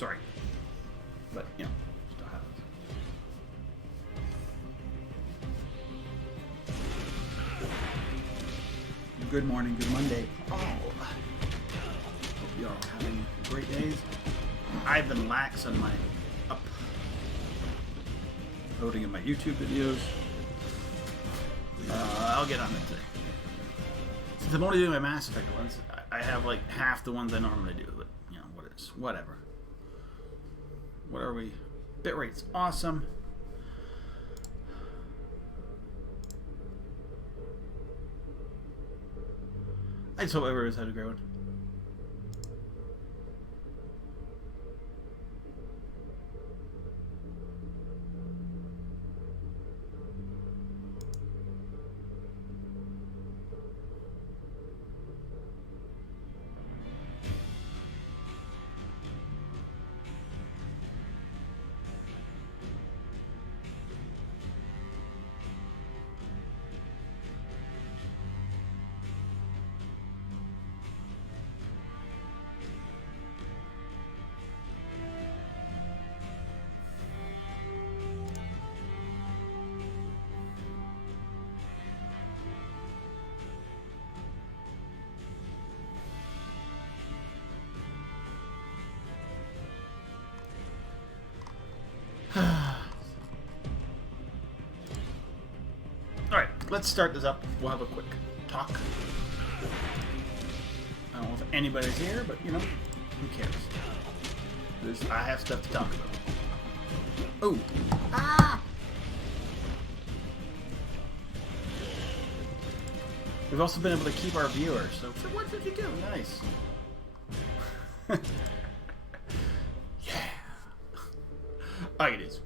Sorry. But, you know, still happens. Good morning, good Monday. Oh, hope you're all having great days. I've been lax on my uploading of my YouTube videos. I'll get on it today. Since I'm only doing my Mass Effect ones, I have like half the ones I normally do, but you know, whatever. What are we? Bitrate's awesome. I just hope everyone's had a great one. Alright, let's start this up. We'll have a quick talk. I don't know if anybody's here, but you know, who cares? I have stuff to talk about. Oh! Ah! We've also been able to keep our viewers, so for 152, nice. Yeah! Alright, it is.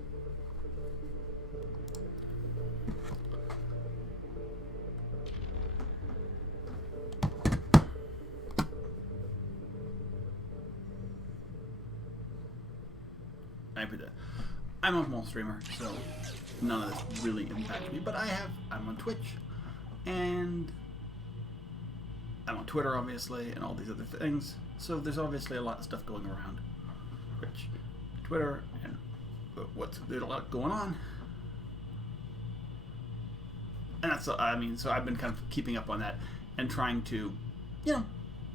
I'm a small streamer, so none of this really impacts me. But I'm on Twitch, and I'm on Twitter, obviously, and all these other things. So there's obviously a lot of stuff going around Twitch, Twitter, and there's a lot going on. And that's, I mean, so I've been kind of keeping up on that and trying to, you know,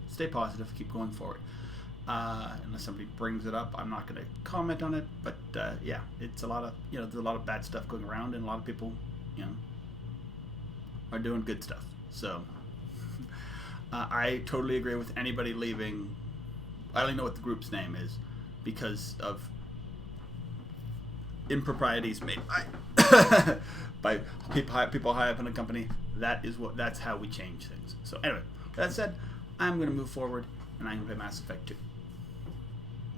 stay positive, keep going forward. Unless somebody brings it up, I'm not going to comment on it. But yeah, it's a lot of, you know, there's a lot of bad stuff going around, and a lot of people, you know, are doing good stuff. So I totally agree with anybody leaving. I don't even know what the group's name is because of improprieties made by people high up in the company. That's how we change things. So anyway, that said, I'm going to move forward, and I'm going to play Mass Effect 2.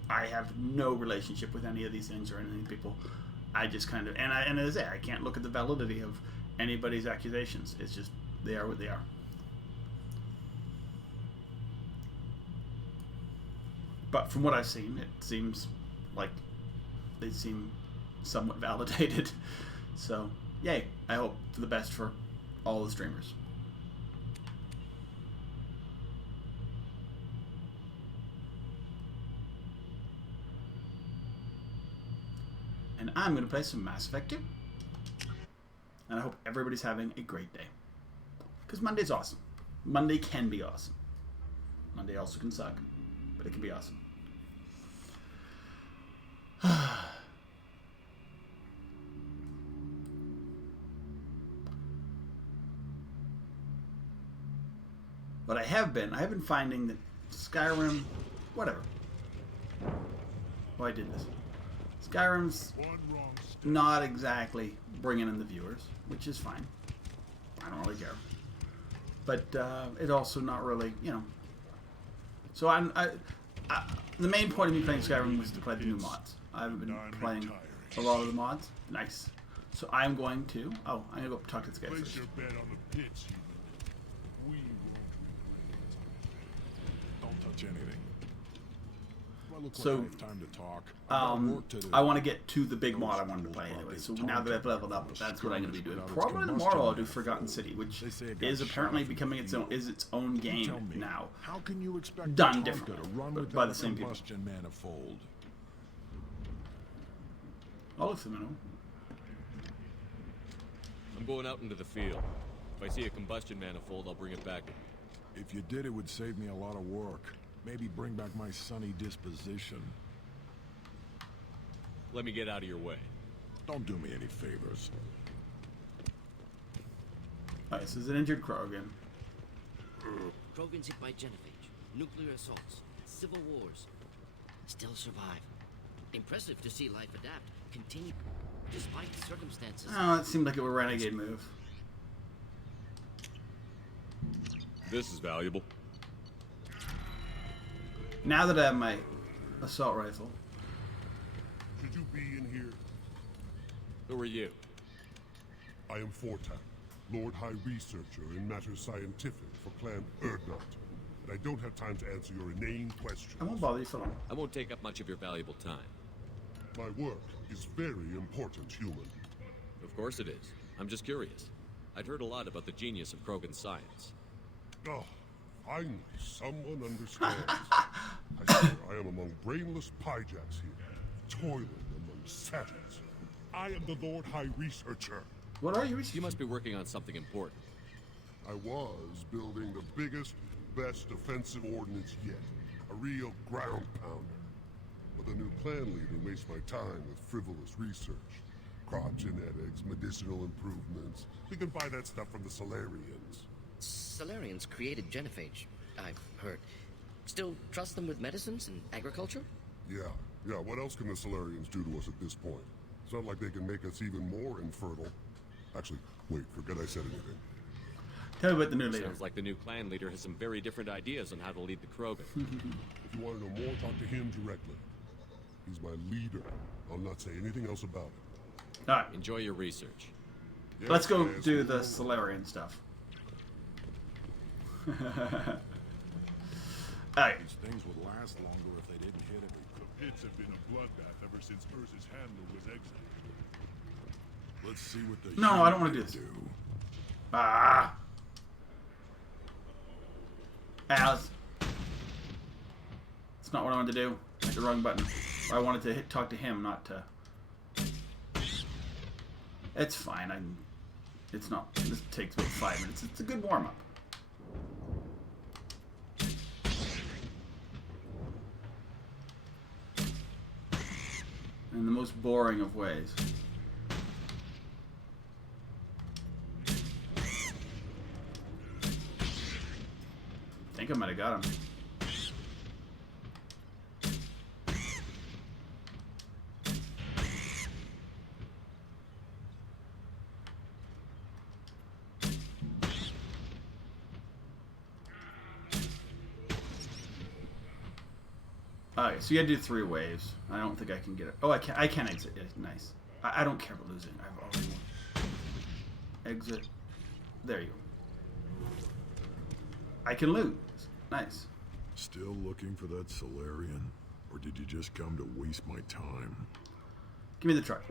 I have no relationship with any of these things or any of these people. I just kind of, and as I say, I can't look at the validity of anybody's accusations. It's just, they are what they are. But from what I've seen, it seems like they seem somewhat validated. So, yay. I hope for the best for all the streamers. And I'm going to play some Mass Effect 2. And I hope everybody's having a great day. Because Monday's awesome. Monday can be awesome. Monday also can suck, but it can be awesome. But I have been finding that Skyrim, whatever. Oh, I did this. Skyrim's not exactly bringing in the viewers, which is fine. I don't really care. But it's also not really, you know. So the main point of me playing Skyrim was to play the new mods. I've been playing a lot of the mods. Nice. So I'm going to. Oh, I'm gonna go talk to this guy first. Your bet on the pitch, we won't regret it. Don't touch anything. So, time to talk. I want to get to the big mod I wanted to play anyway. So now that I've leveled up, that's what I'm going to be doing. Probably tomorrow I'll do Forgotten City, which is apparently becoming its own game now. How can you expect done differently, but by the same people. I'll let them know. I'm going out into the field. If I see a combustion manifold, I'll bring it back. If you did, it would save me a lot of work. Maybe bring back my sunny disposition. Let me get out of your way. Don't do me any favors. Alright, so there's an injured Krogan. Krogan's hit by genophage, nuclear assaults, civil wars. Still survive. Impressive to see life adapt, continue, despite the circumstances. Oh, that seemed like a renegade move. This is valuable. Now that I have my assault rifle. Should you be in here? Who are you? I am Fortak, Lord High Researcher in matters scientific for Clan Erdnot. And I don't have time to answer your inane questions. I won't bother you for long. I won't take up much of your valuable time. My work is very important, human. Of course it is. I'm just curious. I'd heard a lot about the genius of Krogan science. Oh, finally, someone understands. I swear I am among brainless pyjacks here, toiling among savages. I am the Lord High Researcher. What are you researching? You must be working on something important. I was building the biggest, best offensive ordnance yet. A real ground pounder. But the new clan leader wastes my time with frivolous research. Crop genetics, medicinal improvements. We can buy that stuff from the Solarians. Solarians created genophage, I've heard. Still trust them with medicines and agriculture? Yeah. What else can the Solarians do to us at this point? It's not like they can make us even more infertile. Actually, wait, forget I said anything. Tell me about the new leader. Sounds like the new clan leader has some very different ideas on how to lead the Krogan. If you want to know more, talk to him directly. He's my leader. I'll not say anything else about it. Alright, Enjoy your research. Yes, let's go yes, do yes. the Solarian stuff. Alright, These things would last longer if they didn't hit everything. The pits have been a bloodbath ever since Urza's handler was exiled. Let's see what the No, I don't wanna do humans this. ah! Alice. It's not what I wanted to do. I hit the wrong button. I wanted to talk to him, not to... It's fine. It's not... This takes about 5 minutes. It's a good warm-up. In the most boring of ways. I think I might have got him. Alright, so you gotta do 3 waves. I don't think I can get it. Oh, I can exit. Yeah, nice. I don't care about losing. I've already won. Exit. There you go. I can lose. Nice. Still looking for that Solarian? Or did you just come to waste my time? Give me the truck.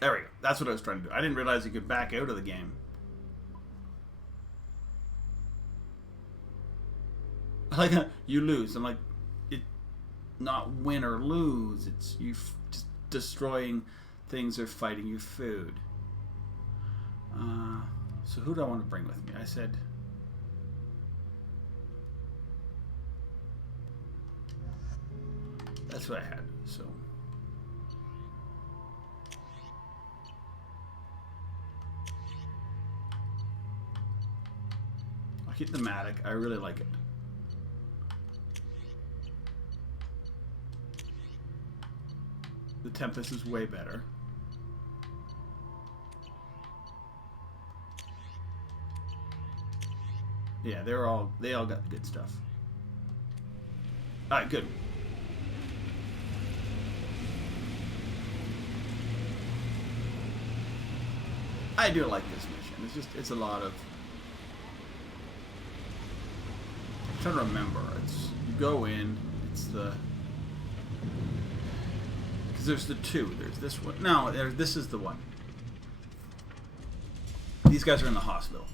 There we go. That's what I was trying to do. I didn't realize you could back out of the game. Like, you lose. I'm like, it, not win or lose. It's you just destroying things or fighting your food. So who do I want to bring with me? I said... That's what I had, so... I'll keep the Matic. I really like it. The Tempest is way better. Yeah, they all got the good stuff. Alright, good. I do like this mission. It's a lot of... I'm trying to remember. You go in, it's the... Because there's the 2. There's this one. No, this is the one. These guys are in the hospital.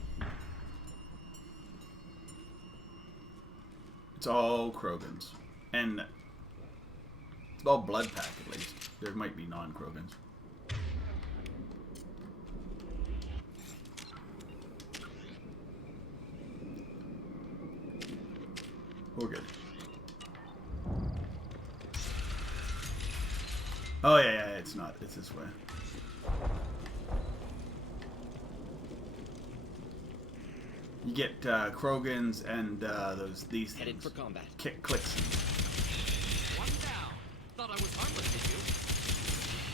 It's all Krogans. And Oh, blood pack at least. There might be non-Krogans. We're good. Oh yeah, it's not. It's this way. You get Krogans and these Headed things. for combat. Kick clicks. One down. Thought I was harmless, did you?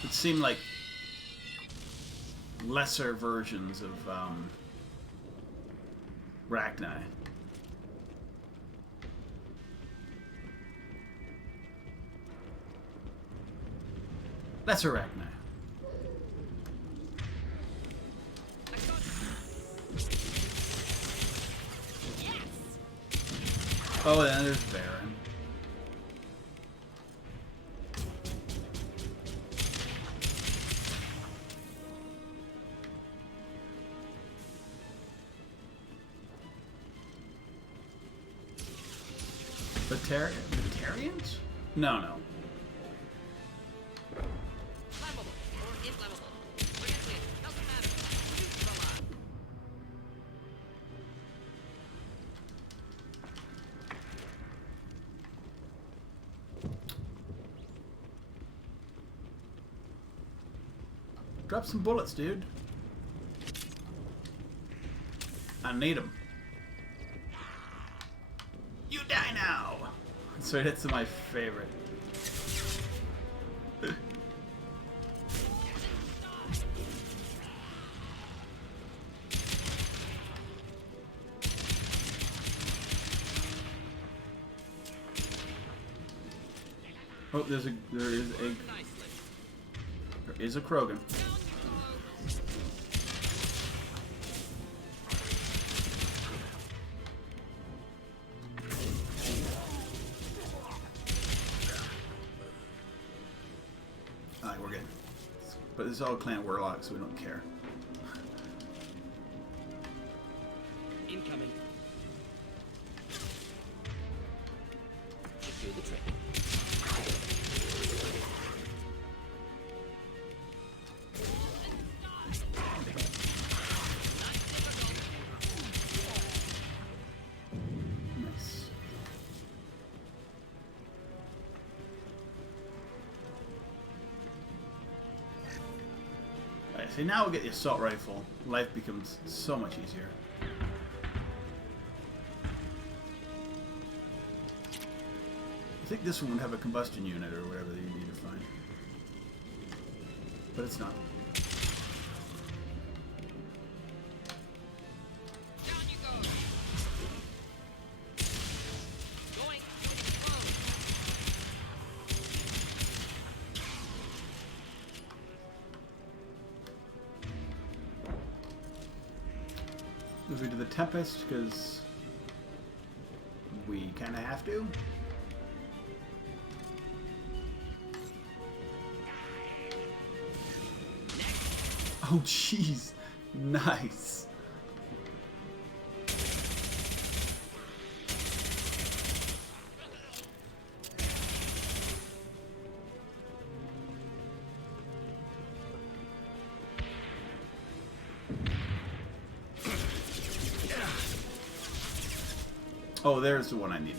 It seemed like lesser versions of Rachni. Lesser Rachni. Oh, then there's Baron. Batarians? No, no. Flammable or inflammable. Forget it. Doesn't matter. You survive. Drop some bullets, dude. I need them. You die now! So that's my favorite. Oh, there is a Krogan. Alright, we're good. But this is all clan warlock, so we don't care. Incoming. Should do the trick. Nice. Alright, see now we get the assault rifle. Life becomes so much easier. I think this one would have a combustion unit or whatever that you need to find. But it's not. Down you go. Going. Move into the Tempest because we kind of have to. Oh, jeez. Nice. Oh, there's the one I needed.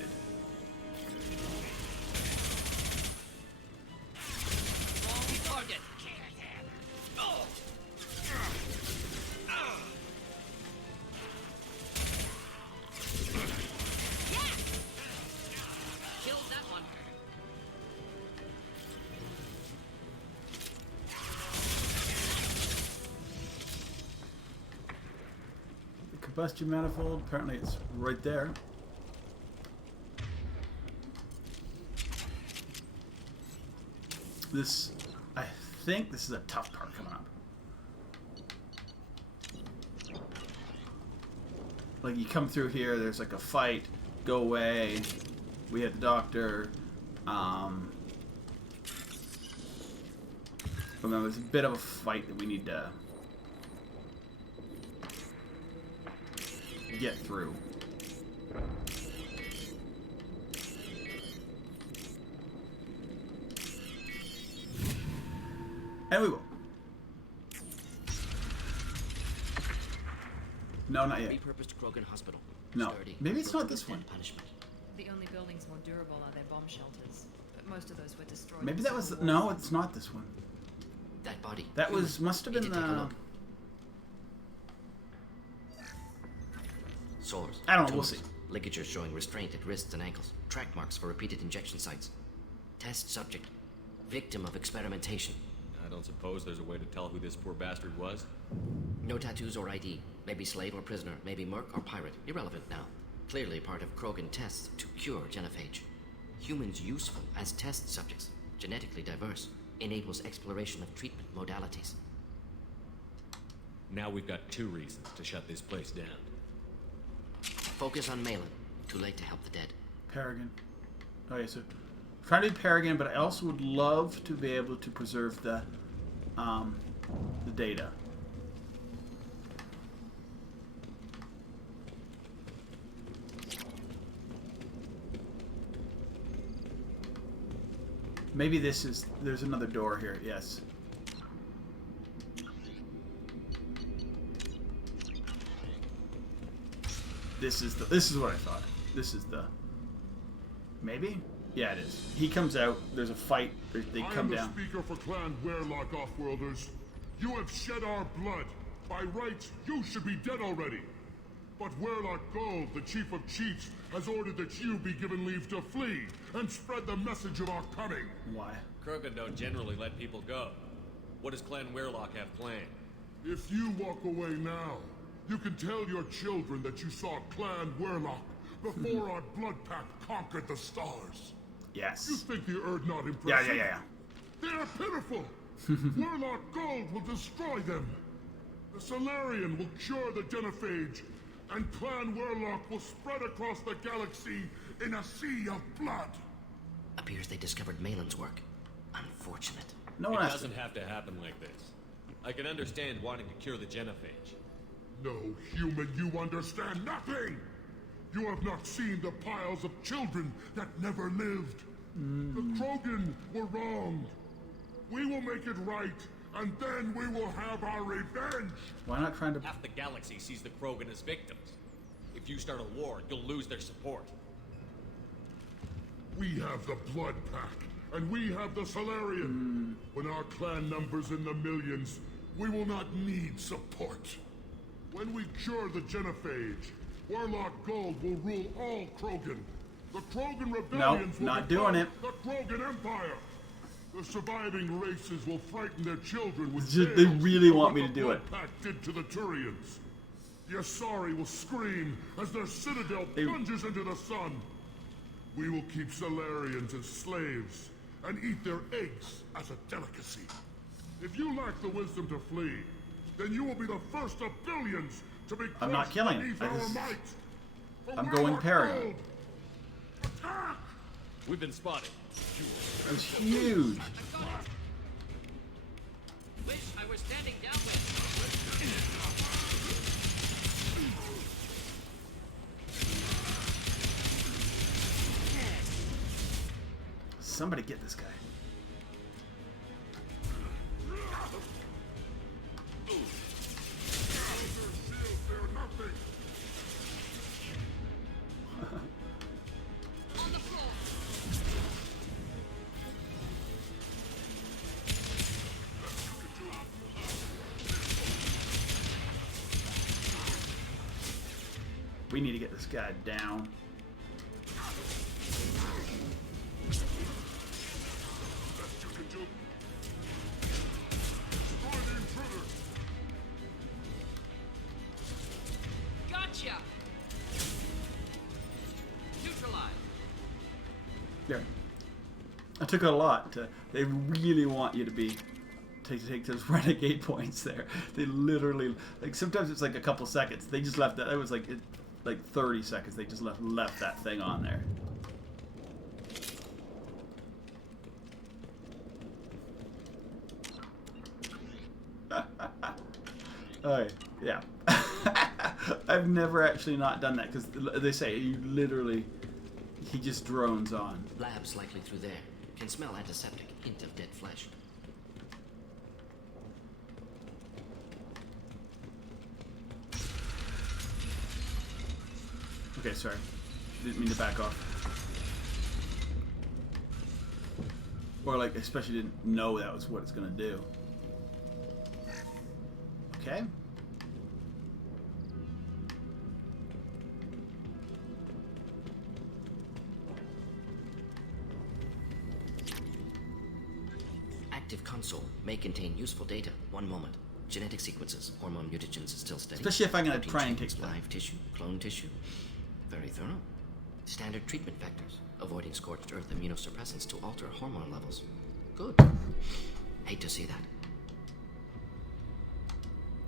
Wrong target. Oh. Killed that one. The combustion manifold, apparently it's right there. This, I think this is a tough part coming up. Like you come through here, there's like a fight, go away, we had the doctor, remember there's a bit of a fight that we need to get through. And we will. No, not yet. Repurposed Krogan Hospital. No. Sturdy, Maybe it's built not to this withstand one. Punishment. The only buildings more durable are their bomb shelters, but most of those were destroyed. Maybe in that was... civil No, wars. it's not this one. That body. That was... Must have Need been to take a the... look. Sores. I don't know, we'll tumors, see. Ligatures showing restraint at wrists and ankles. Track marks for repeated injection sites. Test subject. Victim of experimentation. I don't suppose there's a way to tell who this poor bastard was? No tattoos or ID. Maybe slave or prisoner. Maybe merc or pirate. Irrelevant now. Clearly part of Krogan tests to cure genophage. Humans useful as test subjects. Genetically diverse. Enables exploration of treatment modalities. Now we've got 2 reasons to shut this place down. Focus on Malin. Too late to help the dead. Paragon. Oh, yeah, so... Trying to do Paragon, but I also would love to be able to preserve the data. Maybe this is... There's another door here, yes. This is what I thought. This is the... Maybe? Yeah, it is. He comes out, there's a fight, they come down. I am the speaker for Clan Werlock Offworlders. You have shed our blood. By rights, you should be dead already. But Werlock Gold, the Chief of Chiefs, has ordered that you be given leave to flee and spread the message of our coming. Why? Krogan don't generally let people go. What does Clan Werlock have planned? If you walk away now, you can tell your children that you saw Clan Werlock before our blood pact conquered the stars. Yes. You think the Erd not impressive? Yeah. They are pitiful! Werlock Gold will destroy them! The Solarian will cure the genophage, and Clan Werlock will spread across the galaxy in a sea of blood! Appears they discovered Malin's work. Unfortunate. No It one has doesn't have to happen like this. I can understand wanting to cure the genophage. No, human, you understand nothing! You have not seen the piles of children that never lived. The Krogan were wronged. We will make it right, and then we will have our revenge! Why not trying to... Half the galaxy sees the Krogan as victims. If you start a war, you'll lose their support. We have the Blood Pack, and we have the Solarian. When our clan numbers in the millions, we will not need support. When we cure the genophage, Werlock Gold will rule all Krogan. The Krogan rebellions will not become doing it. the Krogan Empire. The surviving races will frighten their children with They tales really of want what me the to do Blood it. Pack did to the Turians. The Asari will scream as their citadel plunges into the sun. We will keep Solarians as slaves and eat their eggs as a delicacy. If you lack the wisdom to flee, then you will be the first of billions to be I'm not crushed killing it. beneath I our just- might. For I'm going Werlock Paragon. Gold. Attack! We've been spotted. That was huge. I got it! Wish I were standing downwind. Somebody get this guy. They're nothing. On the floor. We need to get this guy down. Best you can do. Destroy the intruder. Gotcha. Neutralized. There. I took a lot. They really want you to be take those renegade points there. They literally, like, sometimes it's like a couple seconds. They just left that. It was like 30 seconds. They just left that thing on there. Oh yeah. I've never actually not done that because they say you literally. He just drones on. Labs likely through there. Can smell antiseptic. Hint of dead flesh. Okay, sorry. Didn't mean to back off. Or like, especially didn't know that was what it's gonna do. Okay. Active console may contain useful data. One moment. Genetic sequences, hormone mutagens still steady. Especially if I'm gonna Protein try and changes, take that. live tissue, clone tissue. Very thorough. Standard treatment vectors, avoiding scorched earth immunosuppressants to alter hormone levels. Good. Hate to see that.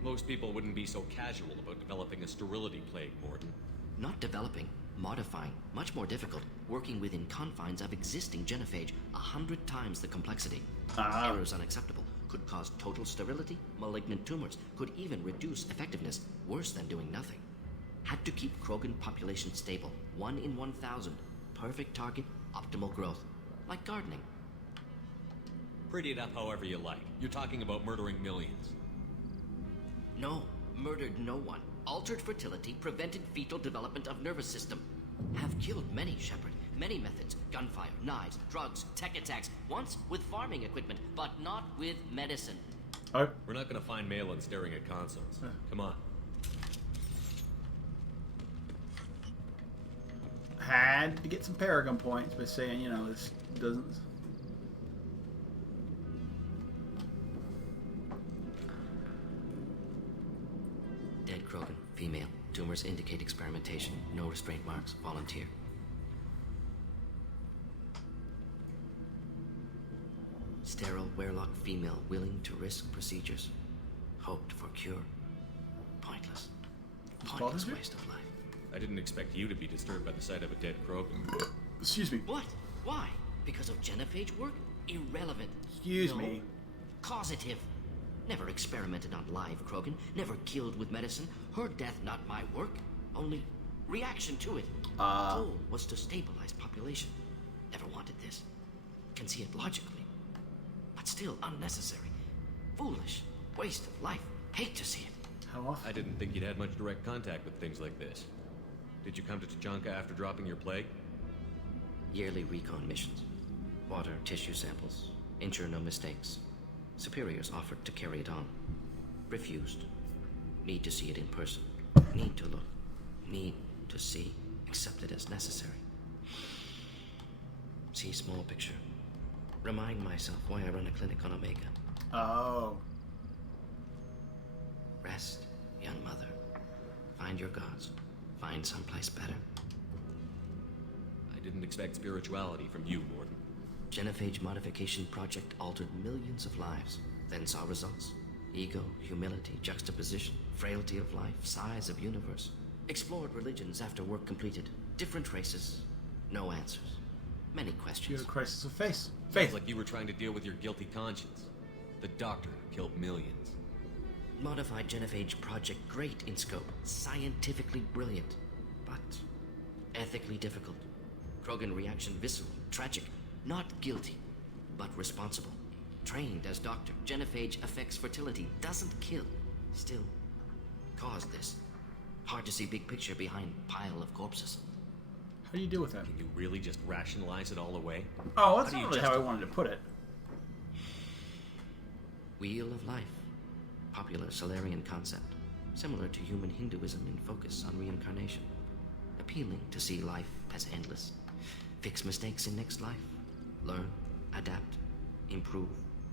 Most people wouldn't be so casual about developing a sterility plague, Morden. Not developing, modifying, much more difficult, working within confines of existing genophage, 100 times the complexity. Errors unacceptable, could cause total sterility, malignant tumors, could even reduce effectiveness, worse than doing nothing. Had to keep Krogan population stable, 1 in 1,000. Perfect target, optimal growth. Like gardening. Pretty it up however you like. You're talking about murdering millions. No, murdered no one. Altered fertility, prevented fetal development of nervous system. Have killed many, Shepard. Many methods. Gunfire, knives, drugs, tech attacks. Once with farming equipment, but not with medicine. Oh, We're not gonna find Malin staring at consoles. Come on. had to get some Paragon points by saying, you know, this doesn't. Dead Krogan, female. Tumors indicate experimentation. No restraint marks. Volunteer. Sterile, werelock female, willing to risk procedures. Hoped for cure. Pointless. Pointless Volunteer? waste of life. I didn't expect you to be disturbed by the sight of a dead Krogan. Excuse me. What? Why? Because of genophage work? Irrelevant. Excuse No. me. Causative. Never experimented on live Krogan. Never killed with medicine. Her death not my work. Only reaction to it. Goal was to stabilize population. Never wanted this. Can see it logically. But still unnecessary. Foolish. Waste of life. Hate to see it. How often? I didn't think you'd had much direct contact with things like this. Did you come to Tachanka after dropping your plague? Yearly recon missions. Water, tissue samples. Ensure no mistakes. Superiors offered to carry it on. Refused. Need to see it in person. Need to look. Need to see. Accepted as necessary. See small picture. Remind myself why I run a clinic on Omega. Oh. Rest, young mother. Find your gods. Find someplace better. I didn't expect spirituality from you, Morden. Genophage modification project altered millions of lives. Then saw results. Ego, humility, juxtaposition, frailty of life, size of universe. Explored religions after work completed. Different races. No answers. Many You questions. had a crisis of faith. Sounds Faith. like you were trying to deal with your guilty conscience. The doctor killed millions. Modified genophage project great in scope. Scientifically brilliant. But ethically difficult. Krogan reaction visceral, tragic. Not guilty, but responsible. Trained as doctor. Genophage affects fertility. Doesn't kill. Still, caused this. Hard to see big picture behind pile of corpses. How do you deal with that? Can you really just rationalize it all away? Oh, that's How do not you really how I justify- wanted to put it. Wheel of life. Popular Solarian concept. Similar to human Hinduism in focus on reincarnation. Appealing to see life as endless. Fix mistakes in next life. Learn, adapt, improve.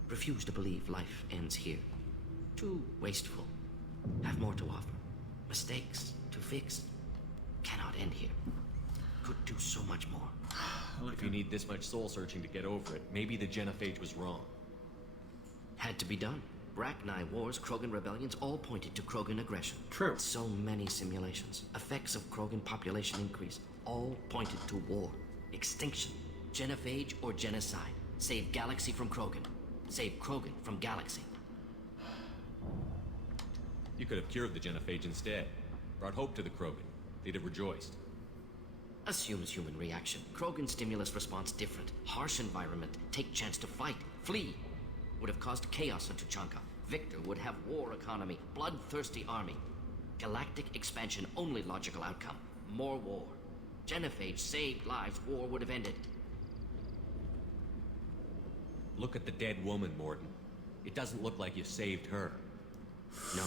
Refuse to believe life ends here. Too wasteful. Have more to offer. Mistakes to fix. Cannot end here. Could do so much more. If you need this much soul searching to get over it, maybe the genophage was wrong. Had to be done. Bracknai wars, Krogan rebellions, all pointed to Krogan aggression. True. So many simulations. Effects of Krogan population increase. All pointed to war. Extinction. Genophage or genocide. Save galaxy from Krogan. Save Krogan from galaxy. You could have cured the genophage instead. Brought hope to the Krogan. They'd have rejoiced. Assumes human reaction. Krogan stimulus response different. Harsh environment. Take chance to fight. Flee. Would have caused chaos on Tachanka. Victor would have war economy. Bloodthirsty army. Galactic expansion only logical outcome. More war. Genophage saved lives, war would have ended. Look at the dead woman, Morton. It doesn't look like you saved her. No,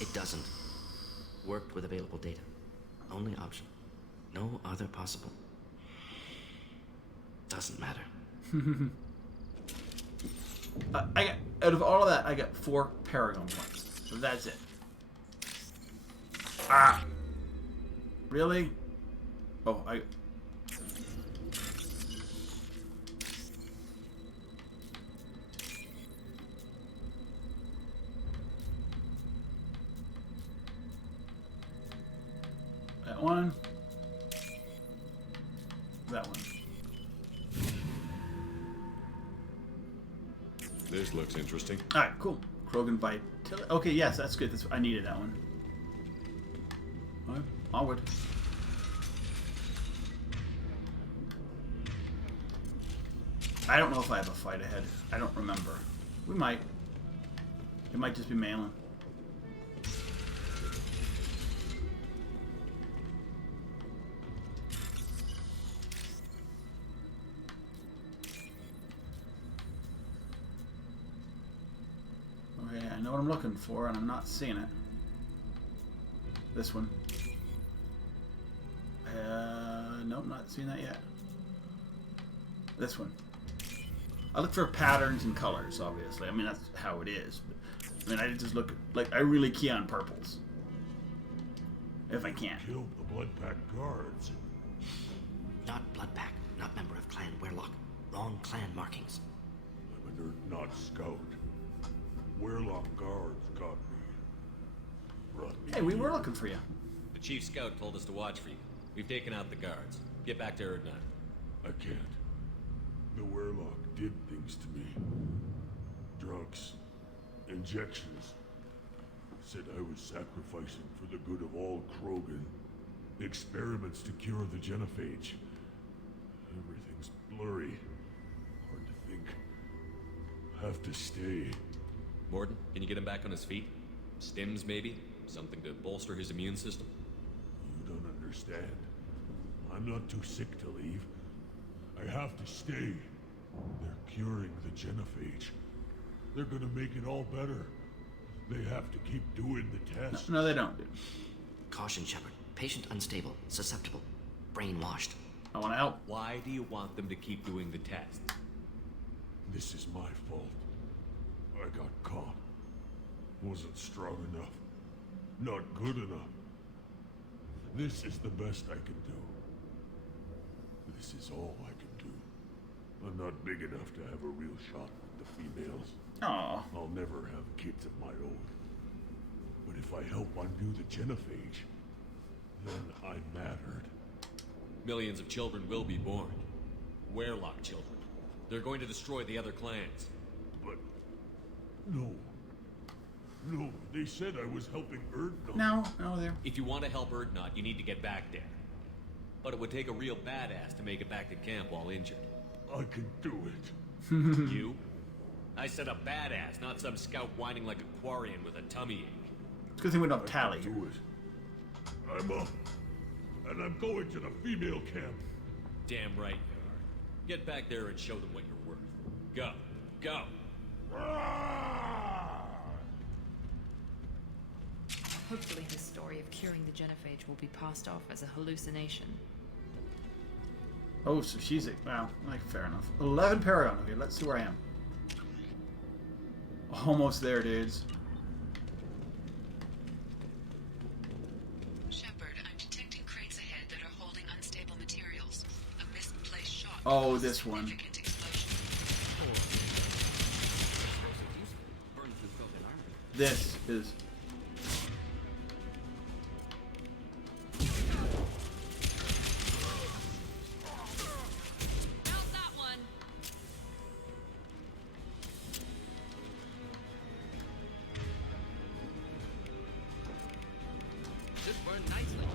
it doesn't. Worked with available data. Only option. No other possible. Doesn't matter. I got, out of all of that, I got 4 Paragon points. So that's it. Ah! Really? Oh, I... That one. That one. This looks interesting. Alright, cool. Krogan Vitality. Okay, yes, that's good. That's, I needed that one. Alright, onward. I don't know if I have a fight ahead. I don't remember. We might. It might just be Malin. Okay, I know what I'm looking for, and I'm not seeing it. This one. Nope, not seeing that yet. This one. I look for patterns and colors, obviously. I mean, that's how it is. But, I mean, I just look, like, I really key on purples. If I can. Killed the Blood Pack guards. Not Bloodpack, not member of Clan Werlock. Wrong clan markings. I'm an not scout. Werlock guards got me. Brought me Hey, we were here. looking for you. The chief scout told us to watch for you. We've taken out the guards. Get back to Erdnot. I can't. The Werlock did things to me. Drugs. Injections. Said I was sacrificing for the good of all Krogan. Experiments to cure the genophage. Everything's blurry. Hard to think. Have to stay. Morton, can you get him back on his feet? Stims, maybe? Something to bolster his immune system? You don't understand. I'm not too sick to leave. I have to stay. They're curing the genophage. They're gonna make it all better. They have to keep doing the tests. No, they don't. Caution, Shepard. Patient unstable, susceptible, brainwashed. I want to help. Why do you want them to keep doing the test? This is my fault. I got caught. Wasn't strong enough. Not good enough. This is the best I can do. This is all I can do. I'm not big enough to have a real shot with the females. Aw. I'll never have kids of my own. But if I help undo the genophage, then I mattered. Millions of children will be born. Werlock children. They're going to destroy the other clans. But... no. No, they said I was helping Erdnot. No, there. If you want to help Erdnot, you need to get back there. But it would take a real badass to make it back to camp while injured. I can do it. You? I said a badass, not some scout whining like a Quarian with a tummy ache. It's a good thing we don't have I Tally. can do it. I'm up. And I'm going to the female camp. Damn right you are. Get back there and show them what you're worth. Go. Go. Hopefully his story of curing the genophage will be passed off as a hallucination. Oh, so she's a... Wow, like, fair enough. 11 Paragon. Okay, let's see where I am. Almost there, dudes. Shepard, I'm detecting crates ahead that are holding unstable materials. A misplaced shot. Oh, caused this one. significant explosion. Explosive useful. Burn through Krogan armor. This is... How's that one? This burned nicely.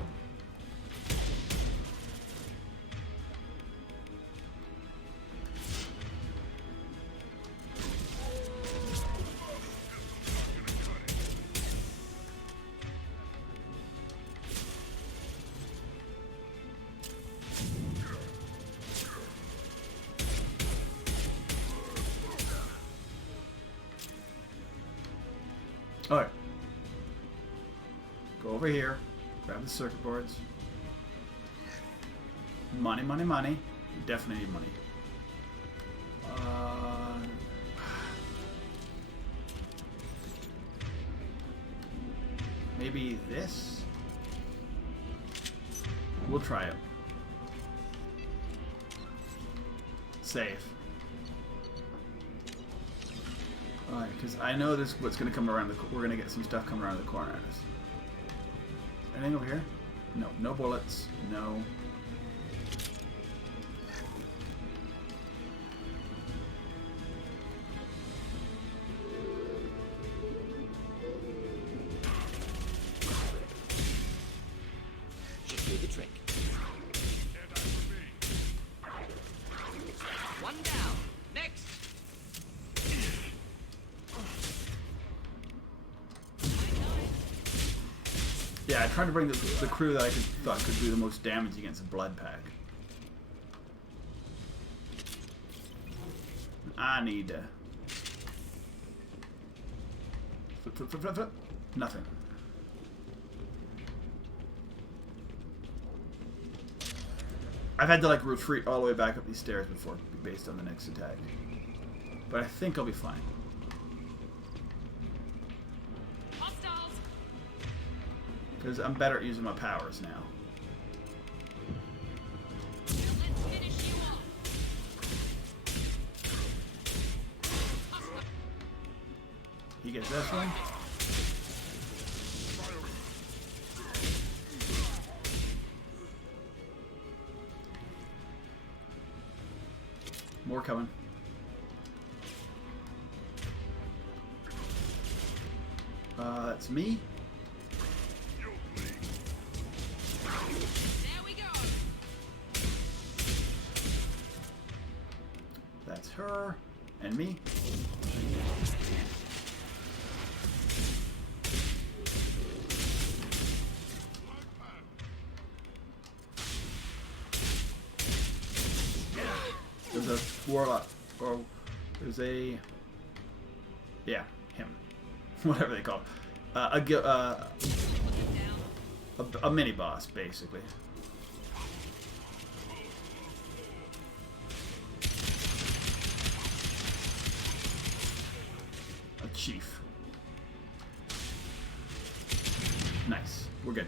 Alright. Go over here. Grab the circuit boards. Money, money, money. We definitely need money. Maybe this? We'll try it. Save. Alright, because I know this what's going to come around the corner. We're going to get some stuff coming around the corner at us. Anything over here? No. No bullets. No. Should do the trick. One down. Next. Yeah, I tried to bring the crew that I thought could do the most damage against a blood pack. I need flip. Nothing. I've had to like retreat all the way back up these stairs before, based on the next attack. But I think I'll be fine. Hostiles! Because I'm better at using my powers now. Let's finish you off. He gets this one. More coming. That's me. There we go. That's her. And me. There's a warlock, or there's a, yeah, him, whatever they call it, a mini boss basically. A chief. Nice, we're good.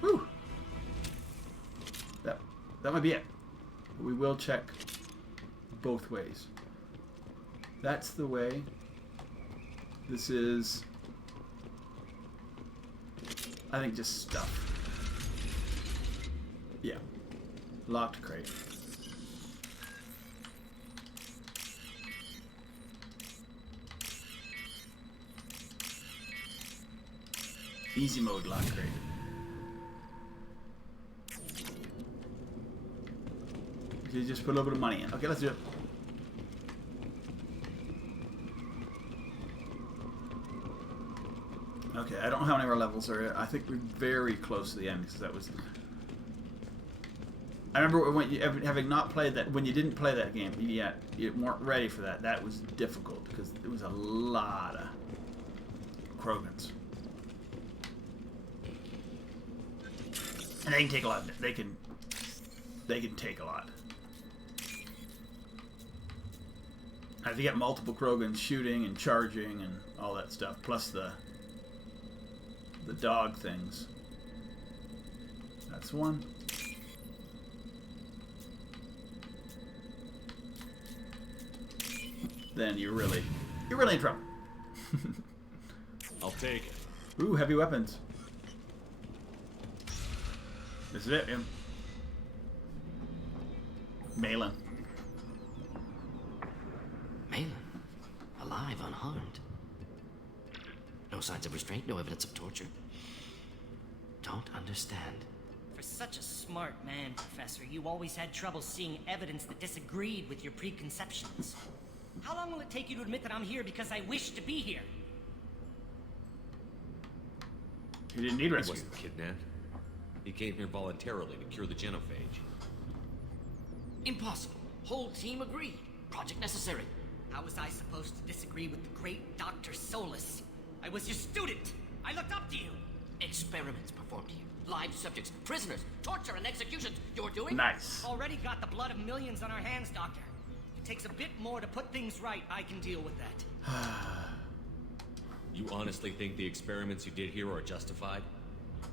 Whew. That might be it. We will check both ways. That's the way. This is, I think, just stuff. Yeah. Locked crate. Easy mode lock crate. You just put a little bit of money in. Okay, let's do it. Okay, I don't know how many of our levels are. I think we're very close to the end because that was. I remember when you, having not played that, when you didn't play that game, you weren't ready for that. That was difficult because there was a lot of Krogans. And they can take a lot. They can take a lot. And if you get multiple Krogans shooting and charging and all that stuff, plus the dog things. That's one. Then you're really in trouble. I'll take it. Ooh, heavy weapons. This is it, yeah. Malin. Malin, alive, unharmed. No signs of restraint, no evidence of torture. Don't understand. For such a smart man, Professor, you always had trouble seeing evidence that disagreed with your preconceptions. How long will it take you to admit that I'm here because I wish to be here? He didn't need He rescue. wasn't kidnapped. He came here voluntarily to cure the genophage. Impossible. Whole team agreed. Project necessary. How was I supposed to disagree with the great Dr. Solus? I was your student. I looked up to you. Experiments performed here. Live subjects, prisoners, torture and executions. You're doing? Nice. Already got the blood of millions on our hands, Doctor. It takes a bit more to put things right. I can deal with that. You honestly think the experiments you did here are justified?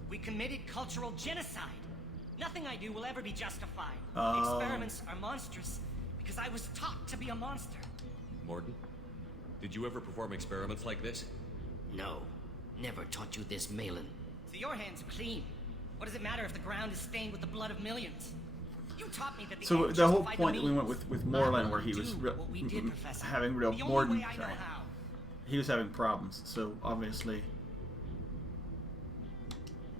We committed cultural genocide. Nothing I do will ever be justified. Oh. The experiments are monstrous because I was taught to be a monster. Morden, did you ever perform experiments like this? No. Never taught you this, Malin. So your hands are clean. What does it matter if the ground is stained with the blood of millions? You taught me that the So end the whole justified point the we went means. with I Moreland, will where he was do what we did, Professor. having real The only Morden, way I know sorry. how. He was having problems. So obviously,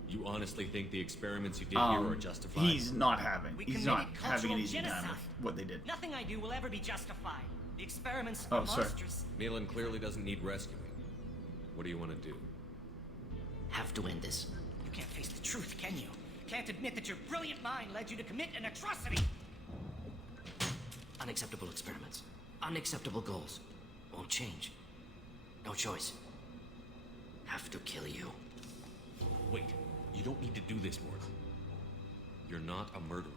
You honestly think the experiments you did here are justified? he's not having. We He's not committed having an cultural easy time genocide. with what they did. Nothing I do will ever be justified. The experiments Oh, are sorry. monstrous. Malin clearly doesn't need rescuing. What do you want to do? Have to end this. You can't face the truth, can you? Can't admit that your brilliant mind led you to commit an atrocity. Unacceptable experiments. Unacceptable goals. Won't change. No choice. Have to kill you. Wait, you don't need to do this, Morden. You're not a murderer.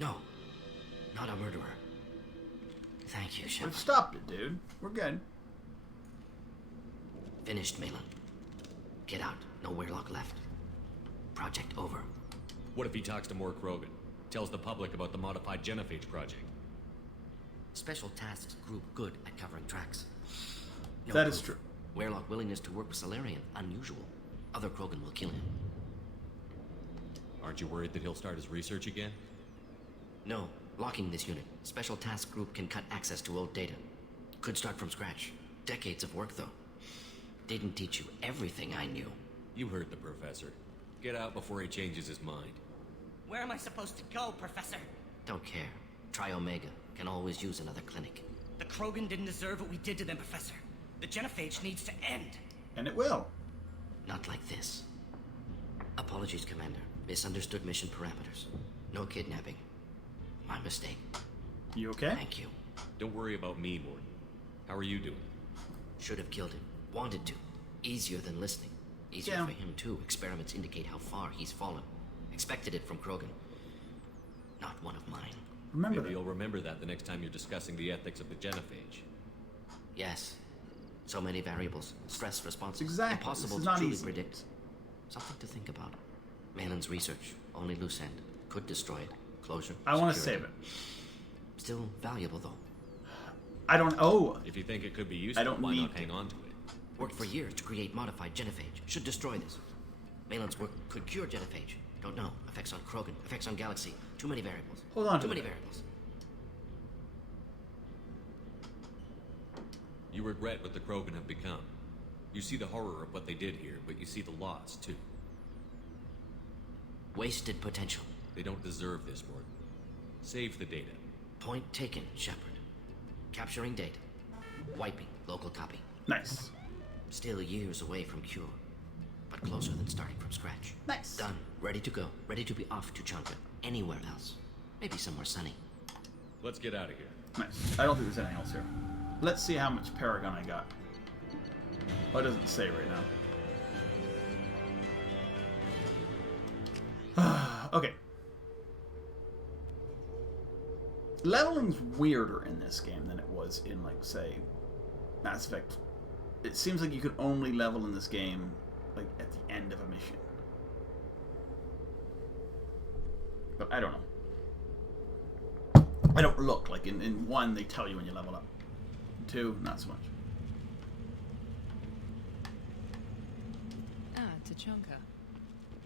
No. Not a murderer. Thank you, Shep. We've stopped it, dude. We're good. Finished, Malin. Get out. No Weirlock left. Project over. What if he talks to more Krogan? Tells the public about the modified genophage project? Special tasks group good at covering tracks. No That is proof. true. Weirlock willingness to work with Solarian. Unusual. Other Krogan will kill him. Aren't you worried that he'll start his research again? No. Locking this unit. Special task group can cut access to old data. Could start from scratch. Decades of work, though. Didn't teach you everything I knew. You heard the professor. Get out before he changes his mind. Where am I supposed to go, Professor? Don't care. Try Omega. Can always use another clinic. The Krogan didn't deserve what we did to them, Professor. The genophage needs to end. And it will. Not like this. Apologies, Commander. Misunderstood mission parameters. No kidnapping. My mistake. You okay? Thank you. Don't worry about me, Morden. How are you doing? Should have killed him. Wanted to. Easier than listening. Easier Yeah. for him, too. Experiments indicate how far he's fallen. Expected it from Krogan. Not one of mine. Remember Maybe that. you'll remember that the next time you're discussing the ethics of the genophage. Yes. So many variables. Stress responses. Exactly. Impossible This is to not truly easy. predict. Something to think about. Malin's research. Only loose end. Could destroy it. Closure. I want to security. save it. Still valuable, though. I don't. Oh, If you think it could be useful, don't why need not to. hang on to it? Worked for years to create modified genophage. Should destroy this. Malin's work could cure genophage. Don't know. Effects on Krogan. Effects on Galaxy. Too many variables. Hold on to Too many it. variables. You regret what the Krogan have become. You see the horror of what they did here, but you see the loss, too. Wasted potential. They don't deserve this, Morden. Save the data. Point taken, Shepard. Capturing data. Wiping local copy. nice. Still years away from cure. But closer than starting from scratch. Nice. Done. Ready to go. Ready to be off to Chanka. Anywhere else. Maybe somewhere sunny. Let's get out of here. Nice. I don't think there's anything else here. Let's see how much Paragon I got. Oh, it doesn't say right now. Okay. Leveling's weirder in this game than it was in, like, say, Mass Effect. It seems like you could only level in this game, like, at the end of a mission. But I don't know. I don't look like in 1 they tell you when you level up. 2, not so much. Ah, Tachanka.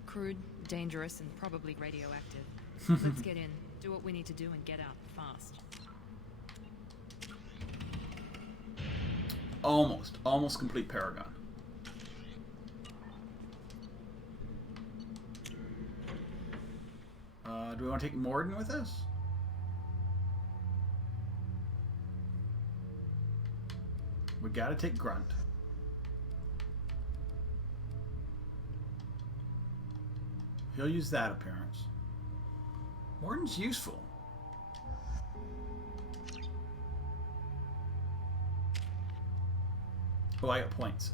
Crude, dangerous, and probably radioactive. Let's get in, do what we need to do, and get out fast. Almost complete Paragon. Do we want to take Morden with us? We gotta take Grunt. He'll use that appearance. Morden's useful. Oh, I got points.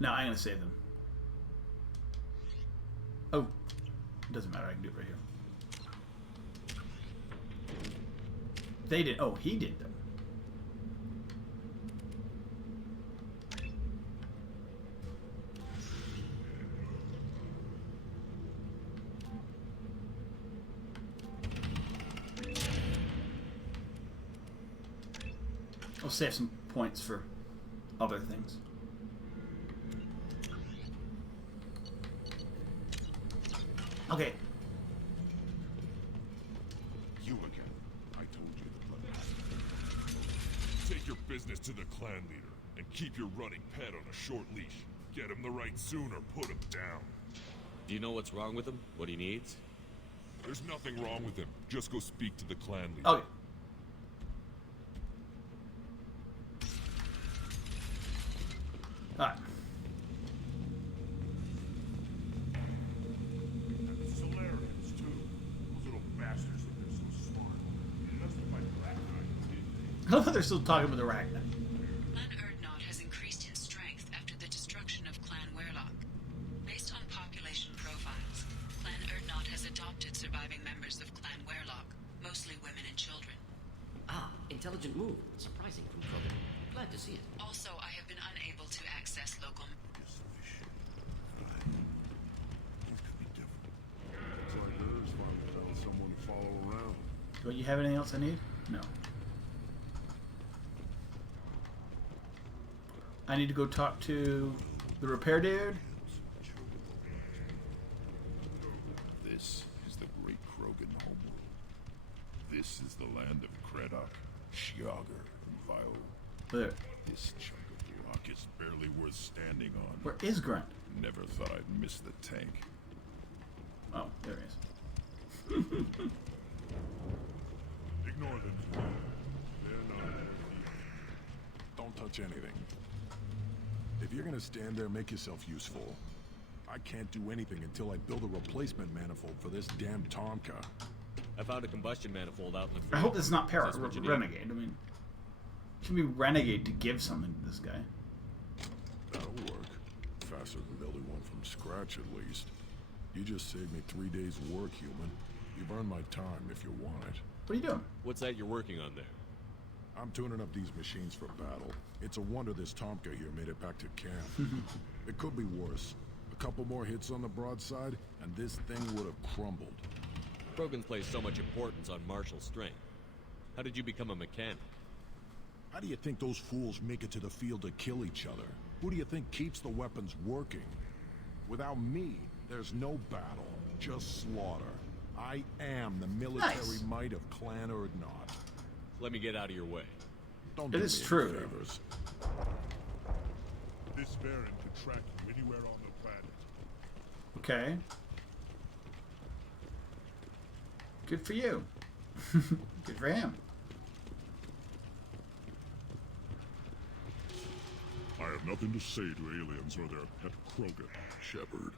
No, I'm gonna save them. Oh, it doesn't matter. I can do it right here. They did. Oh, he did them. I'll save some points for other things. Okay. You again. I told you the plan. Take your business to the clan leader and keep your running pet on a short leash. Get him the right soon or put him down. Do you know what's wrong with him? What he needs? There's nothing wrong with him. Just go speak to the clan leader. Okay. Alright. Solarians, too. Those little bastards think they're so smart. That's what my black guy did. I love how they're still talking with the Arachnid. Clan Erdnot has increased in strength after the destruction of Clan Werlock. Based on population profiles, Clan Erdnot has adopted surviving members of Clan Werlock, mostly women and children. Ah, intelligent move. Surprising from Krogan. Glad to see it. Also, I have been unable to access local... Things could be different. Looks like hers finally found someone to follow around. Do you have anything else I need? No. I need to go talk to the repair dude. This is the great Krogan homeworld. This is the land of Kredok, Shiagar, and Vio. There. This chunk of rock is barely worth standing on. Where is Grunt? Never thought I'd miss the tank. Oh, there he is. Ignore them. They're not. Don't touch anything. If you're gonna stand there, make yourself useful. I can't do anything until I build a replacement manifold for this damn Tonka. I found a combustion manifold out in the field. I hope it's not Is this what you need? Renegade. I mean, it should be Renegade to give something to this guy. That'll work. Faster than building one from scratch, at least. You just saved me 3 days' work, human. You've earned my time if you want it. What are you doing? What's that you're working on there? I'm tuning up these machines for battle. It's a wonder this Tomka here made it back to camp. It could be worse. A couple more hits on the broadside, and this thing would have crumbled. Krogan place so much importance on martial strength. How did you become a mechanic? How do you think those fools make it to the field to kill each other? Who do you think keeps the weapons working? Without me, there's no battle, just slaughter. I am the military might of Clan Erdnot. Let me get out of your way. Don't It do is me any true. favors. This Baron could track you anywhere on the planet. Okay. Good for you. Good for him. I have nothing to say to aliens or their pet Krogan. Shepard,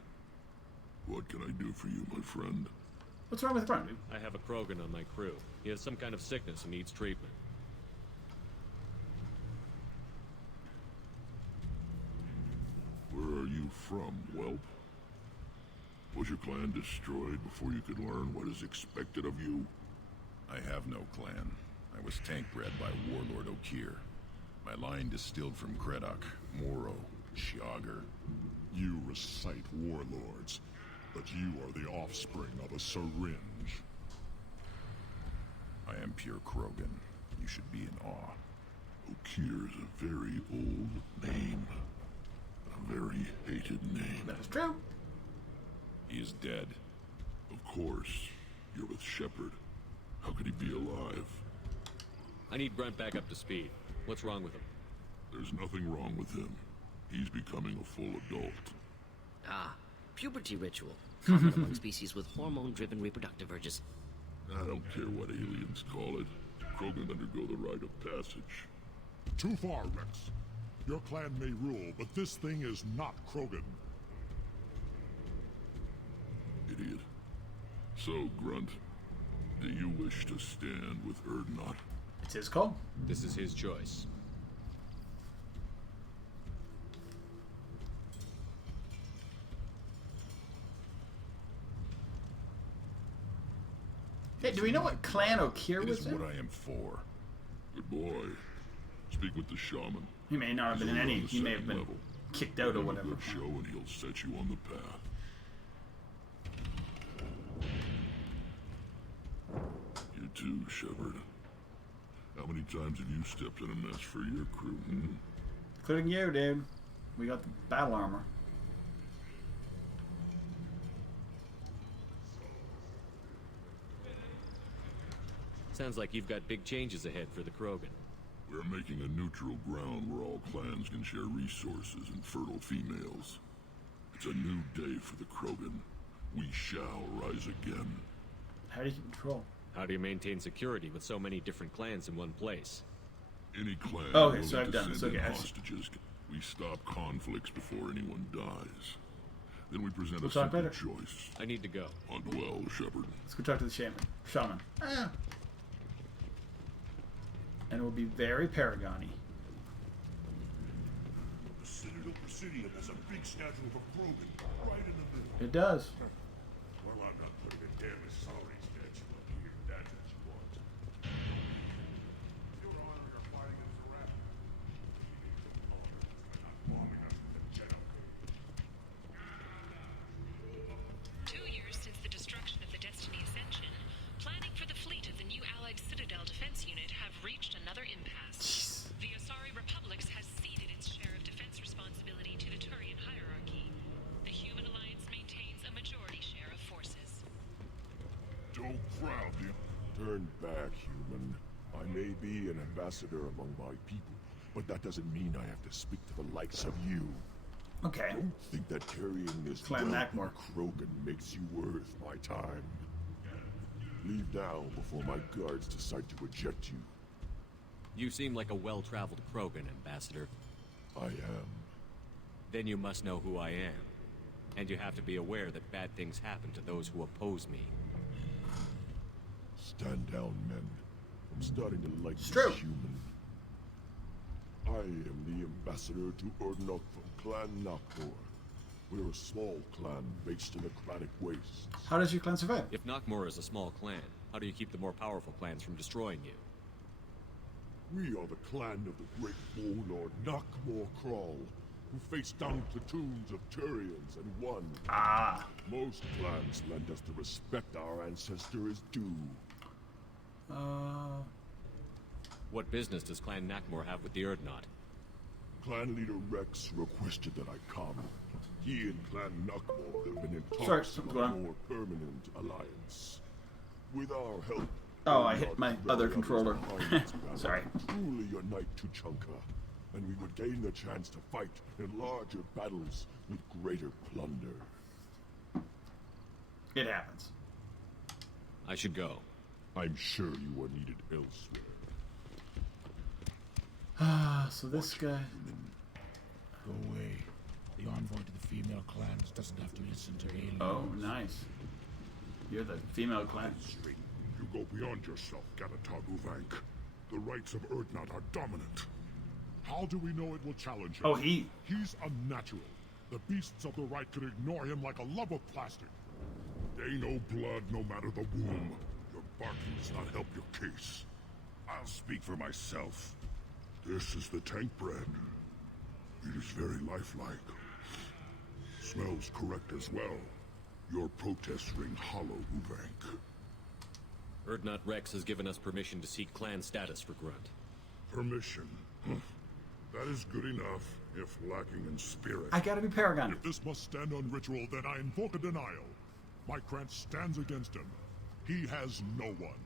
what can I do for you, my friend? What's wrong with Grunt? I have a Krogan on my crew. He has some kind of sickness and needs treatment. Where are you from, whelp? Was your clan destroyed before you could learn what is expected of you? I have no clan. I was tank bred by Warlord Okir. My line distilled from Kredok, Moro, Shiagar. You recite warlords, but you are the offspring of a syringe. I am pure Krogan. You should be in awe. Okir is a very old name. A very hated name. That is true. He is dead. Of course, you're with Shepard. How could he be alive? I need Grunt back up to speed. What's wrong with him? There's nothing wrong with him. He's becoming a full adult. Ah, puberty ritual. Common among species with hormone-driven reproductive urges. I don't care what aliens call it. Krogan undergo the rite of passage. Too far, Rex. Your clan may rule, but this thing is not Krogan. Idiot. So, Grunt, do you wish to stand with Erdnot? It's his call. This is his choice. Hey, do we know what clan Okir It was is in? what I am for. Good boy. Speak with the shaman. He may not have been in any. He may have been kicked out or Give him a whatever. good show and he'll set you on the path. You too, Shepard. How many times have you stepped in a mess for your crew, Including you, dude. We got the battle armor. Sounds like you've got big changes ahead for the Krogan. We're making a neutral ground where all clans can share resources and fertile females. It's a new day for the Krogan. We shall rise again. How do you keep control? How do you maintain security with so many different clans in one place? Any clan Okay, willing so I've to done this. send in Okay, I see. hostages. We stop conflicts before anyone dies. Then we present We'll a talk simple later. choice. I need to go. Hunt well, Shepard. Let's go talk to the shaman. Ah. And it will be very Paragon-y. The Citadel Presidium has a big statue of a Krogan right in the middle. It does. Well, I'm not putting a damn sorry statue up here. That's what you want. Your Honor, you're fighting us around. Not bombing us with a jet up. 2 years since the destruction of the Destiny Ascension, planning for the fleet of the new Allied Citadel Defense Unit have reached another impasse. The Asari Republics has ceded its share of defense responsibility to the Turian hierarchy. The Human Alliance maintains a majority share of forces. Don't crowd him. Turn back, human. I may be an ambassador among my people, but that doesn't mean I have to speak to the likes of you. Okay. Don't think that carrying this Clan wealth Nakmor. of Krogan makes you worth my time. Leave now before my guards decide to eject you. You seem like a well-traveled Krogan, Ambassador. I am. Then you must know who I am. And you have to be aware that bad things happen to those who oppose me. Stand down, men. I'm starting to like It's this true. human. I am the ambassador to Urdnot from Clan Nakmor. We're a small clan based in Aquatic Wastes. How does your clan survive? If Nakmor is a small clan, how do you keep the more powerful clans from destroying you? We are the clan of the great warlord Nakmor Crawl, who faced down platoons of Turians and won. Ah. Most clans lend us the respect our ancestor is due. What business does Clan Nakmor have with the Urdnot? Clan leader Rex requested that I come. He and Clan Nakmor have been in Sorry, talks something's about a going on. more permanent alliance. With our help, Oh, I hit my Urdnot other will controller. behind its banner, Sorry. Truly unite Tuchanka, and we would gain the chance to fight in larger battles with greater plunder. It happens. I should go. I'm sure you are needed elsewhere. Ah, so this guy. Go away. The envoy to the female clans doesn't have to listen to aliens. Oh, nice. You're the female clan. You go beyond yourself, Gatatog Uvank. The rights of Urdnot are dominant. How do we know it will challenge him? Oh, he. He's unnatural. The beasts of the right could ignore him like a lump of plastic. They know blood no matter the womb. Your barking does not help your case. I'll speak for myself. This is the tank bread. It is very lifelike. Smells correct as well. Your protests ring hollow, Uvank. Urdnot Rex has given us permission to seek clan status for Grunt. Permission. That is good enough, if lacking in spirit. I gotta be Paragon. If this must stand on ritual, then I invoke a denial. My Krant stands against him. He has no one.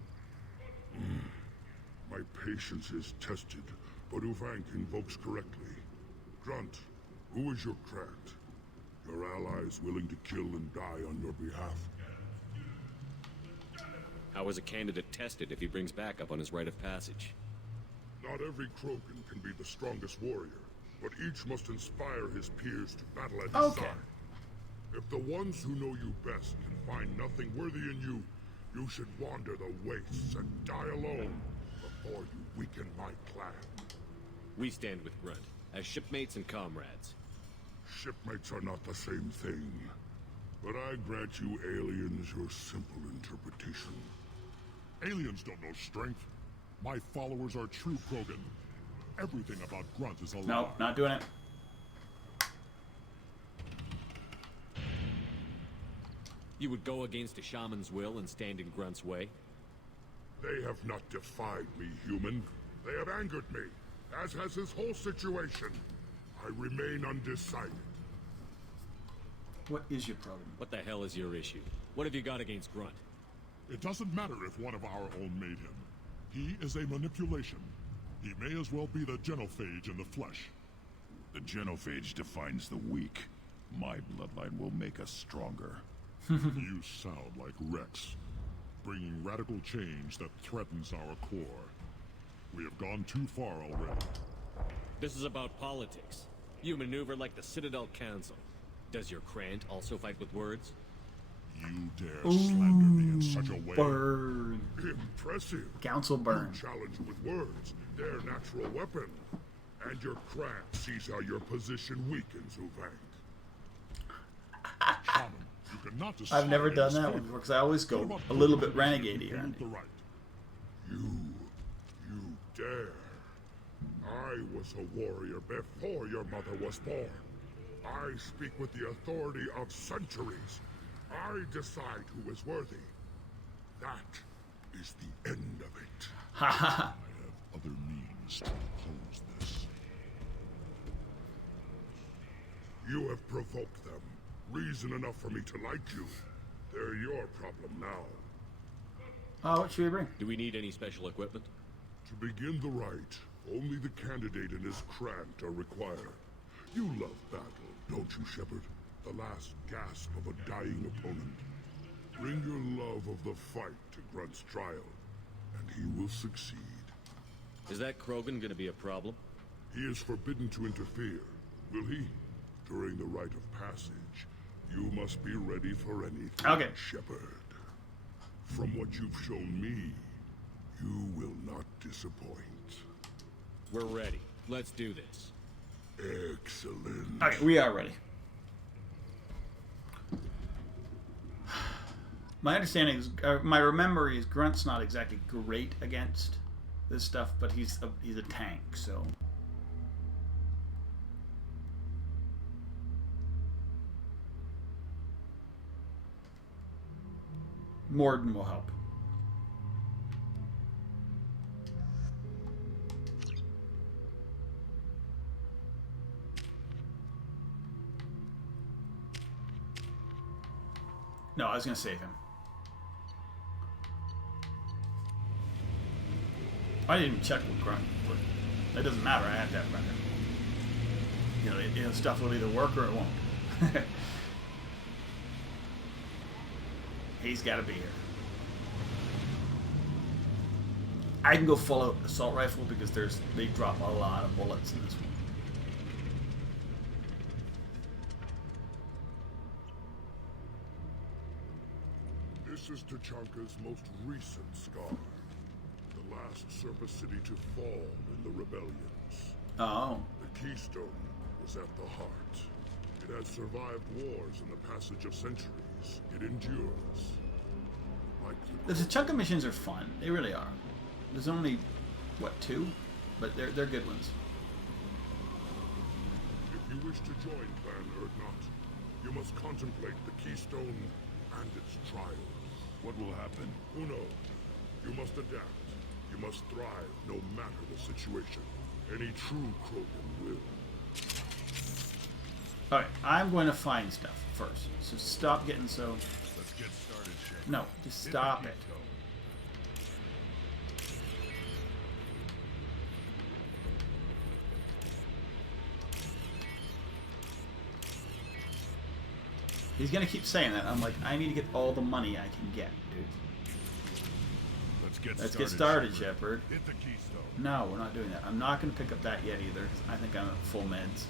My patience is tested, but Uvank invokes correctly. Grunt, who is your Krant? Your allies willing to kill and die on your behalf. How is a candidate tested if he brings backup on his rite of passage? Not every Krogan can be the strongest warrior, but each must inspire his peers to battle at his Okay. side. If the ones who know you best can find nothing worthy in you, you should wander the wastes and die alone before you weaken my clan. We stand with Grunt, as shipmates and comrades. Shipmates are not the same thing, but I grant you aliens your simple interpretation. Aliens don't know strength. My followers are true Krogan. Everything about Grunt is a lie. No, not doing it. You would go against a shaman's will and stand in Grunt's way? They have not defied me, human. They have angered me, as has this whole situation. I remain undecided. What is your problem? What the hell is your issue? What have you got against Grunt? It doesn't matter if one of our own made him. He is a manipulation. He may as well be the genophage in the flesh. The genophage defines the weak. My bloodline will make us stronger. You sound like Rex, bringing radical change that threatens our core. We have gone too far already. This is about politics. You maneuver like the Citadel Council. Does your Krant also fight with words? You dare slander me in such a way? Burn. Impressive. Council burn. You challenge with words, their natural weapon. And your Krant sees how your position weakens, Uvang. Shaman, you cannot decide. I've never done that one before because I always go a little bit renegade here. You dare. I was a warrior before your mother was born. I speak with the authority of centuries. I decide who is worthy. That is the end of it. I have other means to oppose this. You have provoked them. Reason enough for me to like you. They're your problem now. Oh, what should we bring? Do we need any special equipment? To begin the rite, only the candidate and his Krant are required. You love battle, don't you, Shepard? The last gasp of a dying opponent. Bring your love of the fight to Grunt's trial, and he will succeed. Is that Krogan gonna be a problem? He is forbidden to interfere, will he? During the rite of passage, you must be ready for anything, okay. Shepard. From what you've shown me, you will not disappoint. We're ready. Let's do this. Excellent. Okay, we are ready. My understanding is, my memory is Grunt's not exactly great against this stuff, but he's a tank, so. Morden will help. No, I was going to save him. I didn't even check with Grunt, but it doesn't matter. I have that record. You know, stuff will either work or it won't. He's got to be here. I can go full out assault rifle because they drop a lot of bullets in this one. This is Tachanka's most recent scar. The last surface city to fall in the rebellions. Oh. The Keystone was at the heart. It has survived wars and the passage of centuries. It endures. Like The Tachanka missions are fun. They really are. There's only, what, 2? But they're good ones. If you wish to join Clan Urdnot, you must contemplate the Keystone and its trials. What will happen? Who knows? You must adapt. You must thrive no matter the situation. Any true Krogan will. Alright, I'm going to find stuff first. So stop getting so... Let's get started, Shep. No, just stop it. He's gonna keep saying that. I'm like, I need to get all the money I can get, dude. Let's get started, Shepard. Hit the keystone. No, we're not doing that. I'm not gonna pick up that yet either. 'Cause I think I'm at full meds.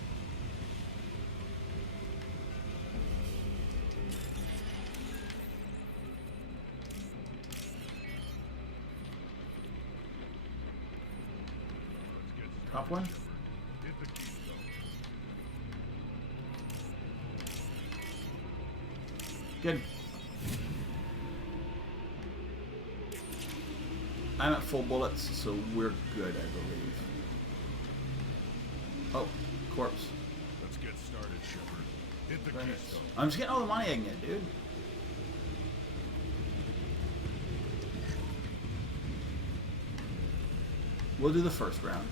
Top one? Hit the keystone. Good. I'm at full bullets, so we're good, I believe. Oh, corpse. Let's get started, Shepard. Hit the Right. keystone. I'm just getting all the money I can get, dude. We'll do the first round.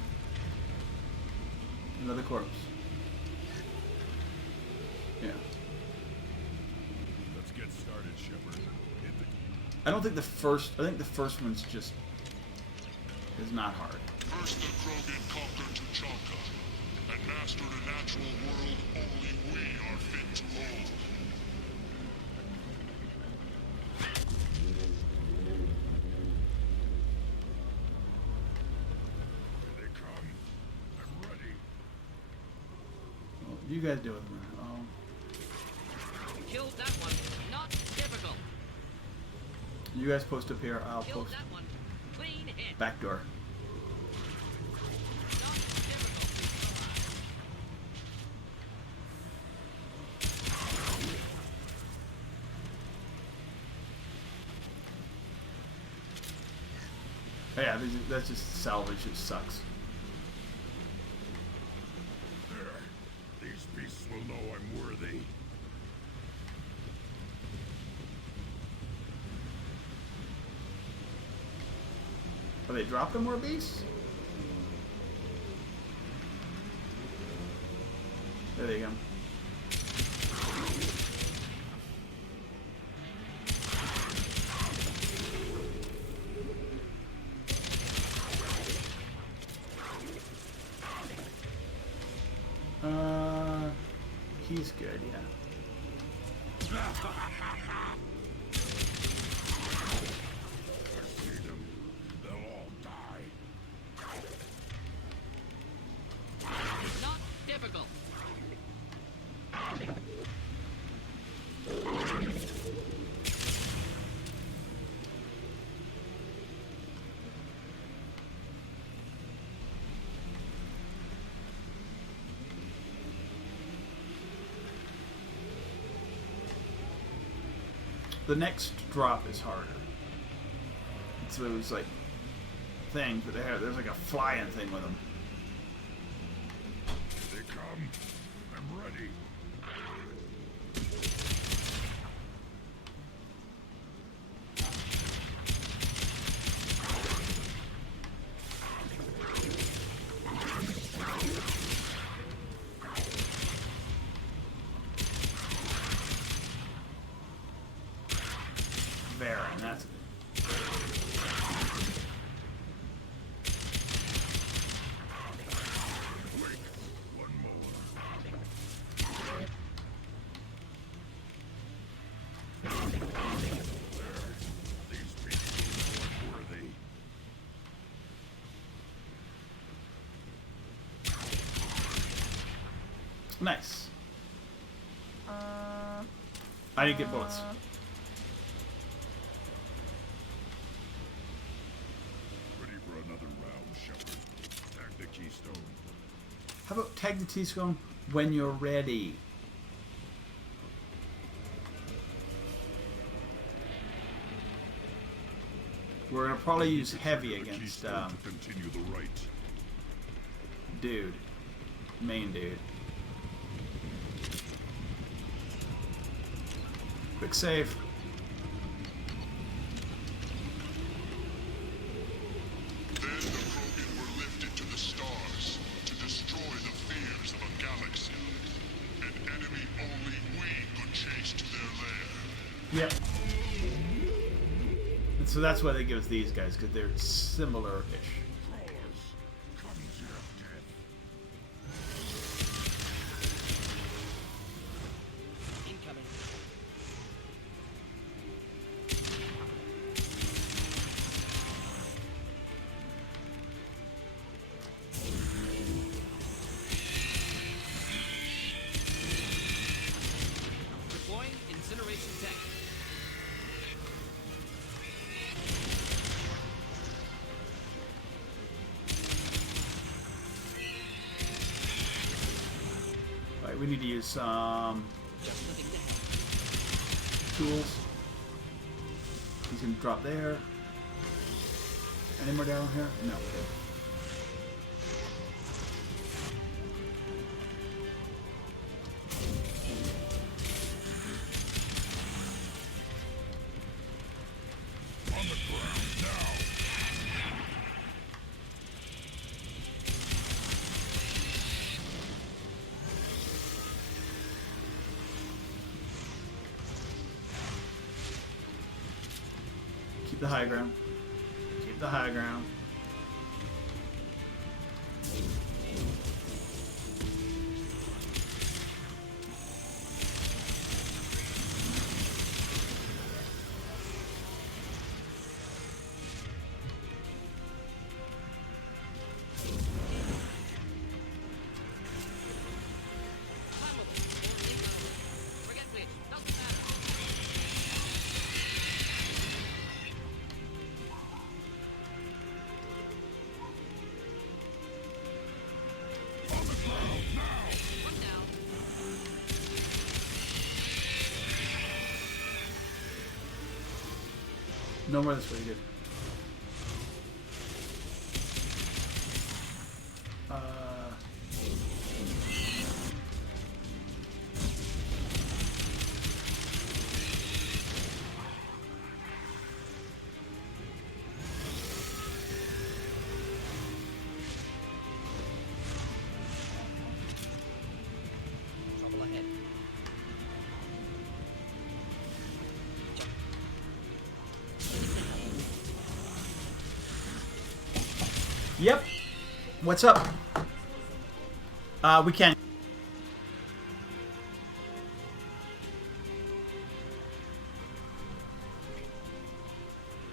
Another corpse. Yeah. Let's get started, Shepard. Hit the... I don't think the first... I think the first one's just... is not hard. First the Krogan conquered Tuchanka, and mastered a natural world only we are fit to hold. Here they come. I'm ready. Well, you guys deal with them. Killed that one. Not difficult. You guys post up here. I'll Killed post that one. Clean hit. back door. Not difficult. Oh, yeah, that's just salvage. It sucks. There. These beasts will know I'm worthy. Are they dropping more beasts? There they go. He's good, yeah. See them. They'll all die. Not difficult. The next drop is harder. It's those like things, but there's like a flying thing with them. Here they come. I'm ready. Baron, that's it. Wait. One more. There. These beasts are worthy. Nice. I didn't get bullets. Ready for another round, Shepard. Tag the keystone. How about tag the T-Scone when you're ready? We're gonna probably use heavy The against keystone to continue the right. dude, main dude. Quick save. Then the Krogan were lifted to the stars to destroy the fears of a galaxy. An enemy only we could chase to their lair. Yep. And so that's why they give us these guys, because they're similar-ish. Crawlers, come to your death. Incoming. Deploying incineration tech. Right, we need to use some Just living deck. tools. He's gonna drop there. Any more down here? No. On the ground now. Keep the high ground. Keep the high ground. No more this way, good. Trouble ahead. Yep. What's up? We can.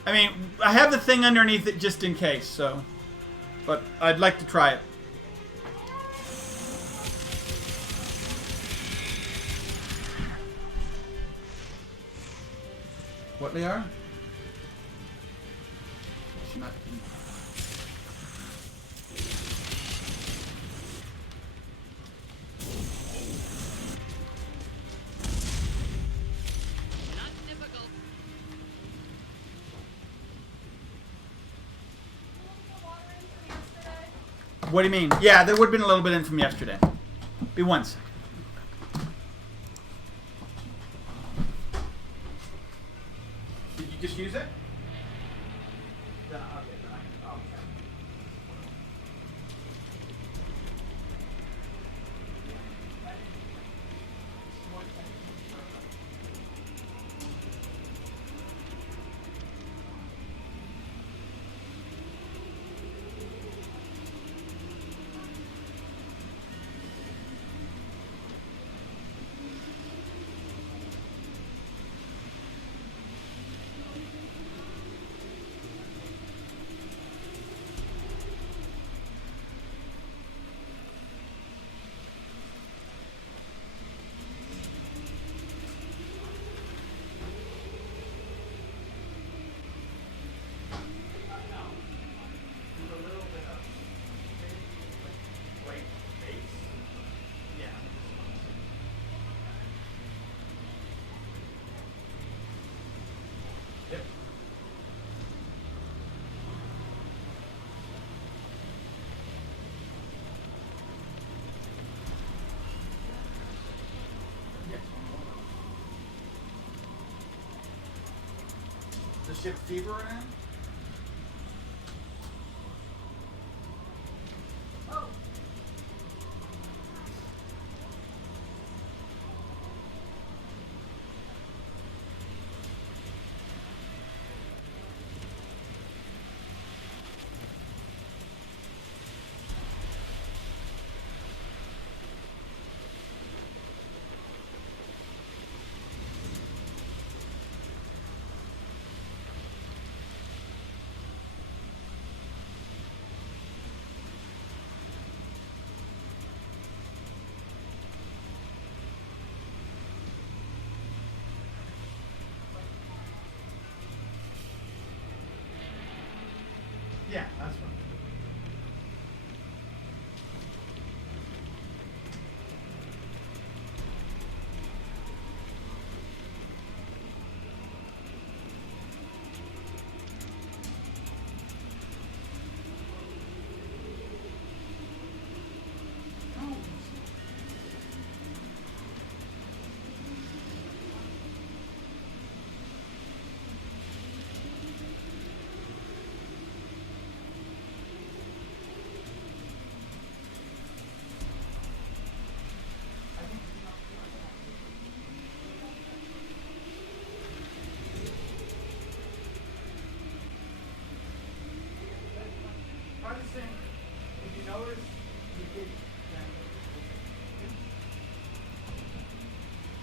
I mean, I have the thing underneath it just in case, so. But I'd like to try it. What they are? It's not in. Not difficult. What do you mean? Yeah, there would have been a little bit in from yesterday. Be once. Did you just use it? Does she have fever or anything? Oh.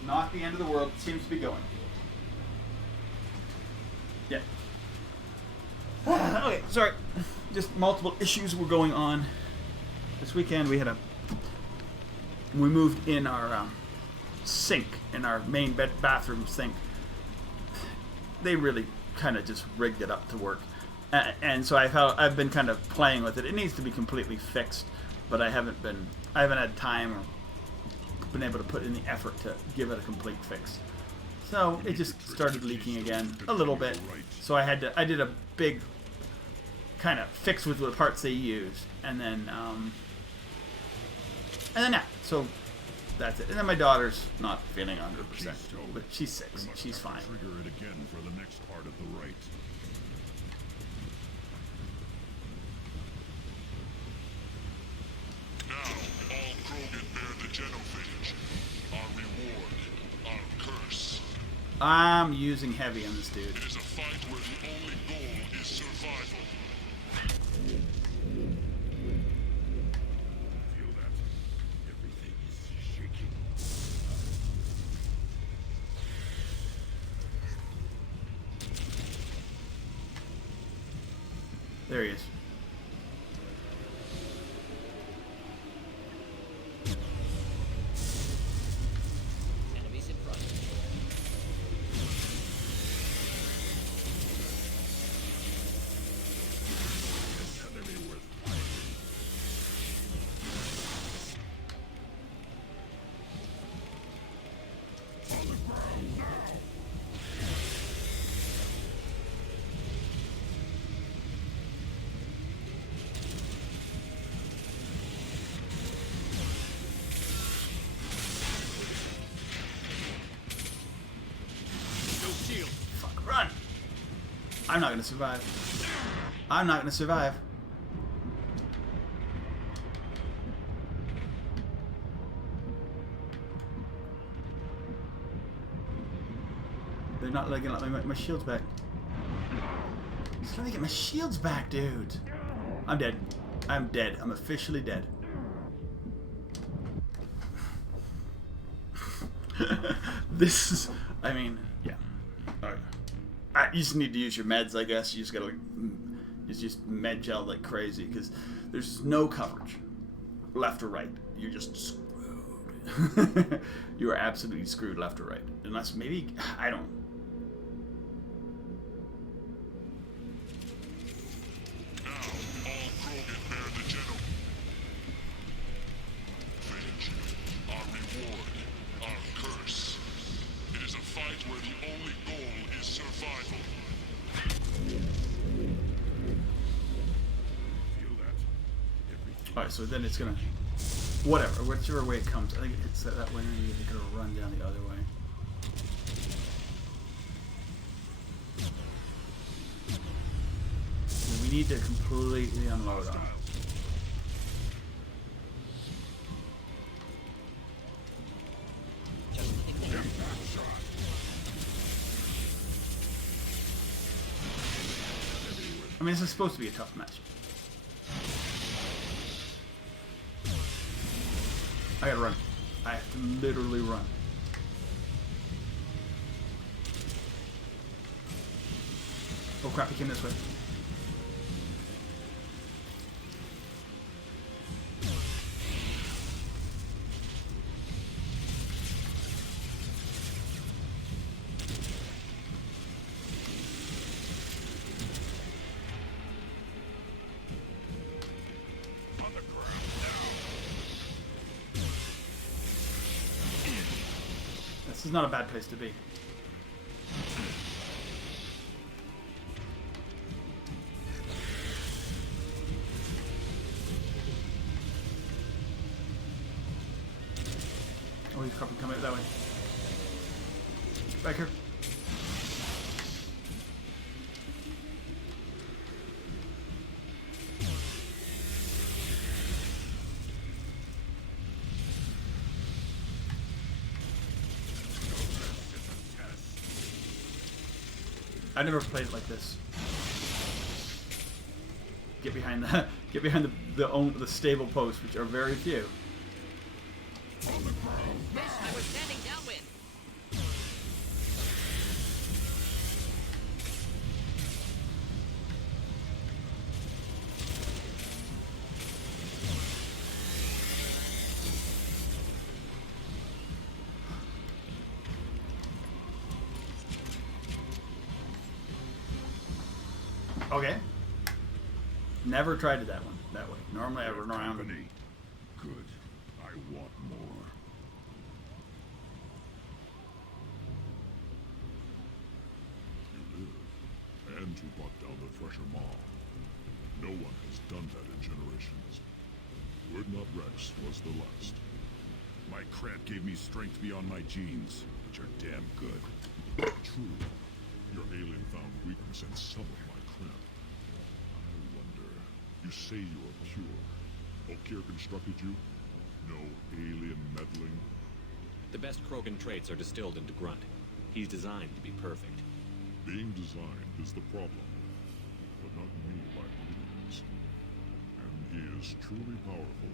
Not the end of the world. Seems to be going. Yeah. Okay, sorry. Just multiple issues were going on. This weekend we moved in our sink, in our main bathroom sink. They really kind of just rigged it up to work. And so I've been kind of playing with it. It needs to be completely fixed, but I haven't had time or been able to put in the effort to give it a complete fix. So it just started leaking again a little bit. So I did a big kind of fix with the parts they used, and then yeah. So that's it. And then my daughter's not feeling 100%, but she's 6. She's fine. Trigger it again for the next part of the rite. Now, all Krogan bear the genophage. Our reward, our curse. I'm using heavy on this dude. It is a fight where the only goal is survival. Feel that? Everything is shaking. There he is. Enemies in front. Fuck, run! I'm not gonna survive. I'm not gonna survive. They're not letting my shields back. Just let me get my shields back, dude. I'm dead. I'm dead. I'm officially dead. This is, I mean, yeah. All right. You just need to use your meds, I guess. You just gotta just med gel like crazy because there's no coverage, left or right. You're just screwed. You are absolutely screwed left or right, unless maybe I don't. Now, all Krogan bear the genophage. Our reward, our curse. It is a fight where the only goal is survival. Feel that? Everything. All right, so then it's gonna, whatever, whichever way it comes. I think it's that way, and you're gonna run down the other way. And we need to completely unload on it. Just ignore. I mean, this is supposed to be a tough match. I gotta run. I have to literally run. Oh crap, he came this way. This is not a bad place to be. Oh, he's probably coming that way. Back here. I never played it like this. get behind the stable posts, which are very few. Miss, I was standing downwind. Okay. Never tried that one that way. Normally I run around. Company. Good. I want more. You live, and you brought down the Thresher Maw. No one has done that in generations. Urdnot Rex was the last. My cred gave me strength beyond my genes, which are damn good. True. Your alien found weakness in some of my clan. I wonder. You say you are pure. Okier constructed you? No alien meddling? The best Krogan traits are distilled into Grunt. He's designed to be perfect. Being designed is the problem, but not made by aliens. And he is truly powerful.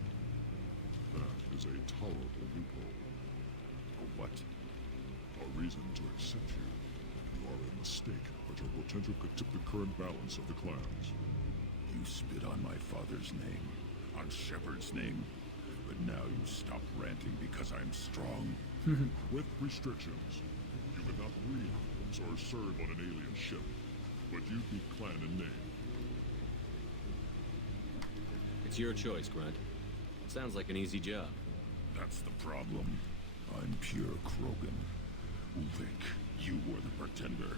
That is a tolerable loophole. What? A reason to accept you. You are a mistake, but your potential could tip the current balance of the clans. You spit on my father's name, on Shepard's name, but now you stop ranting because I'm strong. With restrictions. You could not breed or serve on an alien ship, but you'd be clan in name. It's your choice, Grunt. Sounds like an easy job. That's the problem. I'm pure Krogan. Ulvik, you were the pretender.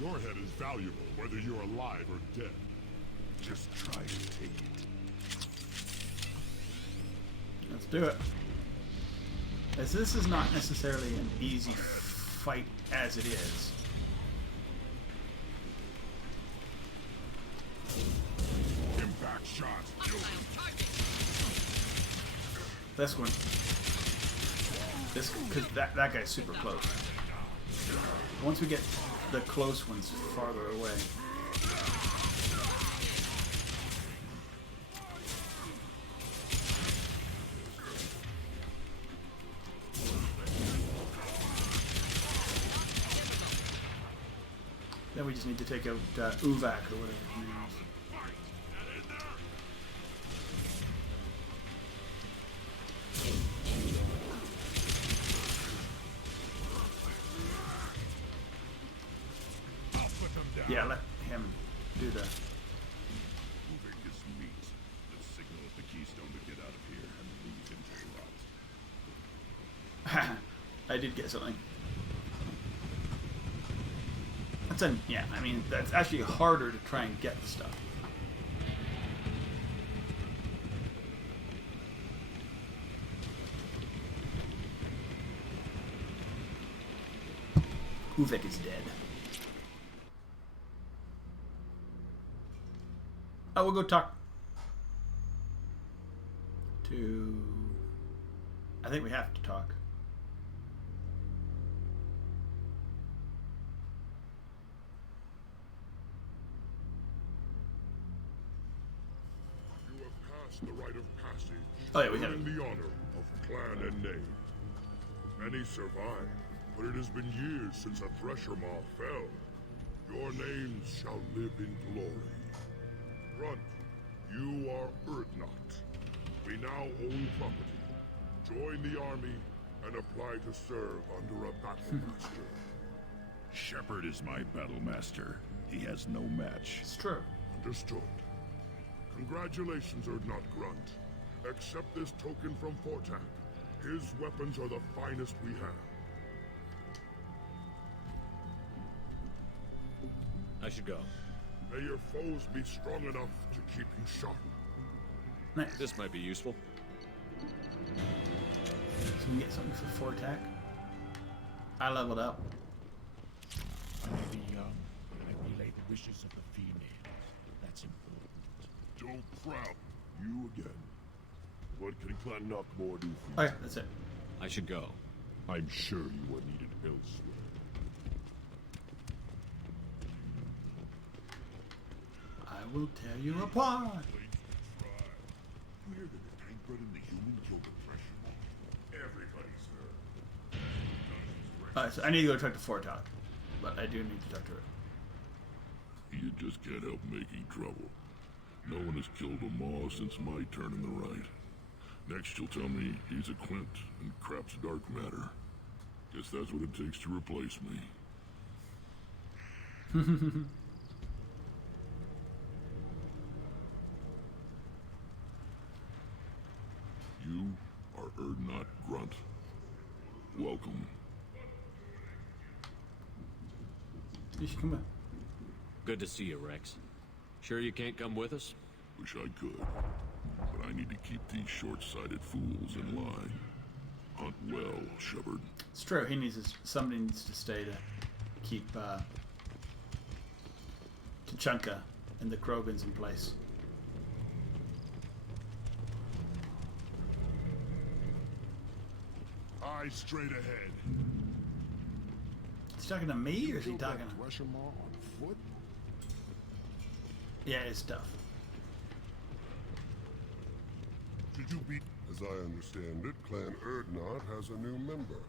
Your head is valuable, whether you're alive or dead. Just try to take it. Let's do it. As this is not necessarily an easy fight as it is. Impact shot. This one. This, because that guy's super close. Once we get the close ones farther away. Then we just need to take out Uvak or whatever his name is. Yeah, let him do that. Ulvik is meat. Let's signal at the Keystone to get out of here and leave him to rot. I did get something. That's yeah, I mean, that's actually harder to try and get the stuff. Uvik is dead. Oh, we'll go talk to... I think we have to talk. You have passed the rite of passage. Oh, yeah, we have it. In the honor of clan and name. Many survive, but it has been years since a Thresher Maw fell. Your names shall live in glory. Grunt, you are Urdnot. We now own property. Join the army and apply to serve under a battle master. Shepard is my battle master. He has no match. It's true. Understood. Congratulations, Urdnot Grunt. Accept this token from Fortak. His weapons are the finest we have. I should go. May your foes be strong enough to keep you sharp. Nice. This might be useful. So we can get something for Fortak. I leveled up. I may be young, but I relay the wishes of the females. That's important. Don't crowd. You again. What can Clan Knockmore do for you? Okay, that's it. I should go. I'm sure you are needed elsewhere. I will tear you apart. You hear that the tank bred and the human killed the Thresher Maw? Everybody's heard. So I need to go talk to Fortalk, but I do need to talk to her. You just can't help making trouble. No one has killed a Maw since my turn in the right. Next you'll tell me he's a Quint and crap's dark matter. Guess that's what it takes to replace me. You are Erdnot Grunt. Welcome. You should come back. Good to see you, Rex. Sure you can't come with us? Wish I could, but I need to keep these short-sighted fools in line. Hunt well, Shepard. It's true. Somebody needs to stay to keep Tachanka and the Krogans in place. Eyes straight ahead. Is he talking to me or is he talking to... Thresher Maw on foot? Yeah, it's tough. Should you be... As I understand it, Clan Erdnot has a new member.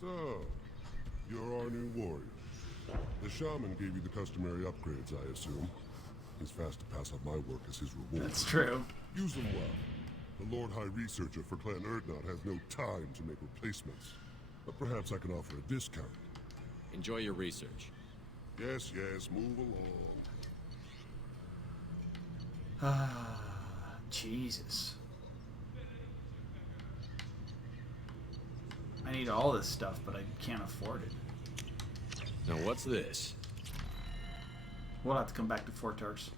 So, you're our new warrior. The shaman gave you the customary upgrades, I assume. He's fast to pass up my work as his reward. That's true. Use them well. The Lord High Researcher for Clan Erdnot has no time to make replacements. But perhaps I can offer a discount. Enjoy your research. Yes, move along. Ah, Jesus. I need all this stuff, but I can't afford it. Now what's this? We'll have to come back to Fortax.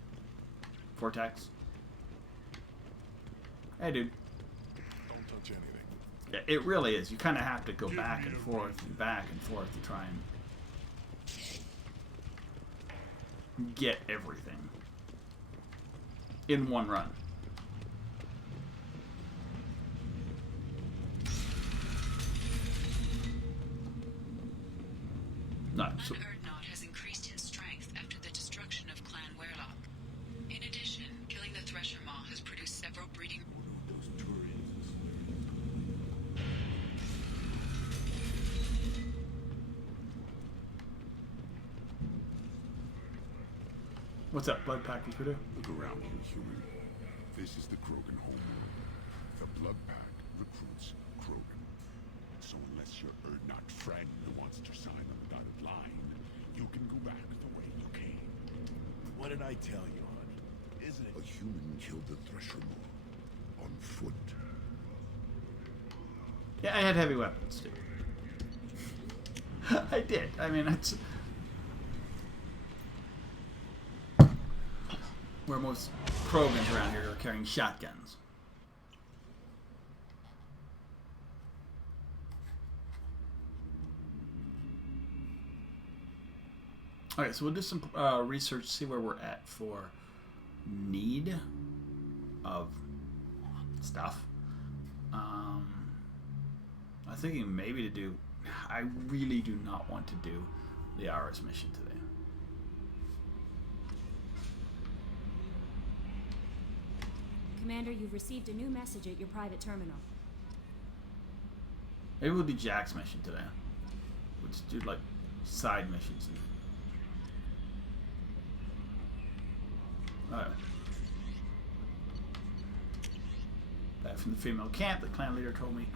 Hey, dude. Don't touch anything. Yeah, it really is. You kind of have to go back and forth to try and get everything in one run. No, so Clan Erdnot has increased in strength after the destruction of Clan Werlock. In addition, killing the Thresher Maw has produced several breeding... what's up, Blood Pack Recruiter? Look around you, human. This is the Krogan homeworld. The Blood Pack recruits Krogan. So unless your Erdnot friend wants to sign on the dotted line, you can go back the way you came. What did I tell you, honey? Isn't it? A human killed the Thresher Maw on foot. Yeah, I had heavy weapons, too. I did. I mean, it's... where most Krogans around here are carrying shotguns. Okay, so we'll do some research, see where we're at for need of stuff. I'm thinking maybe to do... I really do not want to do the Aris mission today. Commander, you've received a new message at your private terminal. Maybe we'll do Jack's mission today. We'll just do like side missions. Alright. Back from the female camp, the clan leader told me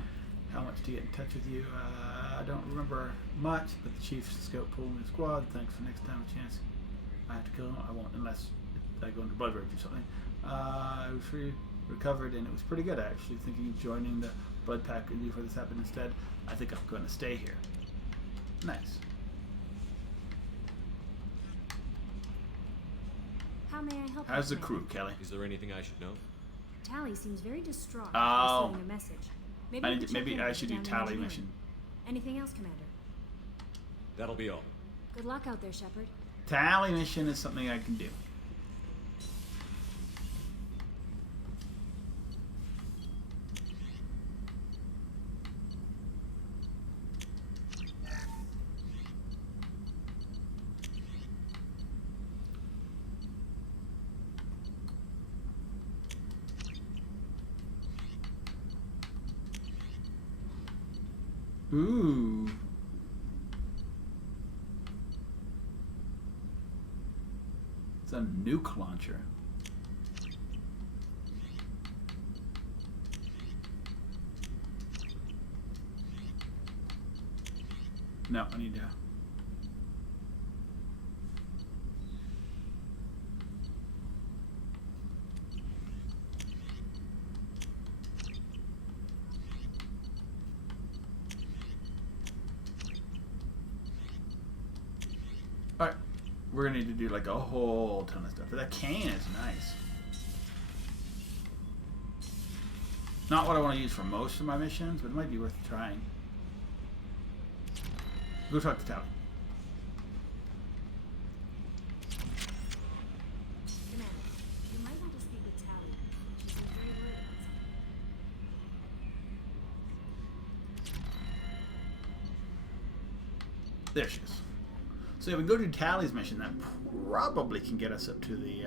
how much to get in touch with you. I don't remember much, but the chief scout pulled me in the squad. Thanks for next time a chance. I have to kill him. I won't unless I go into Blood Rage or something. I was recovered and it was pretty good actually. Thinking of joining the Blood Pack before this happened instead. I think I'm going to stay here. Nice. How may I help How's you, the crew, Kelly? Is there anything I should know? Tally seems very distraught Oh. after receiving a message. I you could check in I with should her do down in Tally engineering. mission. Anything else, Commander? That'll be all. Good luck out there, Shepard. Tally mission is something I can do. Ooh. It's a nuke launcher. No, I need to. Alright, we're gonna need to do like a whole ton of stuff. But that cane is nice. Not what I want to use for most of my missions, but it might be worth trying. Go talk to Tally. Commander, you might want to speak with Tally. She's been very worried about something. There she is. So yeah, we go to Tally's mission. That probably can get us up to the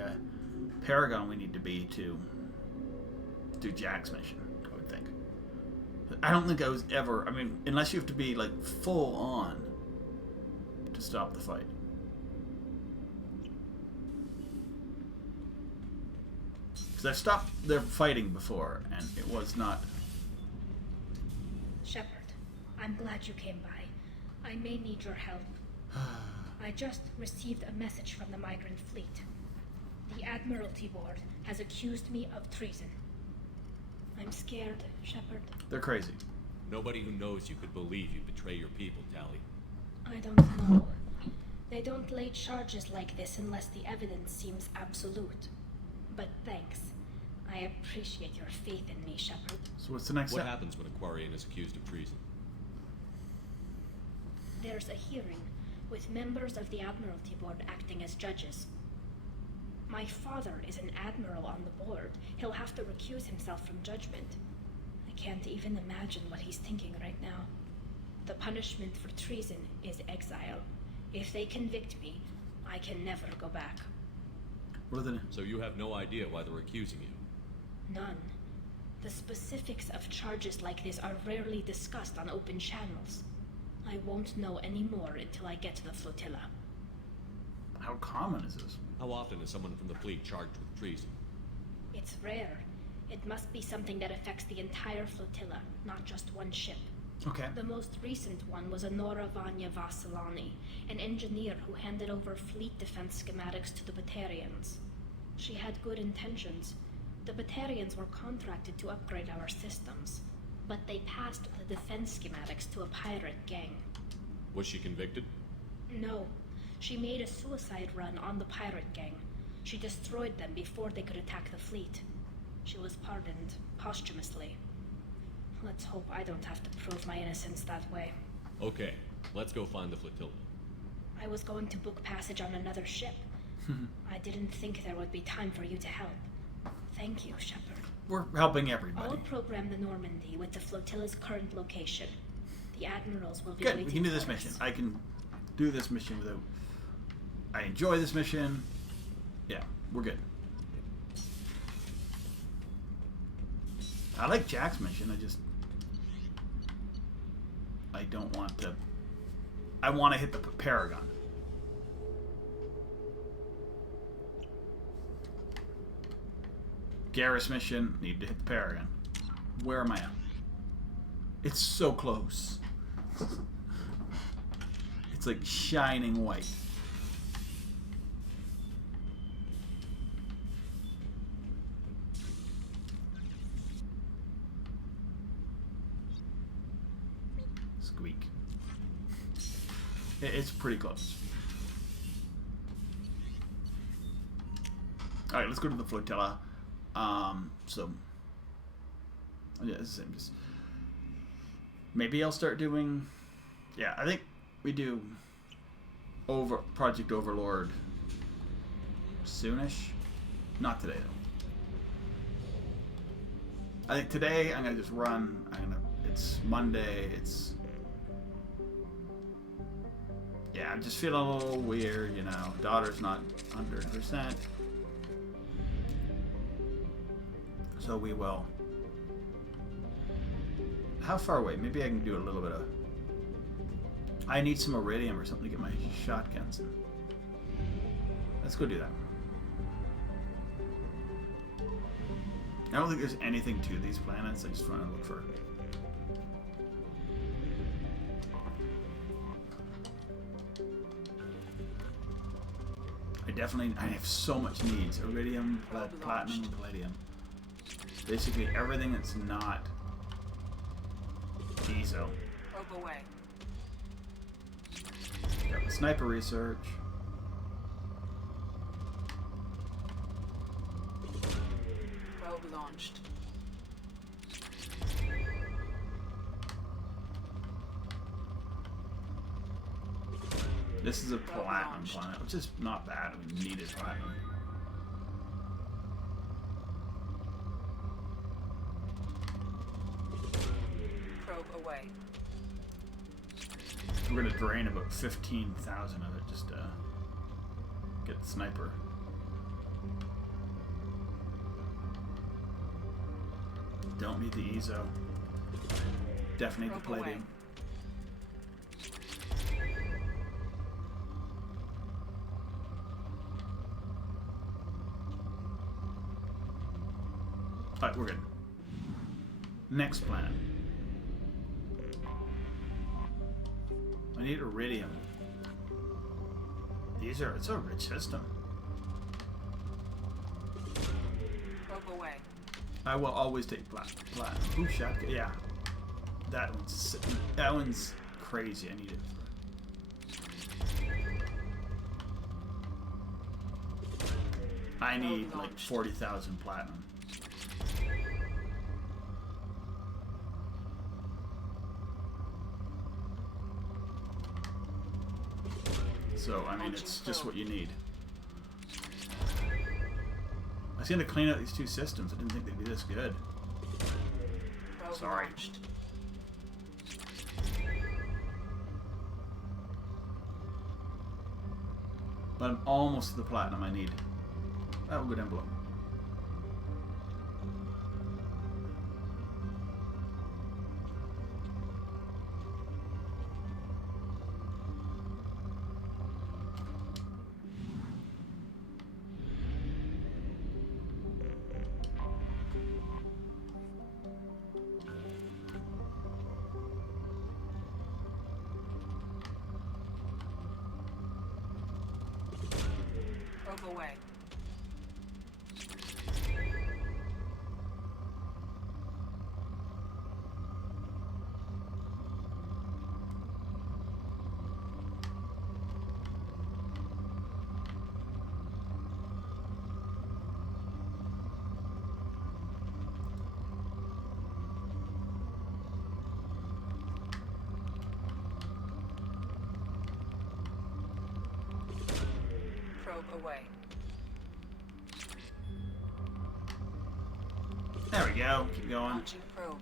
Paragon we need to be to do Jack's mission, I would think. I don't think I was ever... I mean, unless you have to be, like, full on to stop the fight. Because I've stopped their fighting before, and it was not... Shepard, I'm glad you came by. I may need your help. I just received a message from the migrant fleet. The Admiralty Board has accused me of treason. I'm scared, Shepard. They're crazy. Nobody who knows you could believe you betray your people, Tally. I don't know. They don't lay charges like this unless the evidence seems absolute. But thanks. I appreciate your faith in me, Shepard. So what's the next What step? happens when a Quarian is accused of treason? There's a hearing with members of the Admiralty Board acting as judges. My father is an admiral on the board. He'll have to recuse himself from judgment. I can't even imagine what he's thinking right now. The punishment for treason is exile. If they convict me, I can never go back. What are the... So you have no idea why they're accusing you? None. The specifics of charges like this are rarely discussed on open channels. I won't know any more until I get to the flotilla. How common is this? How often is someone from the fleet charged with treason? It's rare. It must be something that affects the entire flotilla, not just one ship. Okay. The most recent one was Honora Vanya Vasilani, an engineer who handed over fleet defense schematics to the Batarians. She had good intentions. The Batarians were contracted to upgrade our systems, but they passed the defense schematics to a pirate gang. Was she convicted? No. She made a suicide run on the pirate gang. She destroyed them before they could attack the fleet. She was pardoned posthumously. Let's hope I don't have to prove my innocence that way. Okay, let's go find the flotilla. I was going to book passage on another ship. I didn't think there would be time for you to help. Thank you, Shepard. We're helping everybody. I'll program the Normandy with the flotilla's current location. The admirals will be Good, waiting we can do this for mission. us. I can do this mission without... I enjoy this mission. Yeah, we're good. I like Jack's mission, I don't want to... I want to hit the Paragon. Garrus mission, need to hit the Paragon. Where am I at? It's so close. It's like shining white. Squeak. It's pretty close. Alright, let's go to the flotilla. Yeah, it's the same. Just maybe I'll start doing. Yeah, I think we do Project Overlord soonish. Not today though. I think today I'm gonna just run. It's Monday. Yeah, I'm just feeling a little weird, you know. Daughter's not 100%. So we will. How far away? Maybe I can do a little bit of I need some iridium or something to get my shotguns. Let's go do that. I don't think there's anything to these planets. I just want to look for. I have so much needs. Iridium, platinum, palladium. Basically everything that's not diesel. Probe away. Got the sniper research. Probe launched. This is a platinum planet, which is not bad. We needed platinum. Probe away. We're gonna drain about 15,000 of it just to get the sniper. Don't need the EZO. Definitely need the palladium. Alright, we're good. Next planet. I need iridium. It's a rich system. Probe away. I will always take platinum. Ooh, shotgun. Yeah. That one's crazy. I need it. I need like 40,000 platinum. So, I mean, it's just what you need. I was going to clean out these two systems. I didn't think they'd be this good. Sorry. But I'm almost to the platinum I need. That will go down below. Probe away. Probe away. There we go. Keep going. Launching probe.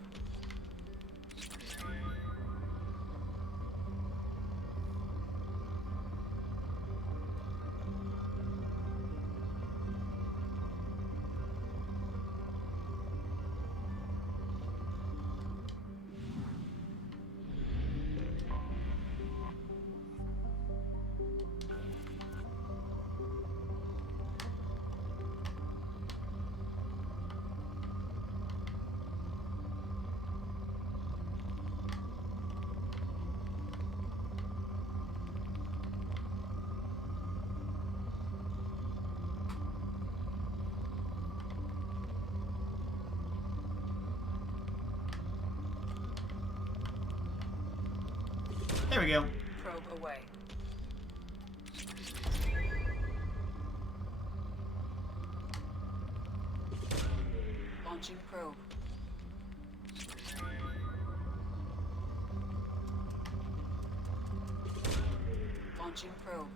There we go. Probe away. Launching probe. Launching probe.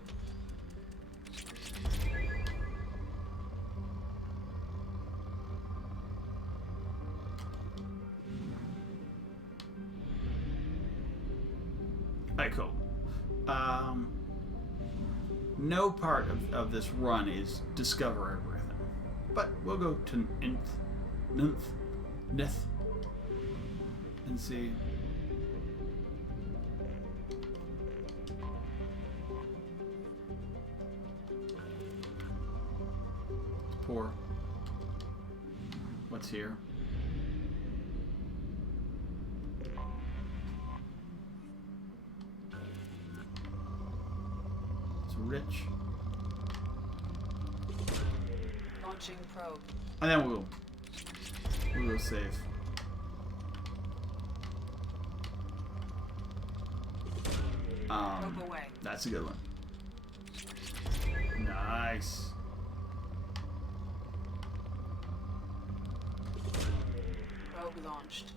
Alright, cool. No part of this run is discover everything. But we'll go to Nth, and see. core. What's here? It's rich. Launching probe. And then we'll save. Probe away. That's a good one. Nice. Probe launched.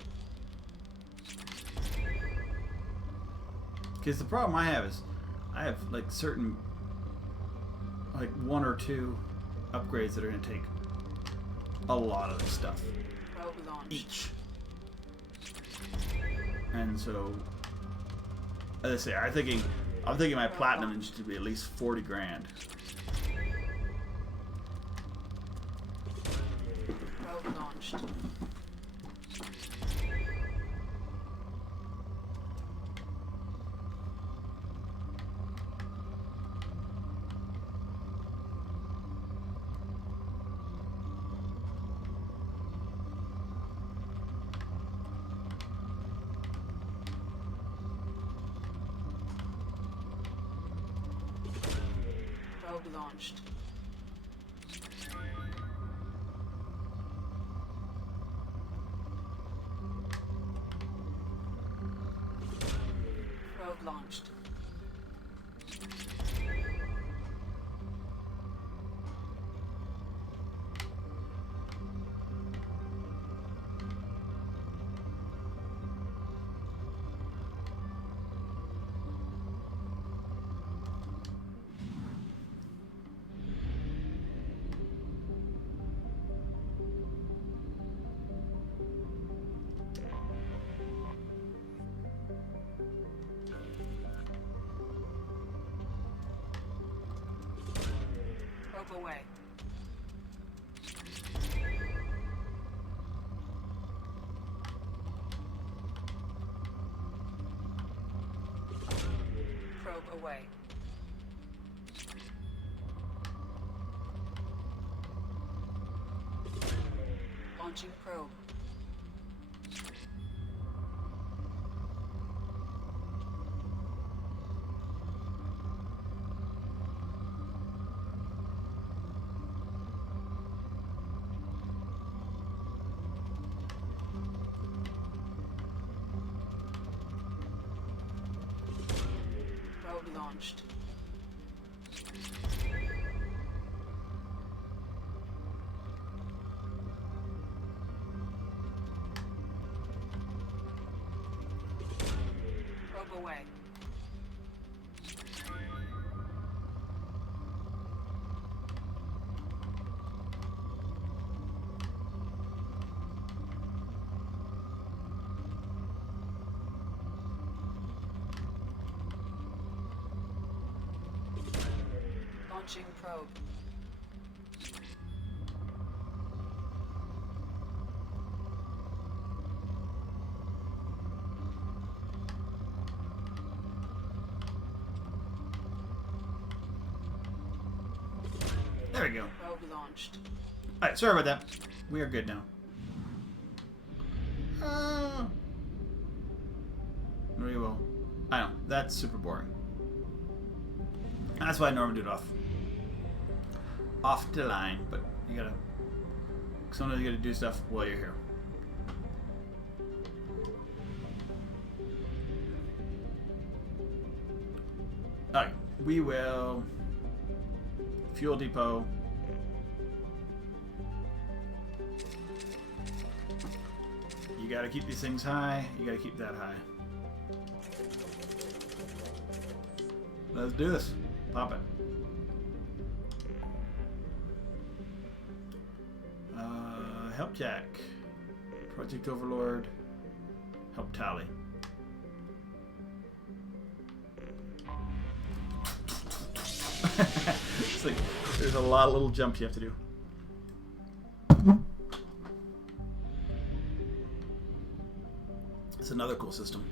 Because the problem I have is I have like certain, like 1 or 2 upgrades that are going to take a lot of this stuff Probe launched. each. And so, as I say, I'm thinking my platinum needs to be at least 40 grand. Probe launched. Probe launched. Probe launched. Probe away. Probe away. Launching probe. Probe launched. Probe away. Launching probe. There we go. Probe launched. Alright, sorry about that. We are good now. We will. I know, that's super boring. That's why I normally do it off the line, but you gotta, sometimes you gotta do stuff while you're here. Alright, we will fuel depot. You gotta keep these things high, you gotta keep that high. Let's do this. Pop it. Help Jack. Project Overlord. Help Tally. It's like there's a lot of little jumps you have to do. It's another cool system.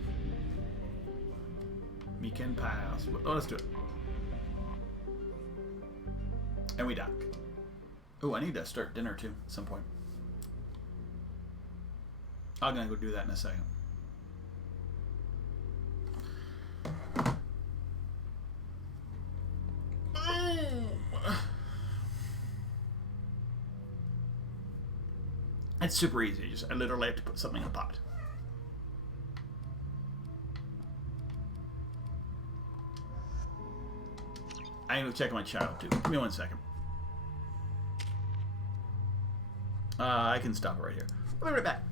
We can pass. Oh, let's do it. And we dock. Oh, I need to start dinner too at some point. I'm gonna go do that in a second. It's super easy. I literally have to put something in a pot. I need to check my child too. Give me 1 second. I can stop it right here. I'll be right back.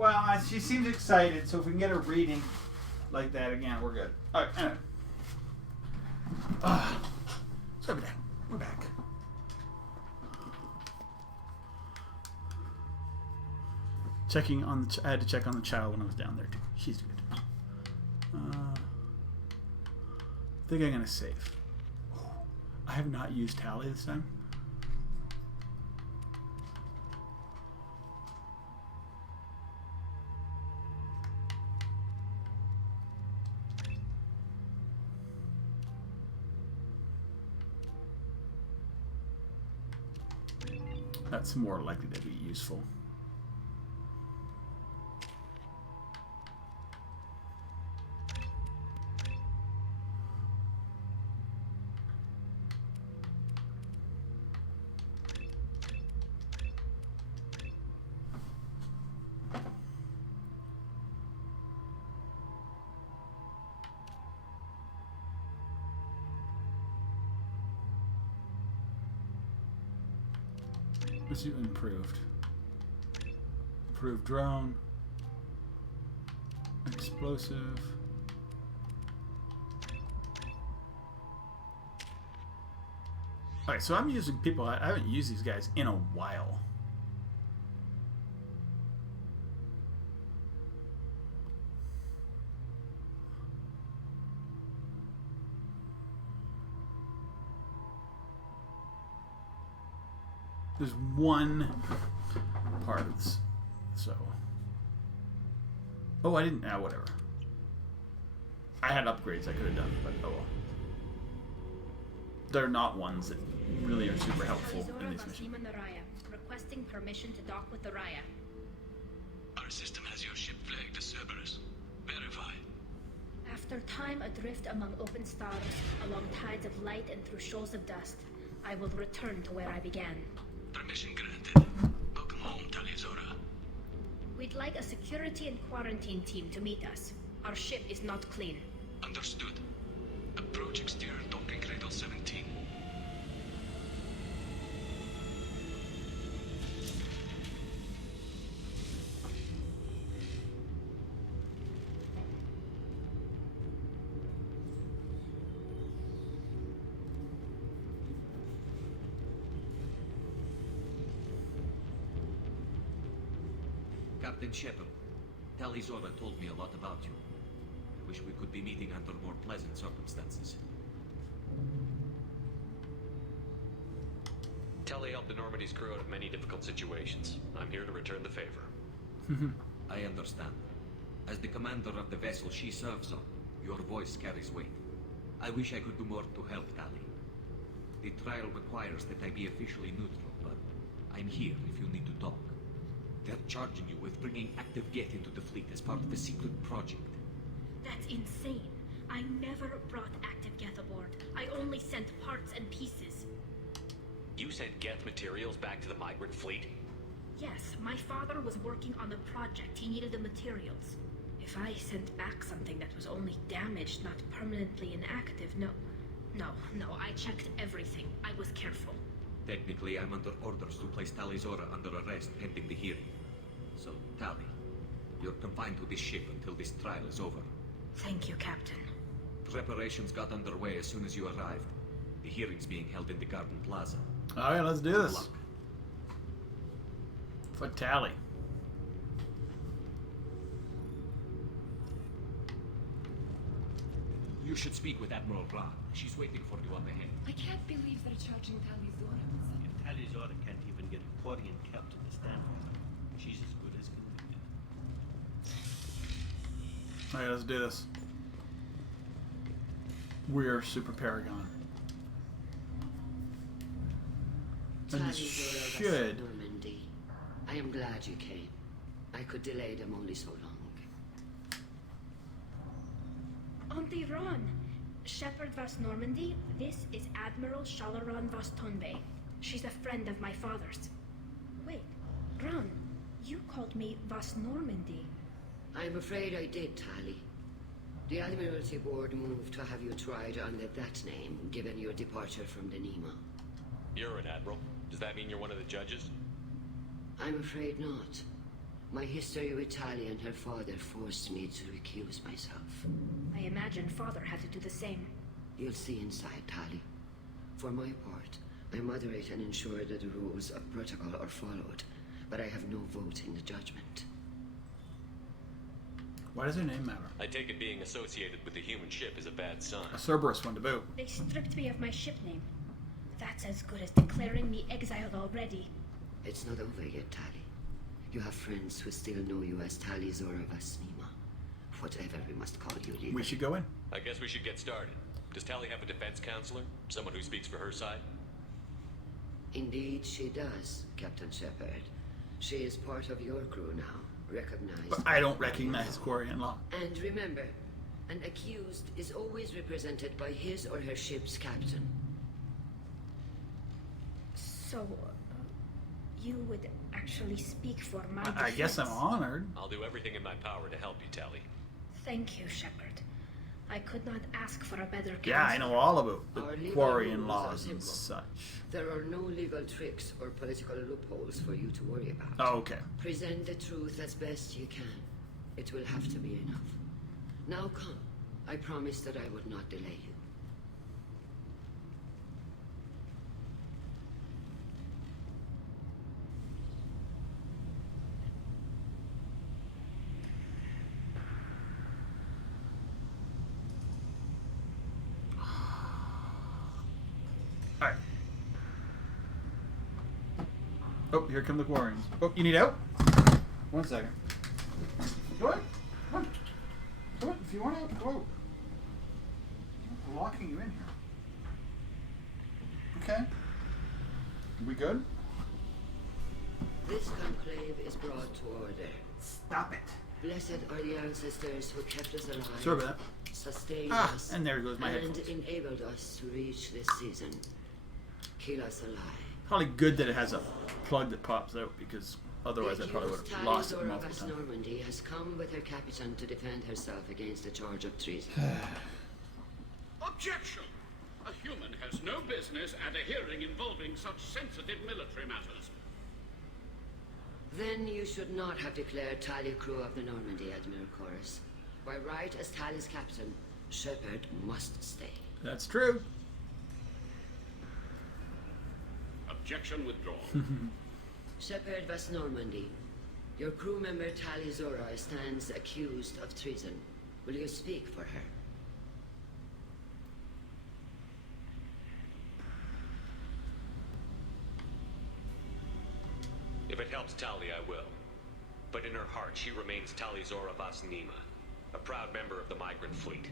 Well, she seems excited, so if we can get her reading like that again, we're good. All right, anyway. So we're back. Checking on the. I had to check on the child when I was down there too. She's good. I think I'm gonna save. I have not used Tally this time. That's more likely to be useful. Let's do improved. Improved drone. Explosive. Alright, so I'm using people. I haven't used these guys in a while. There's one part of this, so. Oh, I didn't. Whatever. I had upgrades I could have done, but oh well. They're not ones that really are super helpful in these missions. Requesting permission to dock with the Raya. Our system has your ship flagged as Cerberus. Verify. After time adrift among open stars, along tides of light and through shoals of dust, I will return to where I began. Permission granted. Welcome home, Talizora. We'd like a security and quarantine team to meet us. Our ship is not clean. Understood. Approach exterior docking cradle 17. Captain Shep, Talizora told me a lot about you. I wish we could be meeting under more pleasant circumstances. Tally helped the Normandy's crew out of many difficult situations. I'm here to return the favor. I understand. As the commander of the vessel she serves on, your voice carries weight. I wish I could do more to help Tally. The trial requires that I be officially neutral, but I'm here if you need to talk. They're charging you with bringing active Geth into the fleet as part of a secret project. That's insane. I never brought active Geth aboard. I only sent parts and pieces. You sent Geth materials back to the migrant fleet? Yes, my father was working on a project. He needed the materials. If I sent back something that was only damaged, not permanently inactive, no, I checked everything. I was careful. Technically, I'm under orders to place Talizora under arrest pending the hearing. So, Tally, you're confined to this ship until this trial is over. Thank you, Captain. Preparations got underway as soon as you arrived. The hearing's being held in the Garden Plaza. Alright, let's do this. For Tally. You should speak with Admiral Ra. She's waiting for you up ahead. I can't believe they're charging Talizora. If Talizora can't even get a Quarian captain to stand for her, she's as good as convicted. Alright, let's do this. We're Super Paragon. And this should. Normandy. I am glad you came. I could delay them only so long. Auntie Ron! Shepherd Vas Normandy, this is Admiral Shalaron Vas Tonbe. She's a friend of my father's. Wait, Ron, you called me Vas Normandy. I'm afraid I did, Tally. The Admiralty Board moved to have you tried under that name, given your departure from the Nima. You're an admiral. Does that mean you're one of the judges? I'm afraid not. My history with Tali and her father forced me to recuse myself. I imagine Father had to do the same. You'll see inside, Tali. For my part, I moderate and ensure that the rules of protocol are followed, but I have no vote in the judgment. Why does her name matter? I take it being associated with the human ship is a bad sign. A Cerberus one to boot. They stripped me of my ship name. That's as good as declaring me exiled already. It's not over yet, Tali. You have friends who still know you as Tali Zora Vasnima. Whatever we must call you legally. We should go in. I guess we should get started. Does Tali have a defense counselor? Someone who speaks for her side? Indeed, she does, Captain Shepard. She is part of your crew now, recognized. But I don't recognize Quarian law. And remember, an accused is always represented by his or her ship's captain. So, you would actually speak for my defense? I guess I'm honored. I'll do everything in my power to help you, Tali. Thank you, Shepard. I could not ask for a better counselor. Yeah, I know all about the Our legal Quarian rules laws are and simple. such. There are no legal tricks or political loopholes for you to worry about. Oh, okay. Present the truth as best you can. It will have to be enough. Now come. I promised that I would not delay you. Alright. Oh, here come the Quarians. Oh, you need out? 1 second. Go ahead. Come on. Come on. If you want out, go out. I'm locking you in here. Okay. We good? This conclave is brought to order. Stop it. Blessed are the ancestors who kept us alive, Sorry about that. sustained Ah, us, and there goes my and headphones. enabled us to reach this season. Kill us alive. Probably good that it has a plug that pops out, because otherwise I probably would have lost it multiple times. Normandy has come with her captain to defend herself against the charge of treason. Objection! A human has no business at a hearing involving such sensitive military matters. Then you should not have declared Tali crew of the Normandy, Admiral Chorus. By right as Tali's captain, Shepard must stay. That's true. Objection withdrawn. Shepard was Normandy. Your crew member Tali Zora stands accused of treason. Will you speak for her? If it helps Tali, I will. But in her heart, she remains Tali Zora Vasnima, a proud member of the migrant fleet.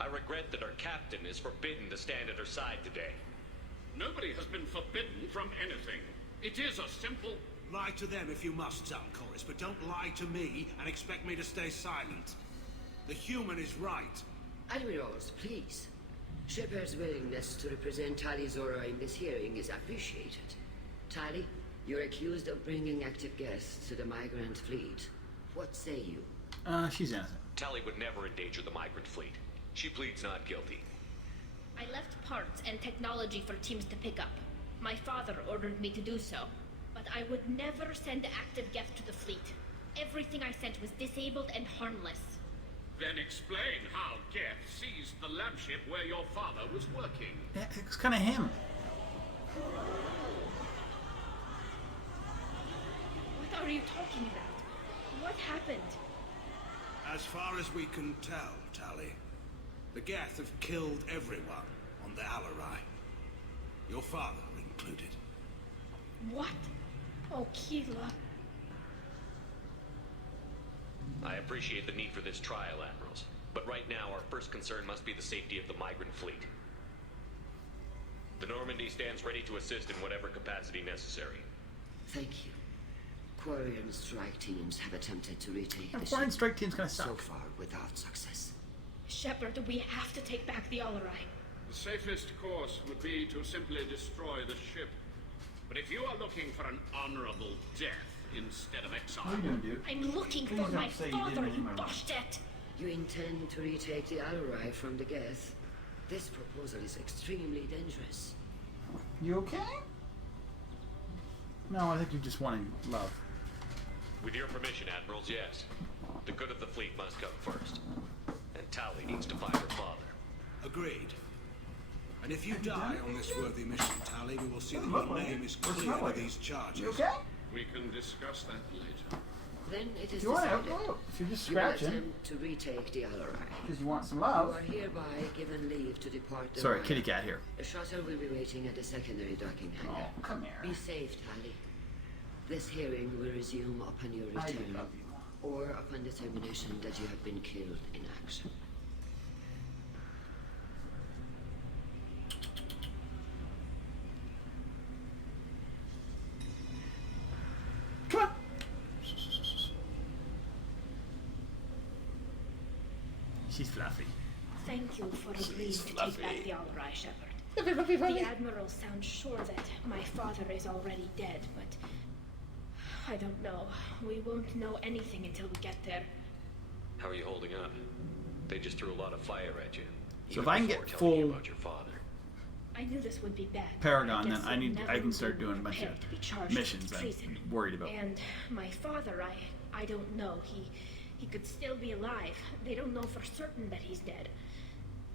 I regret that our captain is forbidden to stand at her side today. Nobody has been forbidden from anything. It is a simple... Lie to them if you must, Chorus, but don't lie to me and expect me to stay silent. The human is right. Admirals, please. Shepard's willingness to represent Tali Zora in this hearing is appreciated. Tali, you're accused of bringing active guests to the migrant fleet. What say you? She's innocent. Tali would never endanger the migrant fleet. She pleads not guilty. I left parts and technology for teams to pick up. My father ordered me to do so. But I would never send active guests to the fleet. Everything I sent was disabled and harmless. Then explain how Geth seized the lab ship where your father was working. Yeah, it's kind of him. What are you talking about? What happened? As far as we can tell, Tali, the Geth have killed everyone on the Alarai. Your father included. What? Oh, Keela. I appreciate the need for this trial, Admirals. But right now, our first concern must be the safety of the migrant fleet. The Normandy stands ready to assist in whatever capacity necessary. Thank you. Quarian strike teams have attempted to retake the Quarian ship. strike teams kind of suck. So far, without success. Shepard, we have to take back the Alarai. The safest course would be to simply destroy the ship. But if you are looking for an honorable death instead of exile... What are you doing, dude? I'm looking Please for don't my say you father, didn't you remember. bastet! You intend to retake the Alarai from the Geth? This proposal is extremely dangerous. You okay? No, I think you're just wanting love. With your permission, Admirals, yes. The good of the fleet must come first. And Tali needs to find her father. Agreed. And if you die on this worthy mission, Tali, we will see that your name is clear of these charges. You okay? We can discuss that later. Then it is You want to decided. help? Oh, if you're just You will scratching. attempt to retake the Alarai. Because you want some You love. are hereby given leave to depart the Sorry, Raya. kitty cat here. The shuttle will be waiting at the secondary docking hangar. Oh, come here. Be safe, Tali. This hearing will resume upon your I return, love you. or upon determination that you have been killed in action. Come on. She's fluffy. Thank you for agreeing She's to fluffy. take back the Alarai, Shepard. Fluffy, fluffy, fluffy. The Admiral sounds sure that my father is already dead, but I don't know. We won't know anything until we get there. How are you holding up? They just threw a lot of fire at you. So even if I can before get telling you full about your father. I knew this would be bad. Paragon, guess then you'll I never can start be doing a bunch prepared of to be charged missions with I'm treason. worried about. And my father, I don't know. He could still be alive. They don't know for certain that he's dead.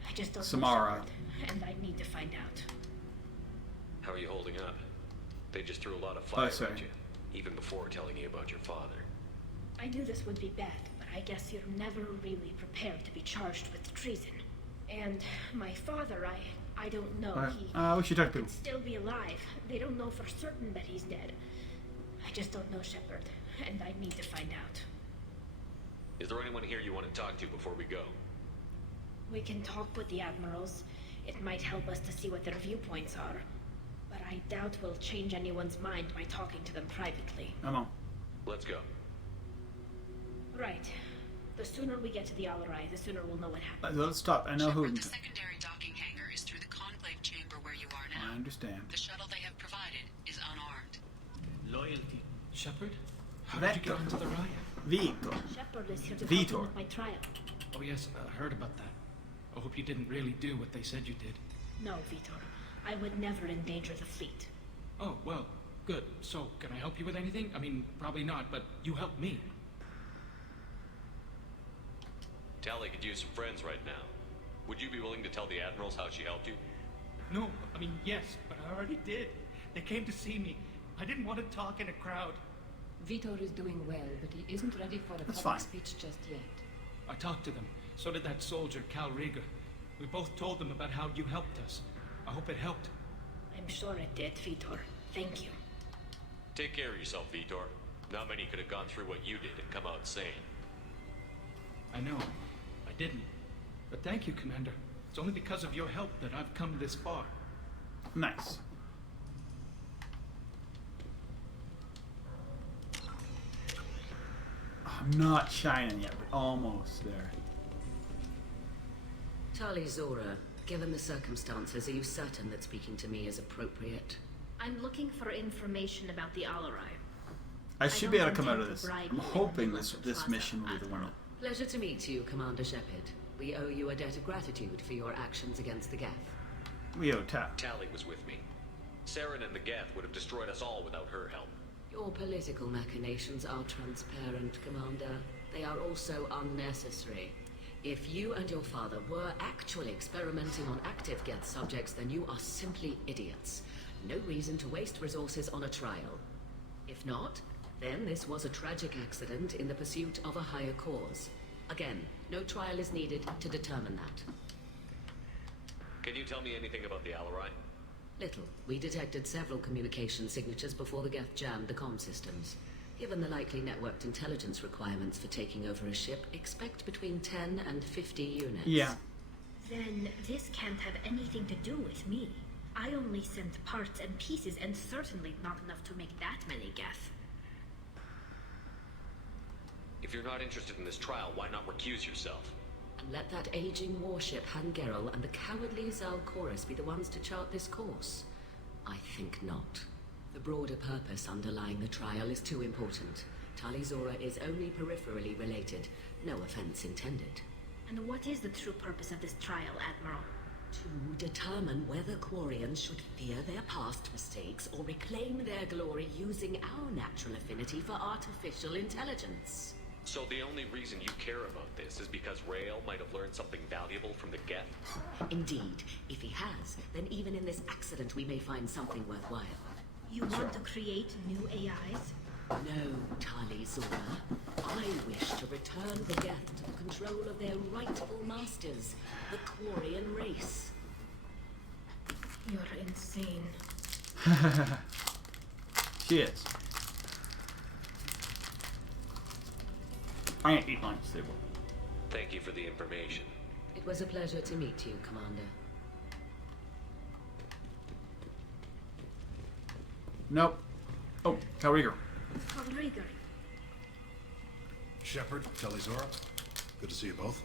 I just don't Samara. know, Shepard, and I need to find out. How are you holding up? They just threw a lot of fire sorry. at you, even before telling you about your father. I knew this would be bad, but I guess you're never really prepared to be charged with treason. And my father, I don't know. We should talk to could still be alive. They don't know for certain that he's dead. I just don't know, Shepard, and I need to find out. Is there anyone here you want to talk to before we go? We can talk with the admirals. It might help us to see what their viewpoints are. But I doubt we'll change anyone's mind by talking to them privately. Come on. Let's go. Right. The sooner we get to the Alarai, the sooner we'll know what happened. Let's stop. I know who. The secondary docking hangar is through the conclave chamber where you are now. I understand. The shuttle they have provided is unarmed. Loyalty. Shepard? How did you get into the riot? Vito. Shepard is here to help Vitor. me with my trial. Oh yes, I heard about that. I hope you didn't really do what they said you did. No, Vitor. I would never endanger the fleet. Oh, well, good. So, can I help you with anything? I mean, probably not, but you helped me. Tali could use some friends right now. Would you be willing to tell the admirals how she helped you? No, I mean, yes, but I already did. They came to see me. I didn't want to talk in a crowd. Vitor is doing well, but he isn't ready for a That's public fine. speech just yet. I talked to them. So did that soldier, Cal Rieger. We both told them about how you helped us. I hope it helped. I'm sure it did, Vitor. Thank you. Take care of yourself, Vitor. Not many could have gone through what you did and come out sane. I know. I didn't. But thank you, Commander. It's only because of your help that I've come this far. Nice. I'm not shining yet, but almost there. Tali Zora, given the circumstances, are you certain that speaking to me is appropriate? I'm looking for information about the Alarai. I should be able to don't come out of intend this. to bribe I'm you hoping with this the this Plaza mission will be the one. Pleasure to meet you, Commander Shepard. We owe you a debt of gratitude for your actions against the Geth. We owe tap. Tali was with me. Saren and the Geth would have destroyed us all without her help. Your political machinations are transparent, Commander. They are also unnecessary. If you and your father were actually experimenting on active Geth subjects, then you are simply idiots. No reason to waste resources on a trial. If not, then this was a tragic accident in the pursuit of a higher cause. Again, no trial is needed to determine that. Can you tell me anything about the Alarai? Little. We detected several communication signatures before the Geth jammed the comm systems. Given the likely networked intelligence requirements for taking over a ship, expect between 10 and 50 units. Yeah. Then this can't have anything to do with me. I only sent parts and pieces, and certainly not enough to make that many Geth. If you're not interested in this trial, why not recuse yourself? And let that aging warship Hangerel and the cowardly Zalchorus be the ones to chart this course? I think not. The broader purpose underlying the trial is too important. Tali Zora is only peripherally related. No offense intended. And what is the true purpose of this trial, Admiral? To determine whether Quarians should fear their past mistakes or reclaim their glory using our natural affinity for artificial intelligence. So the only reason you care about this is because Rael might have learned something valuable from the Geth? Indeed. If he has, then even in this accident we may find something worthwhile. You want to create new AIs? No, Tali Zora. I wish to return the Geth to the control of their rightful masters, the Quarian race. You're insane. She is. I ain't eat lunch, stable. Thank you for the information. It was a pleasure to meet you, Commander. Nope. Oh, Calriger. Calriger. Shepard, Telizora, good to see you both.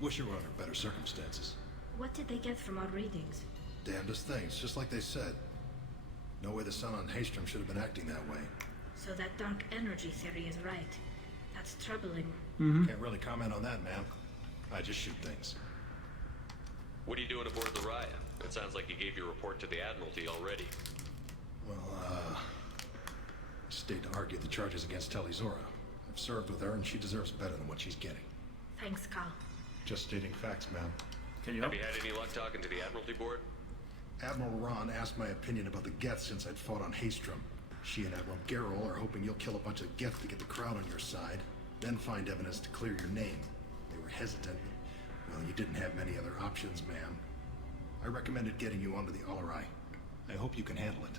Wish you were under better circumstances. What did they get from our readings? Damnedest things, just like they said. No way the sun on Haystrom should have been acting that way. So that dark energy theory is right. That's troubling. Can't really comment on that, ma'am. I just shoot things. What are you doing aboard the Raya? It sounds like you gave your report to the Admiralty already. Well, stayed to argue the charges against Telizora. I've served with her and she deserves better than what she's getting. Thanks, Cal. Just stating facts, ma'am. Can you Have you had any luck talking to the Admiralty Board? Admiral Ron asked my opinion about the Geth since I'd fought on Haystrom. She and Admiral Garrel are hoping you'll kill a bunch of Geth to get the crowd on your side, then find evidence to clear your name. They were hesitant. Well, you didn't have many other options, ma'am. I recommended getting you onto the Alarai. I hope you can handle it.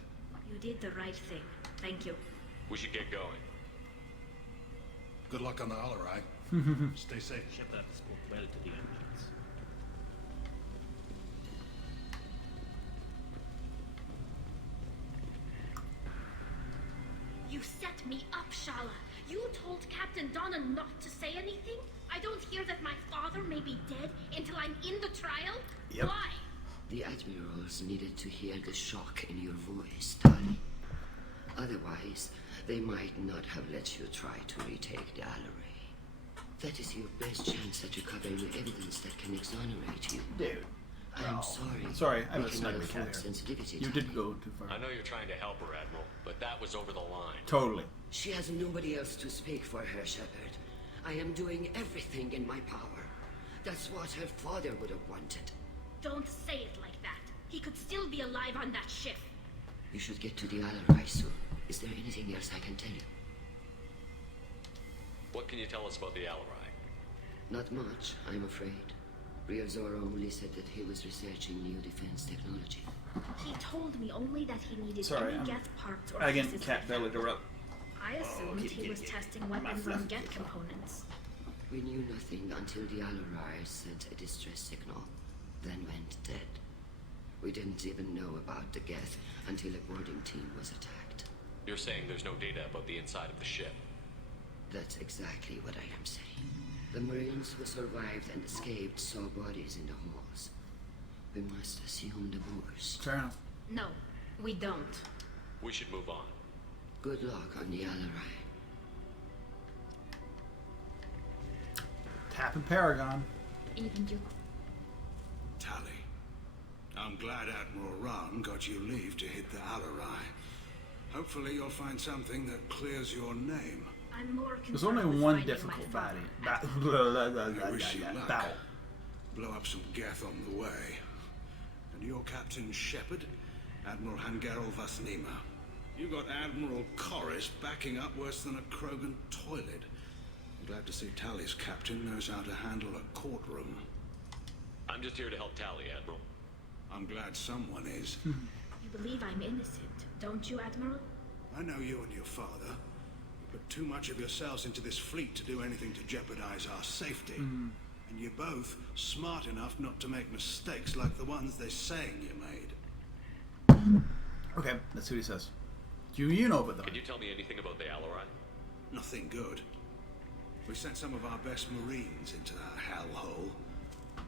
You did the right thing. Thank you. We should get going. Good luck on the Alarai. Stay safe. Shepard spoke well to the Emeralds. You set me up, Shala. You told Captain Donna not to say anything? I don't hear that my father may be dead until I'm in the trial? Yep. Why? The Admirals needed to hear the shock in your voice, Tali. Otherwise, they might not have let you try to retake the Alarai. That is your best chance at recovering evidence that can exonerate you. Dude. I'm sorry. Sorry, I We was cannot sniping afford here. sensitivity, You Tali. did go too far. I know you're trying to help her, Admiral, but that was over the line. Totally. She has nobody else to speak for her, Shepard. I am doing everything in my power. That's what her father would have wanted. Don't say it like that. He could still be alive on that ship. You should get to the Alarai soon. Is there anything else I can tell you? What can you tell us about the Alarai? Not much, I'm afraid. Real Zoro only said that he was researching new defense technology. He told me only that he needed Sorry, any I'm Geth parts or again pieces cat like belly that. to up. I assumed he was testing weapons on Geth components. We knew nothing until the Alarai sent a distress signal, then went dead. We didn't even know about the Geth until a boarding team was attacked. You're saying there's no data about the inside of the ship. That's exactly what I am saying. The Marines who survived and escaped saw bodies in the halls. We must assume the Moors. Fair enough. No, we don't. We should move on. Good luck on the Alarai. Tapping Paragon. Even you. Tali, I'm glad Admiral Ron got you leave to hit the Alarai. Hopefully you'll find something that clears your name. I'm more concerned There's only with one finding difficult my battle. I wish you luck. Battle. Blow up some Geth on the way. And your Captain Shepard, Admiral Hangarel Vasnima. You got Admiral Corris backing up worse than a Krogan toilet. I'm glad to see Tali's captain knows how to handle a courtroom. I'm just here to help Tali, Admiral. I'm glad someone is. You believe I'm innocent, don't you, Admiral? I know you and your father. You put too much of yourselves into this fleet to do anything to jeopardize our safety. And you're both smart enough not to make mistakes like the ones they're saying you made. Okay, let's see what he says. Do you know about them? Can you tell me anything about the Alarai? Nothing good. We sent some of our best Marines into that hellhole.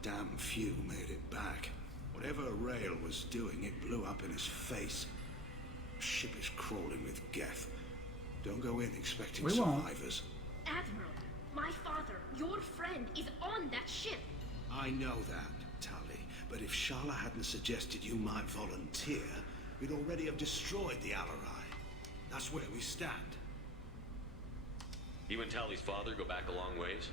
Damn few made it back. Whatever Rael was doing, it blew up in his face. Ship is crawling with Geth. Don't go in expecting We won't. survivors. Admiral, my father, your friend, is on that ship. I know that, Tali. But if Shala hadn't suggested you might volunteer, we'd already have destroyed the Alarai. That's where we stand. You and Tally's father go back a long ways?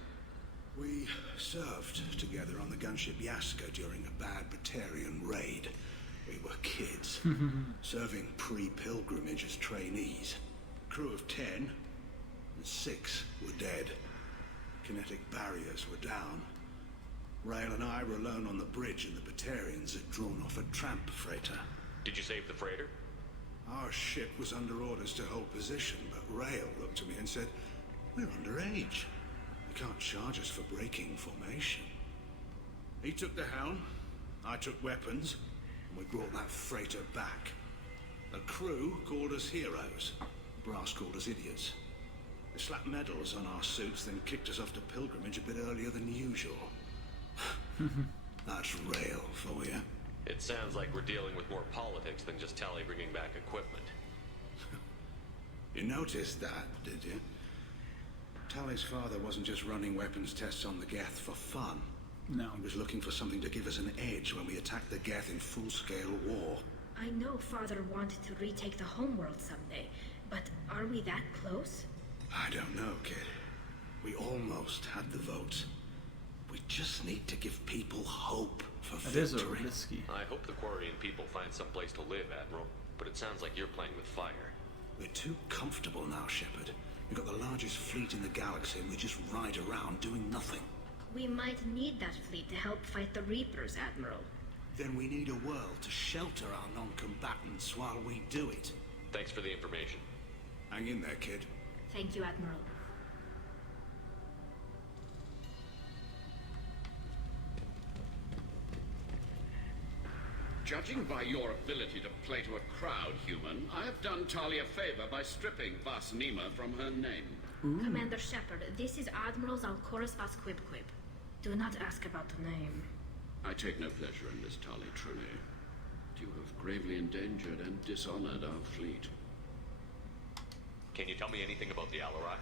We served together on the gunship Yaska during a bad Batarian raid. We were kids, serving pre-pilgrimage as trainees. Crew of 10, and 6 were dead. Kinetic barriers were down. Rail and I were alone on the bridge, and the Batarians had drawn off a tramp freighter. Did you save the freighter? Our ship was under orders to hold position, but Rail looked at me and said, "We're underage. You can't charge us for breaking formation." He took the helm, I took weapons, and we brought that freighter back. The crew called us heroes. Brass called us idiots. They slapped medals on our suits, then kicked us off to pilgrimage a bit earlier than usual. That's Rail for you. It sounds like we're dealing with more politics than just Tally bringing back equipment. You noticed that, did you? Tally's father wasn't just running weapons tests on the Geth for fun. No. He was looking for something to give us an edge when we attacked the Geth in full-scale war. I know Father wanted to retake the homeworld someday, but are we that close? I don't know, kid. We almost had the votes. We just need to give people hope for victory. It is a risky. I hope the Quarian people find some place to live, Admiral. But it sounds like you're playing with fire. We're too comfortable now, Shepard. We've got the largest fleet in the galaxy and we just ride around doing nothing. We might need that fleet to help fight the Reapers, Admiral. Then we need a world to shelter our non-combatants while we do it. Thanks for the information. Hang in there, kid. Thank you, Admiral. Judging by your ability to play to a crowd, human, I have done Tali a favor by stripping Vas Nima from her name. Commander Shepard, this is Admiral Zalkoris Vas Quib. Do not ask about the name. I take no pleasure in this, Tali, truly. You have gravely endangered and dishonored our fleet. Can you tell me anything about the Alarai?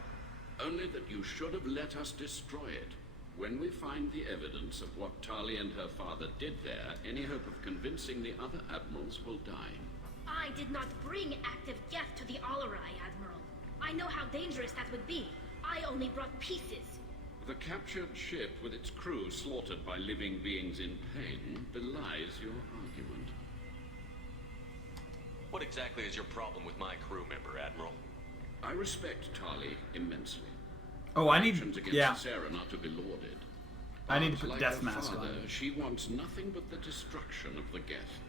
Only that you should have let us destroy it. When we find the evidence of what Tali and her father did there, any hope of convincing the other admirals will die. I did not bring active Geth to the Alarai, Admiral. I know how dangerous that would be. I only brought pieces. The captured ship with its crew slaughtered by living beings in pain belies your argument. What exactly is your problem with my crew member, Admiral? I respect Tali immensely. Oh, I need... Actions against Yeah. Sarah not to be lauded. I need to But put like death her mask father, on. She wants nothing but the destruction of the Geth.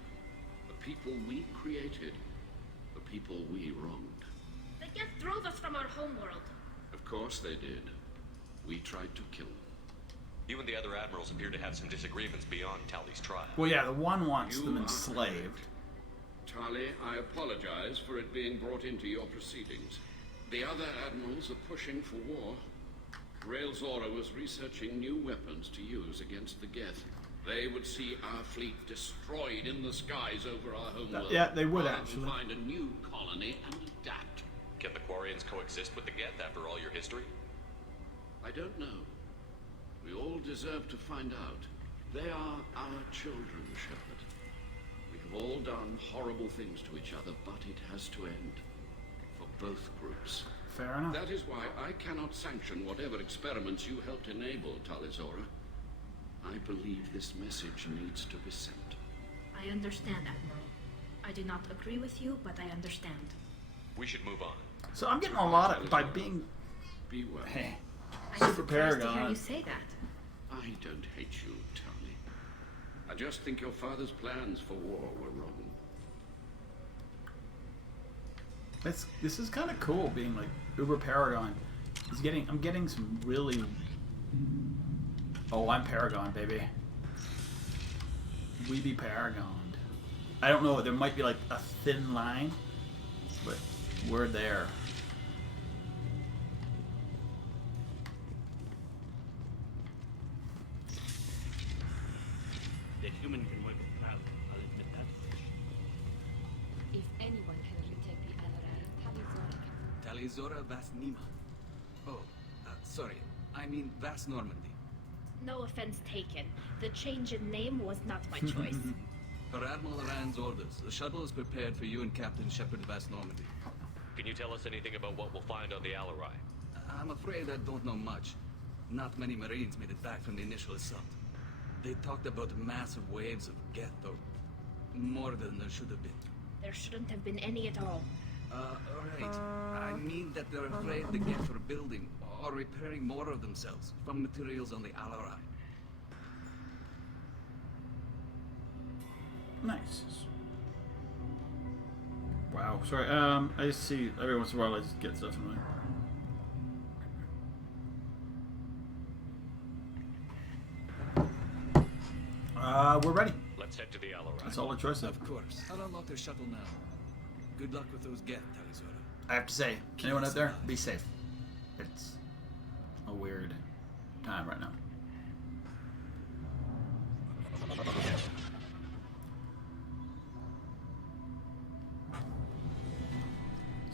The people we created. The people we wronged. The Geth drove us from our homeworld. Of course they did. We tried to kill them. You and the other admirals appear to have some disagreements beyond Tali's trial. Well, yeah, the one wants You them are enslaved. Tali, I apologize for it being brought into your proceedings. The other admirals are pushing for war. Rail Zora was researching new weapons to use against the Geth. They would see our fleet destroyed in the skies over our homeworld. Yeah, they would rather than actually. find a new colony and adapt. Can the Quarians coexist with the Geth after all your history? I don't know. We all deserve to find out. They are our children, Shepard. We have all done horrible things to each other, but it has to end. For both groups. Fair enough. That is why I cannot sanction whatever experiments you helped enable, Talizora. I believe this message needs to be sent. I understand, Admiral. I do not agree with you, but I understand. We should move on. So I'm getting a lot of... By being... Be well. Hey. I'm Super surprised to hear Paragon. you say that. I don't hate you, Tali. I just think your father's plans for war were wrong. This is kind of cool being like Uber Paragon. I'm getting some really... Oh, I'm Paragon, baby. We be Paragoned. I don't know, there might be like a thin line, but we're there. The human can work proud, I'll admit that. If anyone can retake the Alarai, Talizora can. Talizora Vas Nima. Oh, sorry. I mean Vas Normandy. No offense taken. The change in name was not my choice. Per Admiral Rand's orders, the shuttle is prepared for you and Captain Shepard of West Normandy. Can you tell us anything about what we'll find on the Alarai? I'm afraid I don't know much. Not many Marines made it back from the initial assault. They talked about massive waves of Geth, though. More than there should have been. There shouldn't have been any at all. Right. I mean that they're afraid the Geth are building or repairing more of themselves from materials on the Alarai. Nice. Wow. Sorry. I just see every once in a while I just get stuff in there. We're ready. Let's head to the Alarai. That's all the choice. Of course. I'll unlock their shuttle now. Good luck with those Geth, Talizora. I have to say, anyone out there, be safe. It's a weird time right now.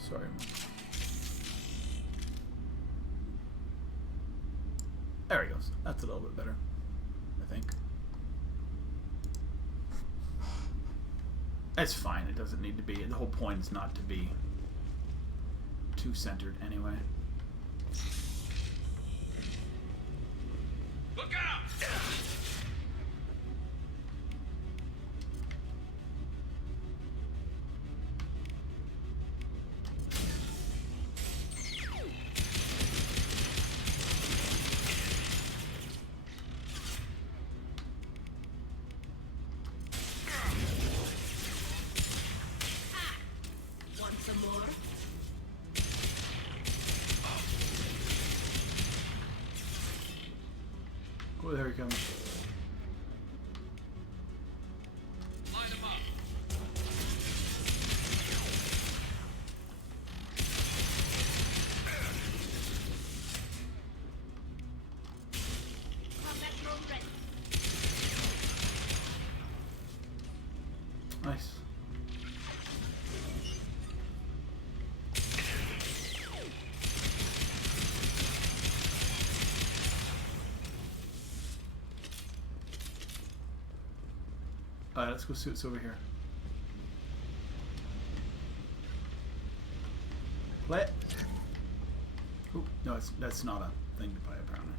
Sorry. There he goes. That's a little bit better, I think. It's fine. It doesn't need to be. The whole point is not to be too centered anyway. Look out! Want some more? Oh, there he comes. Line them up. Combat drone ready. Nice. Let's go suits over here. Play it. Oop, no, that's not a thing to play apparently.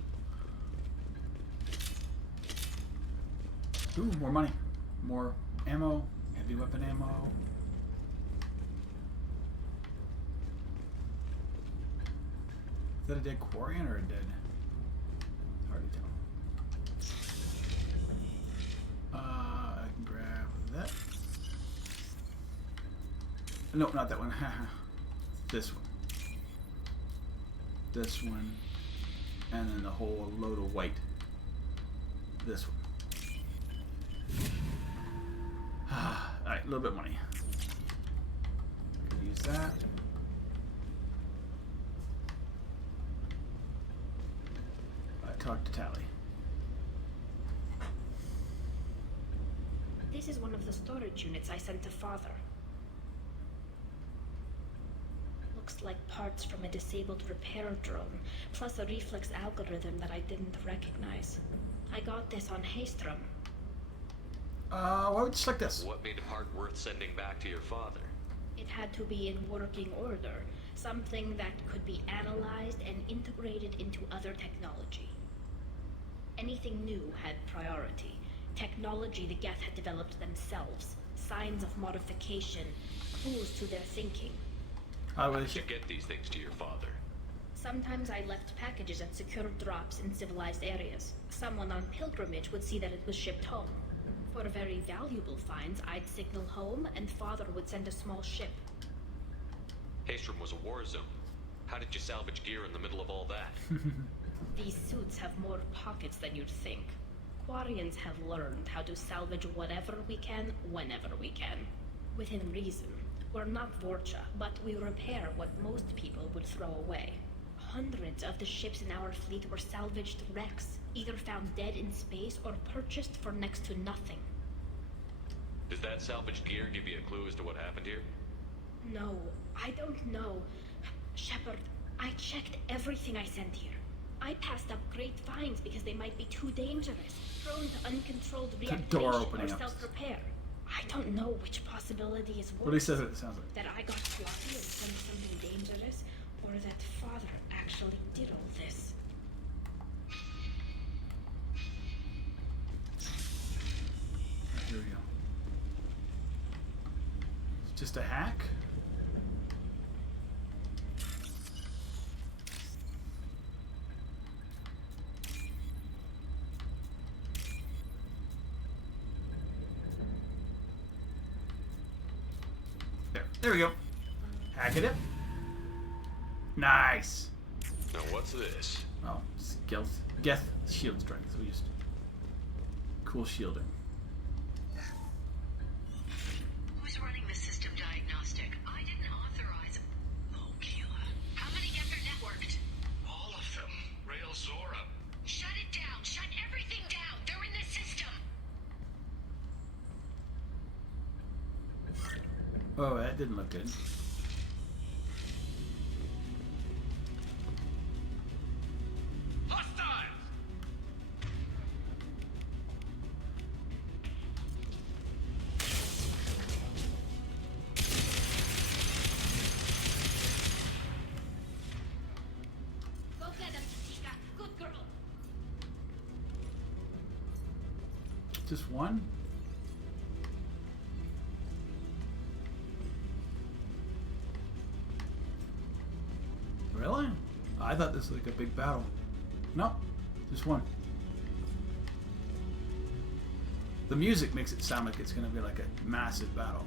Ooh, more money. More ammo. Heavy weapon ammo. Is that a dead Quarian or a dead? Hard to tell. I can grab that. No, not that one. This one. This one. And then the whole load of white. This one. Alright, a little bit of money. Use that. Talk to Tally. This is one of the storage units I sent to Father. Looks like parts from a disabled repair drone, plus a reflex algorithm that I didn't recognize. I got this on Haystrom. Why would you select this? What made a part worth sending back to your father? It had to be in working order, something that could be analyzed and integrated into other technology. Anything new had priority. Technology the Geth had developed themselves, signs of modification, clues to their thinking. How did you get these things to your father? Sometimes I left packages at secure drops in civilized areas. Someone on pilgrimage would see that it was shipped home. For very valuable finds, I'd signal home, and Father would send a small ship. Haystrom was a war zone. How did you salvage gear in the middle of all that? These suits have more pockets than you'd think. Quarians have learned how to salvage whatever we can, whenever we can. Within reason. We're not Vorcha, but we repair what most people would throw away. Hundreds of the ships in our fleet were salvaged wrecks, either found dead in space or purchased for next to nothing. Does that salvaged gear give you a clue as to what happened here? No, I don't know. Shepard, I checked everything I sent here. I passed up great finds because they might be too dangerous, prone to uncontrolled door reactivation opening or up. self-repair. I don't know which possibility is worse. What he says it sounds like. That I got sloppy and sent something dangerous, or that Father actually did all this. Here we go. It's just a hack? There we go. Hack it up. Nice. Now what's this? Oh, Geth shield strength. We used cool shielding. Who's running the system diagnostic? I didn't authorize. Oh, Keela. How many Geth are networked? All of them. Rail Zora. Shut it down. Shut everything down. They're in the system. Oh, that didn't look good. Hostile! Go get him, Tika. Good girl. Just one? Really? I thought this was like a big battle. Nope, just one. The music makes it sound like it's going to be like a massive battle.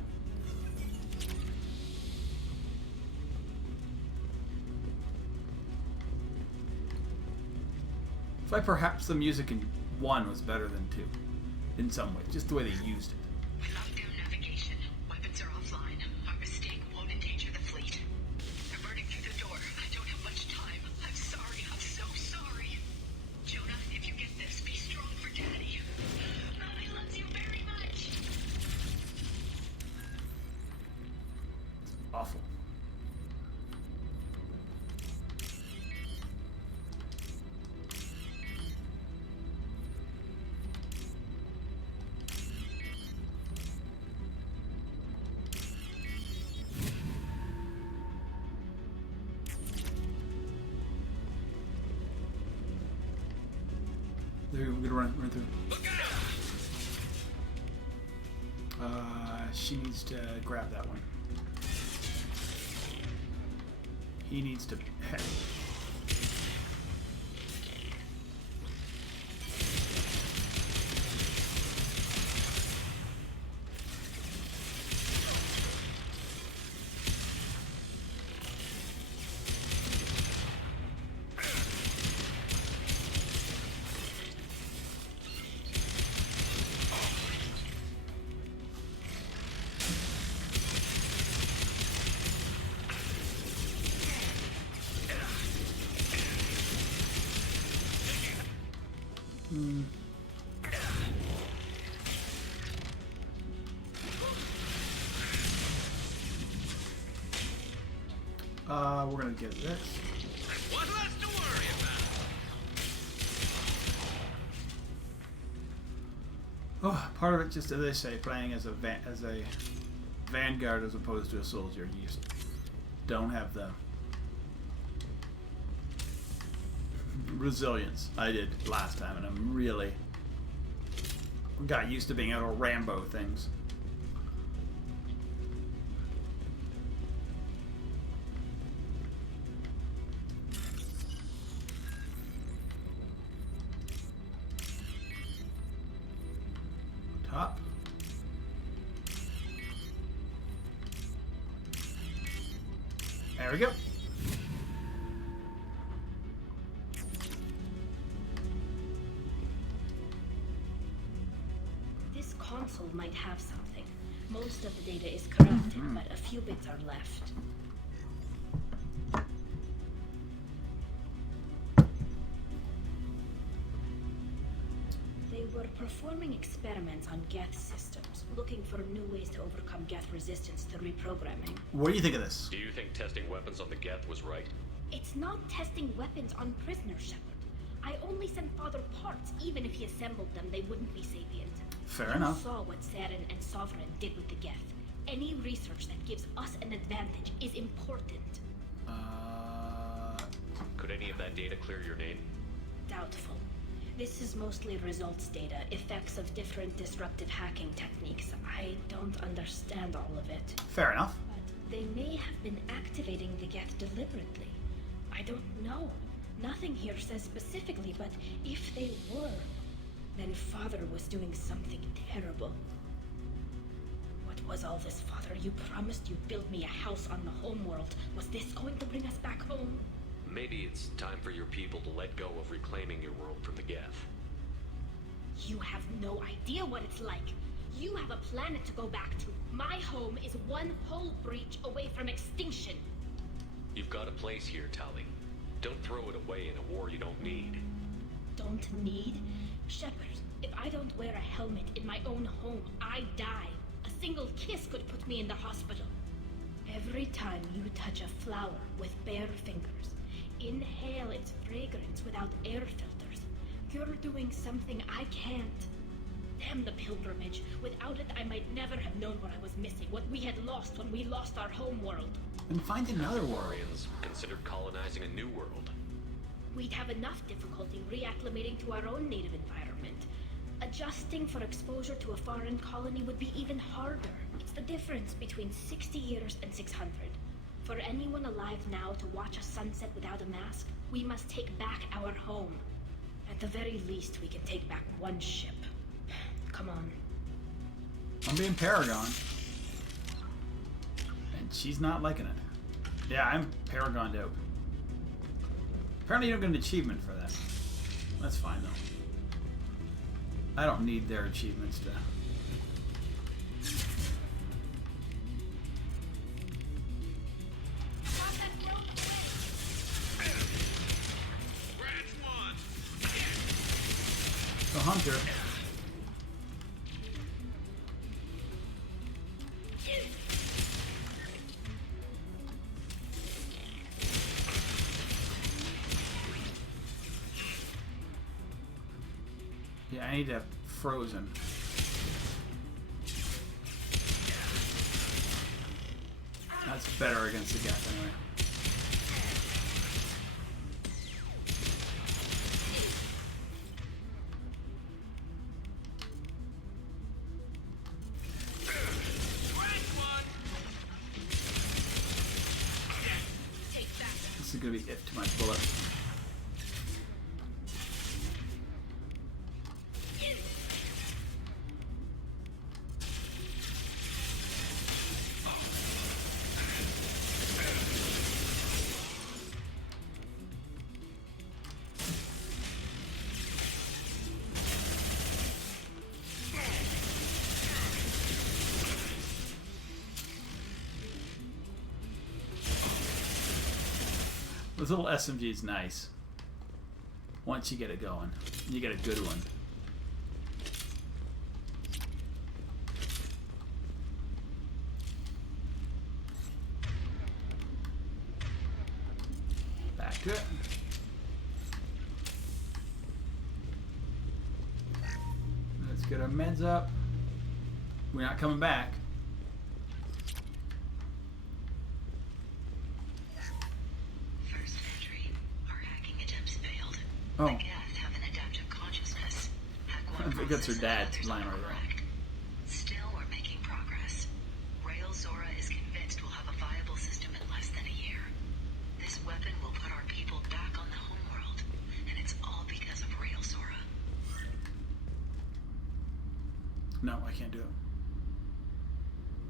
It's like perhaps the music in 1 was better than 2. In some way, just the way they used it. Lockdown navigation. Weapons are offline. Our mistake won't endanger the fleet. They're burning through the door. I don't have much time. I'm sorry. I'm so sorry. Jonah, if you get this, be strong for Daddy. Mommy loves you very much. Awful. There, we're gonna run through. She needs to grab that one. He needs to head. We're gonna get this. One less to worry about. Oh, part of it, just as they say, playing as a vanguard as opposed to a soldier. You just don't have the resilience I did last time, and I'm really got used to being able to Rambo things. Top. There we go. This console might have something. Most of the data is corrupted, but a few bits are left. They were performing experiments on Geth systems, looking for new ways to overcome Geth resistance to reprogramming. What do you think of this? Do you think testing weapons on the Geth was right? It's not testing weapons on prisoners, Shepard. I only sent Father parts. Even if he assembled them, they wouldn't be sapient. Fair enough. You saw what Saren and Sovereign did with the Geth. Any research that gives us an advantage is important. Could any of that data clear your name? Doubtful. This is mostly results data, effects of different disruptive hacking techniques. I don't understand all of it. Fair enough. But they may have been activating the Geth deliberately. I don't know. Nothing here says specifically, but if they were, then Father was doing something terrible. What was all this, Father? You promised you'd build me a house on the homeworld. Was this going to bring us back home? Maybe it's time for your people to let go of reclaiming your world from the Geth. You have no idea what it's like. You have a planet to go back to. My home is one hull breach away from extinction. You've got a place here, Tali. Don't throw it away in a war you don't need. Don't need? Shepard, if I don't wear a helmet in my own home, I die. A single kiss could put me in the hospital. Every time you touch a flower with bare fingers, inhale its fragrance without air filters, you're doing something I can't. Damn the pilgrimage. Without it, I might never have known what I was missing, what we had lost when we lost our home world. And find another world. Quarians considered colonizing a new world. We'd have enough difficulty reacclimating to our own native environment. Adjusting for exposure to a foreign colony would be even harder. It's the difference between 60 years and 600. For anyone alive now to watch a sunset without a mask, we must take back our home. At the very least, we can take back one ship. Come on. I'm being Paragon. And she's not liking it. Yeah, I'm Paragoned out. Apparently you don't get an achievement for that. That's fine, though. I don't need their achievements to... The hunter. Yeah, I need to have frozen. That's better against the Geth anyway. This is gonna be it to my bullet. This little SMG is nice. Once you get it going, you get a good one. Back to it. Let's get our meds up. We're not coming back. Oh. The Geth have an adaptive consciousness. I think that's her dad's line right there. Still, we're making progress. Rail Zora is convinced we'll have a viable system in less than a year. This weapon will put our people back on the homeworld, and it's all because of Rail Zora. No, I can't do it.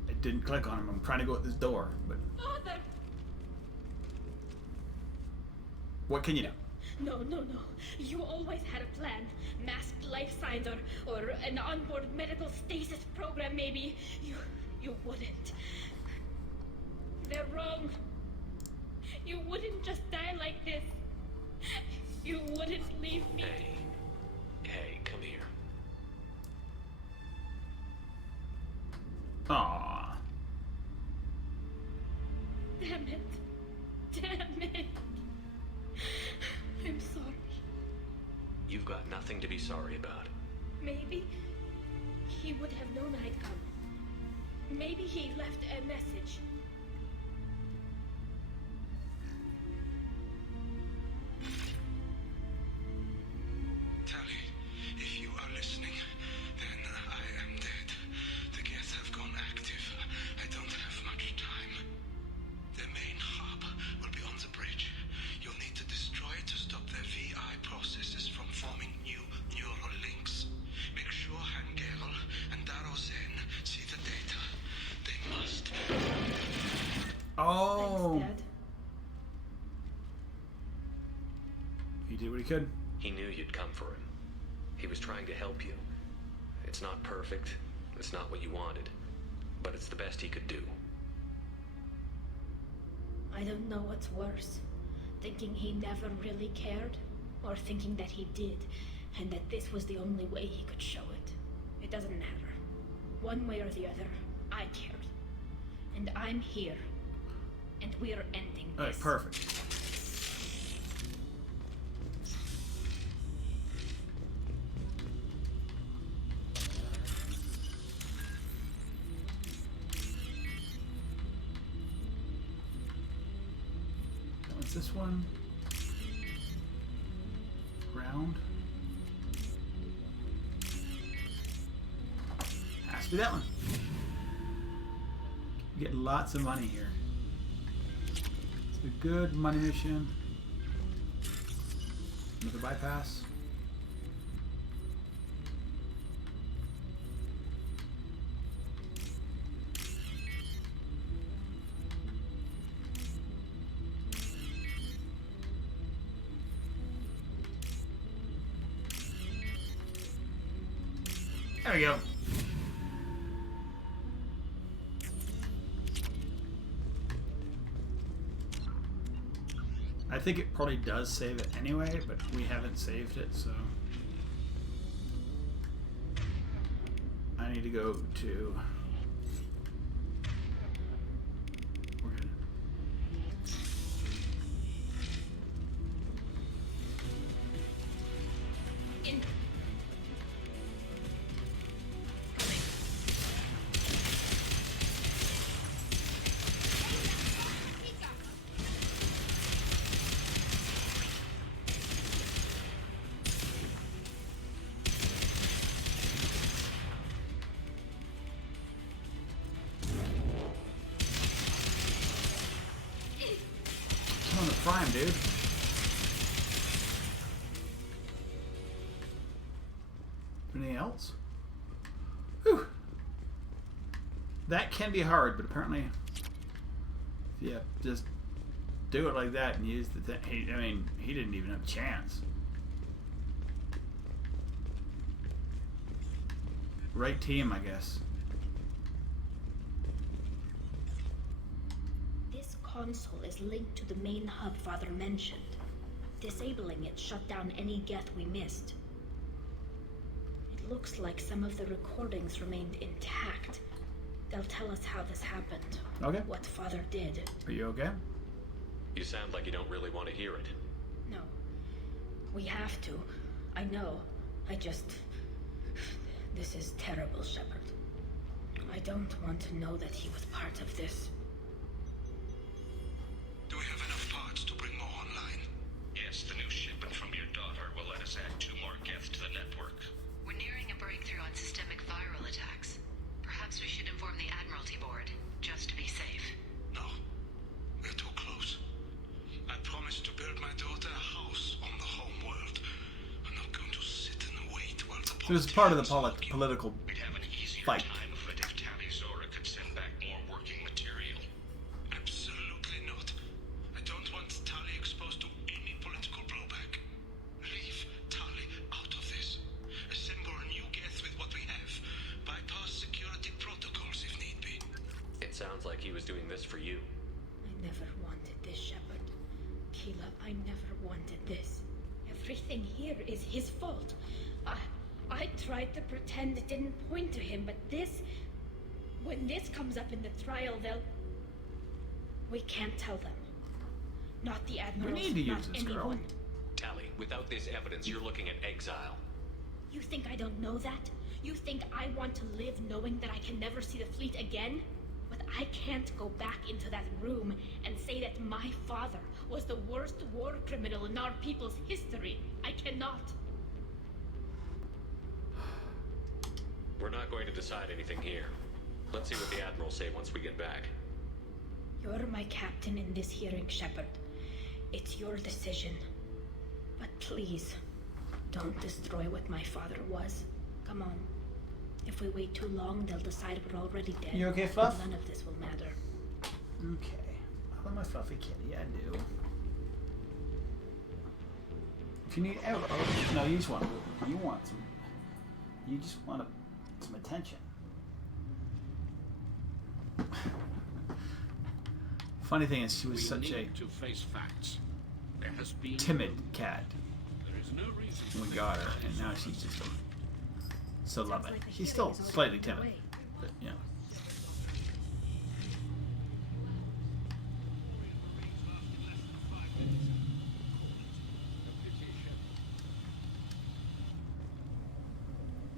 I didn't click on him. I'm trying to go at this door, but... Father! What can you do? No. You always had a plan. Masked life signs or an onboard medical stasis program, maybe. You wouldn't. They're wrong. You wouldn't just die like this. You wouldn't leave me. Hey, come here. Aww. Damn it. I'm sorry. to be sorry about. Maybe he would have known I'd come. Maybe he left a message. Tali, if you are listening, then I am dead. The Geth have gone active. I don't have much time. The main hub will be on the bridge. You'll need to destroy it to stop their VI processes from forming new neural links. Make sure Hangel and Darozen see the data. They must. Oh. Thanks, Dad. He did what he could. He knew you'd come for him. He was trying to help you. It's not perfect. It's not what you wanted. But it's the best he could do. I don't know what's worse. Thinking he never really cared, or thinking that he did, and that this was the only way he could show it. It doesn't matter. One way or the other, I cared. And I'm here. And we're ending this. Alright, perfect. What's this one? Ground. Has to be that one. You get lots of money here. It's a good money mission. Another bypass. There we go. I think it probably does save it anyway, but we haven't saved it, so I need to go to. We're good. In. On the prime, dude. Anything else? Whew. That can be hard, but apparently, yeah, just do it like that and use the thing. I mean, he didn't even have a chance. Right team, I guess. This console is linked to the main hub Father mentioned. Disabling it shut down any Geth we missed. It looks like some of the recordings remained intact. They'll tell us how this happened. Okay. What Father did. Are you okay? You sound like you don't really want to hear it. No. We have to. I know. I just... This is terrible, Shepard. I don't want to know that he was part of this. Do we have enough parts to bring more online? Yes, the new shipment from your daughter will let us add 2 more Geth to the network. We're nearing a breakthrough on systemic viral attacks. Perhaps we should inform the Admiralty Board, just to be safe. No. We're too close. I promised to build my daughter a house on the home world. I'm not going to sit and wait while the It was part of the political fight. Time of it if Tali Zora could send back more working material. Absolutely not. I don't want Tali exposed to any political blowback. Leave Tali out of this. Assemble a new Geth with what we have. Bypass security protocols if need be. It sounds like he was doing this for you. I never wanted this, Shepard. Keela, I never wanted this. Everything here is his fault. I tried to pretend it didn't point to him, but this... When this comes up in the trial, they'll... We can't tell them. Not the Admiral. We need to use this, anyone. girl. Tali, without this evidence, you're looking at exile. You think I don't know that? You think I want to live knowing that I can never see the fleet again? But I can't go back into that room and say that my father was the worst war criminal in our people's history. I cannot. We're not going to decide anything here. Let's see what the Admirals say once we get back. You're my captain in this hearing, Shepard. It's your decision. But please, don't destroy what my father was. Come on. If we wait too long, they'll decide we're already dead. You okay, Fluff? None of this will matter. Okay. I love my fluffy kitty. I do. If you need arrows, no, you just want some. You just want some attention. Funny thing is, she was such a to face facts. There has been timid cat. There is no reason We got her, and now she's just so loving. She's still slightly timid, but yeah.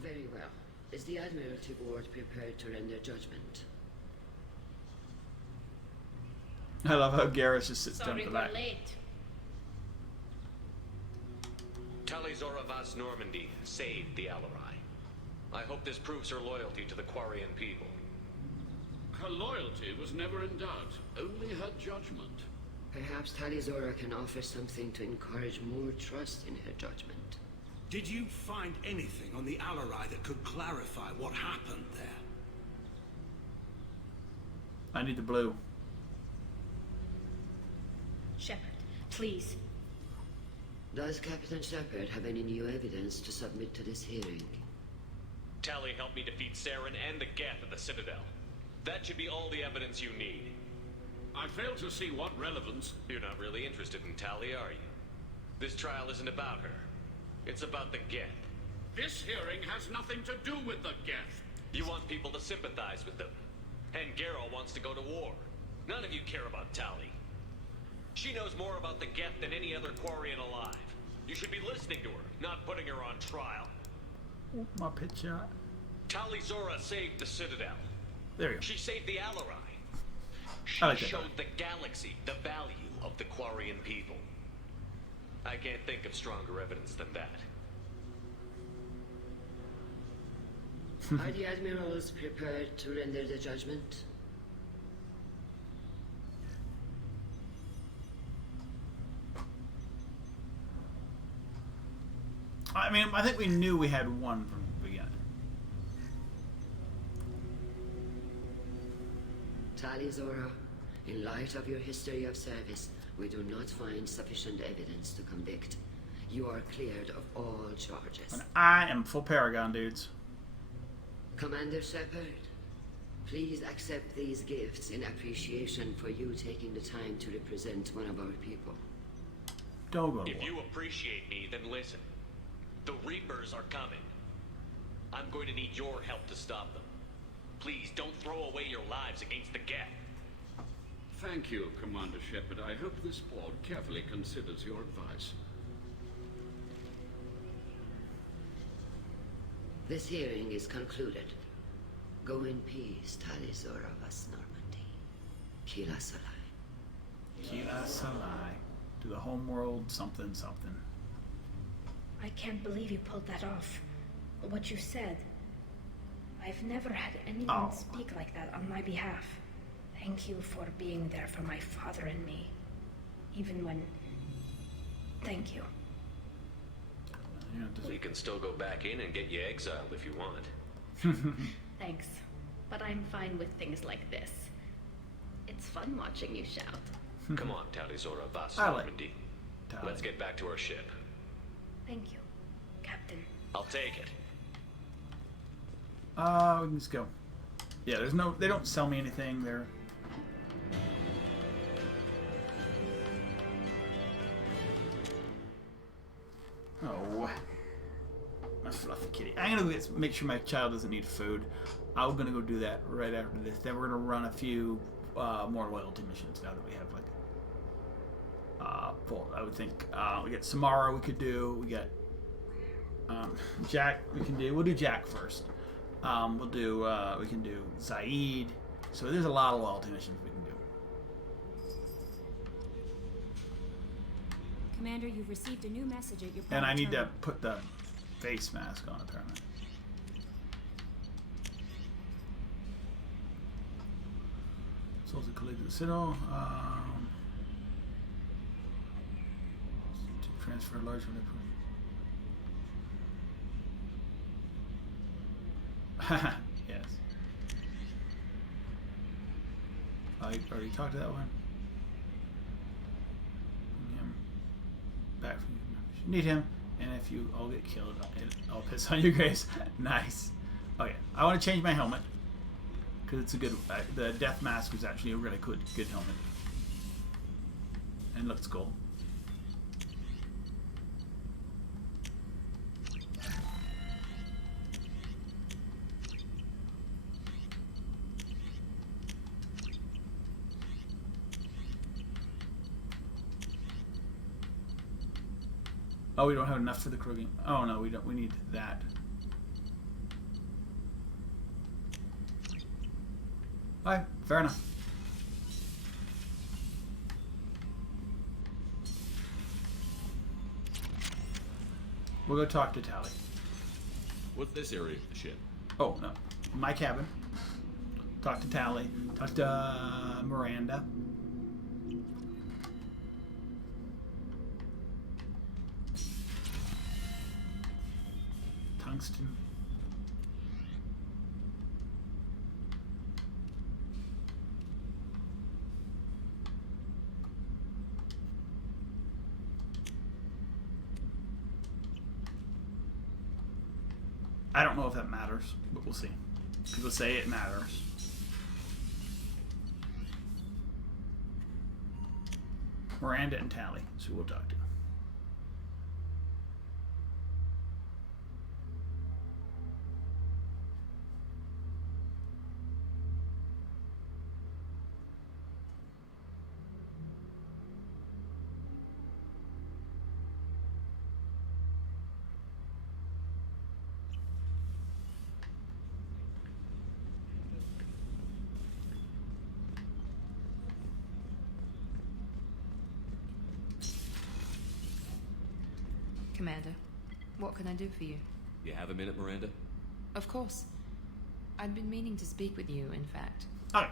Very well. Is the Admiralty Board prepared to render judgment? I love how Garrus just sits down Sorry at the we're back. late. Talizora Vas Normandy saved the Alarai. I hope this proves her loyalty to the Quarian people. Her loyalty was never in doubt, only her judgment. Perhaps Talizora can offer something to encourage more trust in her judgment. Did you find anything on the Alarai that could clarify what happened there? I need the blue. Shepard, please. Does Captain Shepard have any new evidence to submit to this hearing? Tali helped me defeat Saren and the Geth at the Citadel. That should be all the evidence you need. I fail to see what relevance... You're not really interested in Tali, are you? This trial isn't about her. It's about the Geth. This hearing has nothing to do with the Geth. You want people to sympathize with them. And Geralt wants to go to war. None of you care about Tali. She knows more about the Geth than any other Quarian alive. You should be listening to her, not putting her on trial. Oh, my picture. Talizora saved the Citadel. There you go. She saved the Alarai. She I like that showed the galaxy the value of the Quarian people. I can't think of stronger evidence than that. Are the Admirals prepared to render the judgment? I mean, I think we knew we had one from the beginning. Talizora, in light of your history of service, we do not find sufficient evidence to convict. You are cleared of all charges. And I am full Paragon, dudes. Commander Shepard, please accept these gifts in appreciation for you taking the time to represent one of our people. Don't go. If you appreciate me, then listen. The Reapers are coming. I'm going to need your help to stop them. Please don't throw away your lives against the Geth. Thank you, Commander Shepard. I hope this board carefully considers your advice. This hearing is concluded. Go in peace, Talizora Vas Normandy. Kila Salai. Kila Salai. To the homeworld, something, something. I can't believe you pulled that off. What you said. I've never had anyone speak like that on my behalf. Thank you for being there for my father and me. Even when... Thank you. We can still go back in and get you exiled if you want. Thanks. But I'm fine with things like this. It's fun watching you shout. Come on, Talizora Vas I like Normandy. Let's get back to our ship. Thank you, Captain. I'll take it. We can just go. Yeah, there's no... They don't sell me anything. They're... Oh. My fluffy kitty. I'm gonna go make sure my child doesn't need food. I'm gonna go do that right after this. Then we're gonna run a few more loyalty missions now that we have like full. I would think we got Samara we could do. We got Jack, we'll do Jack first. We can do Zaid. So there's a lot of loyalty missions we can do. Commander, you've received a new message at your And I need to terminal. put the face mask on, apparently. Souls of Colleague of the Citadel. To transfer large yes. I already talked to that one. Bring him back from you. Need him, and if you all get killed, I'll piss on your graves. Nice. Okay, I want to change my helmet because it's a good. The death mask was actually a really good helmet, and looks cool. Oh, we don't have enough for the Krogan. Oh no, we don't. We need that. Alright, fair enough. We'll go talk to Tally. What's this area of the ship? Oh no, my cabin. Talk to Tally. Talk to Miranda. Tungsten. I don't know if that matters, but we'll see. People say it matters. Miranda and Tally, so we'll talk to. Commander, what can I do for you? You have a minute, Miranda? Of course. I'd been meaning to speak with you, in fact. Alright.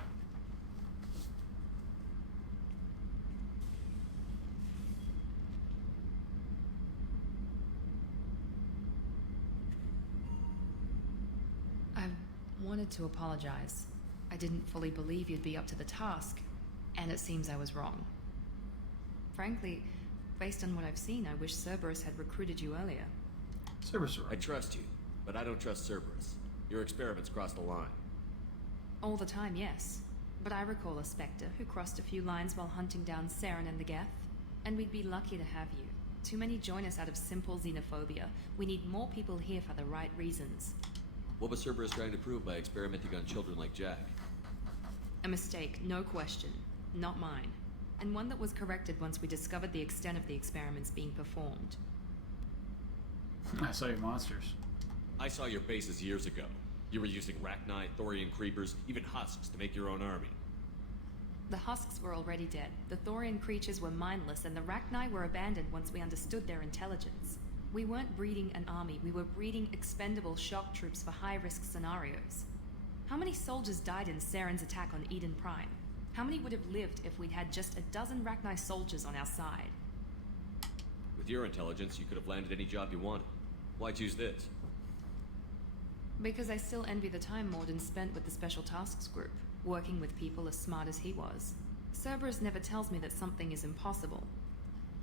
I wanted to apologize. I didn't fully believe you'd be up to the task, and it seems I was wrong. Frankly, based on what I've seen, I wish Cerberus had recruited you earlier. Cerberus, I trust you, but I don't trust Cerberus. Your experiments crossed the line. All the time, yes. But I recall a Spectre who crossed a few lines while hunting down Saren and the Geth. And we'd be lucky to have you. Too many join us out of simple xenophobia. We need more people here for the right reasons. What was Cerberus trying to prove by experimenting on children like Jack? A mistake, no question. Not mine. And one that was corrected once we discovered the extent of the experiments being performed. I saw your monsters. I saw your bases years ago. You were using Rachni, Thorian creepers, even husks to make your own army. The husks were already dead. The Thorian creatures were mindless, and the Rachni were abandoned once we understood their intelligence. We weren't breeding an army, we were breeding expendable shock troops for high-risk scenarios. How many soldiers died in Saren's attack on Eden Prime? How many would have lived if we'd had just a dozen Rachni soldiers on our side? With your intelligence, you could have landed any job you wanted. Why choose this? Because I still envy the time Morden spent with the Special Tasks Group, working with people as smart as he was. Cerberus never tells me that something is impossible.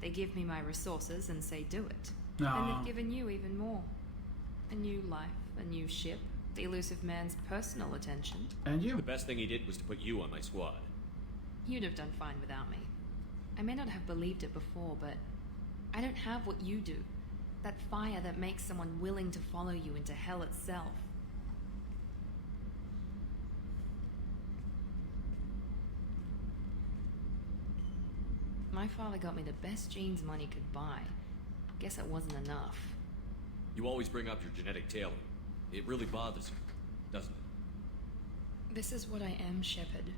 They give me my resources and say do it. And they've given you even more. A new life, a new ship, the elusive man's personal attention. And you. The best thing he did was to put you on my squad. You'd have done fine without me. I may not have believed it before, but I don't have what you do. That fire that makes someone willing to follow you into hell itself. My father got me the best jeans money could buy. Guess it wasn't enough. You always bring up your genetic tailoring. It really bothers you, doesn't it? This is what I am, Shepard.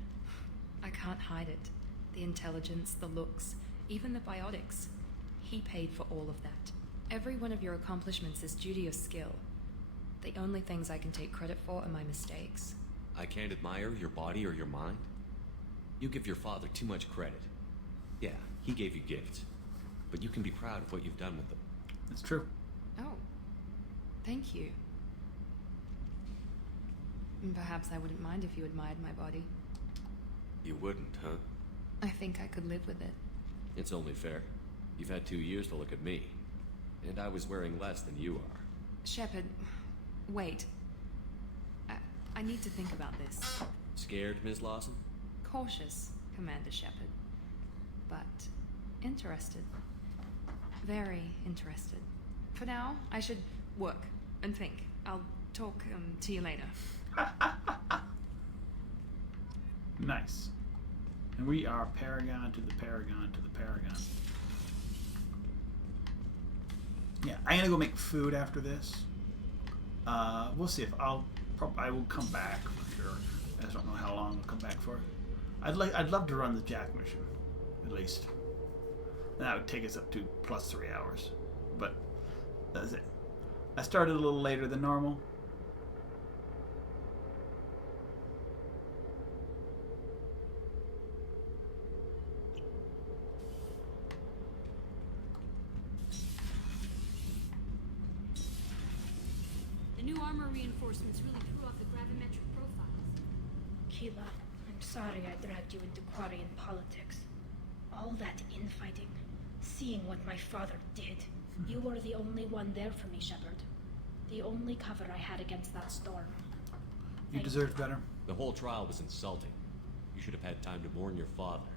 I can't hide it. The intelligence, the looks, even the biotics. He paid for all of that. Every one of your accomplishments is due to your skill. The only things I can take credit for are my mistakes. I can't admire your body or your mind? You give your father too much credit. Yeah, he gave you gifts. But you can be proud of what you've done with them. It's true. Oh. Thank you. Perhaps I wouldn't mind if you admired my body. You wouldn't, huh? I think I could live with it. It's only fair. You've had 2 years to look at me. And I was wearing less than you are. Shepard, wait. I need to think about this. Scared, Ms. Lawson? Cautious, Commander Shepard. But interested. Very interested. For now, I should work and think. I'll talk to you later. Nice. And we are Paragon to the Paragon to the Paragon. Yeah, I'm gonna go make food after this. We'll see if I will come back for sure. I just don't know how long I'll come back for. I'd love to run the Jack mission, at least. That would take us up to plus 3 hours. But that's it. I started a little later than normal. The new armor reinforcements really threw off the gravimetric profiles. Keela, I'm sorry I dragged you into Quarian politics. All that infighting, seeing what my father did. You were the only one there for me, Shepard. The only cover I had against that storm. You deserved better. The whole trial was insulting. You should have had time to mourn your father.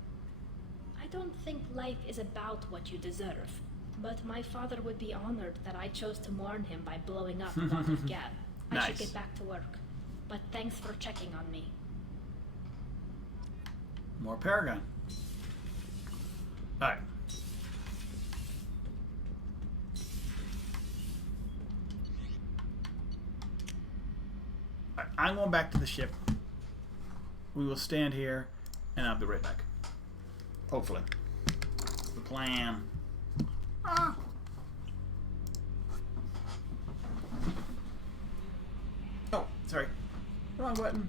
I don't think life is about what you deserve. But my father would be honored that I chose to mourn him by blowing up Bottom Gap. I should Nice. get back to work. But thanks for checking on me. More Paragon. Alright. Alright, I'm going back to the ship. We will stand here, and I'll be right back. Hopefully. That's the plan. Ah. Oh, sorry. Wrong button.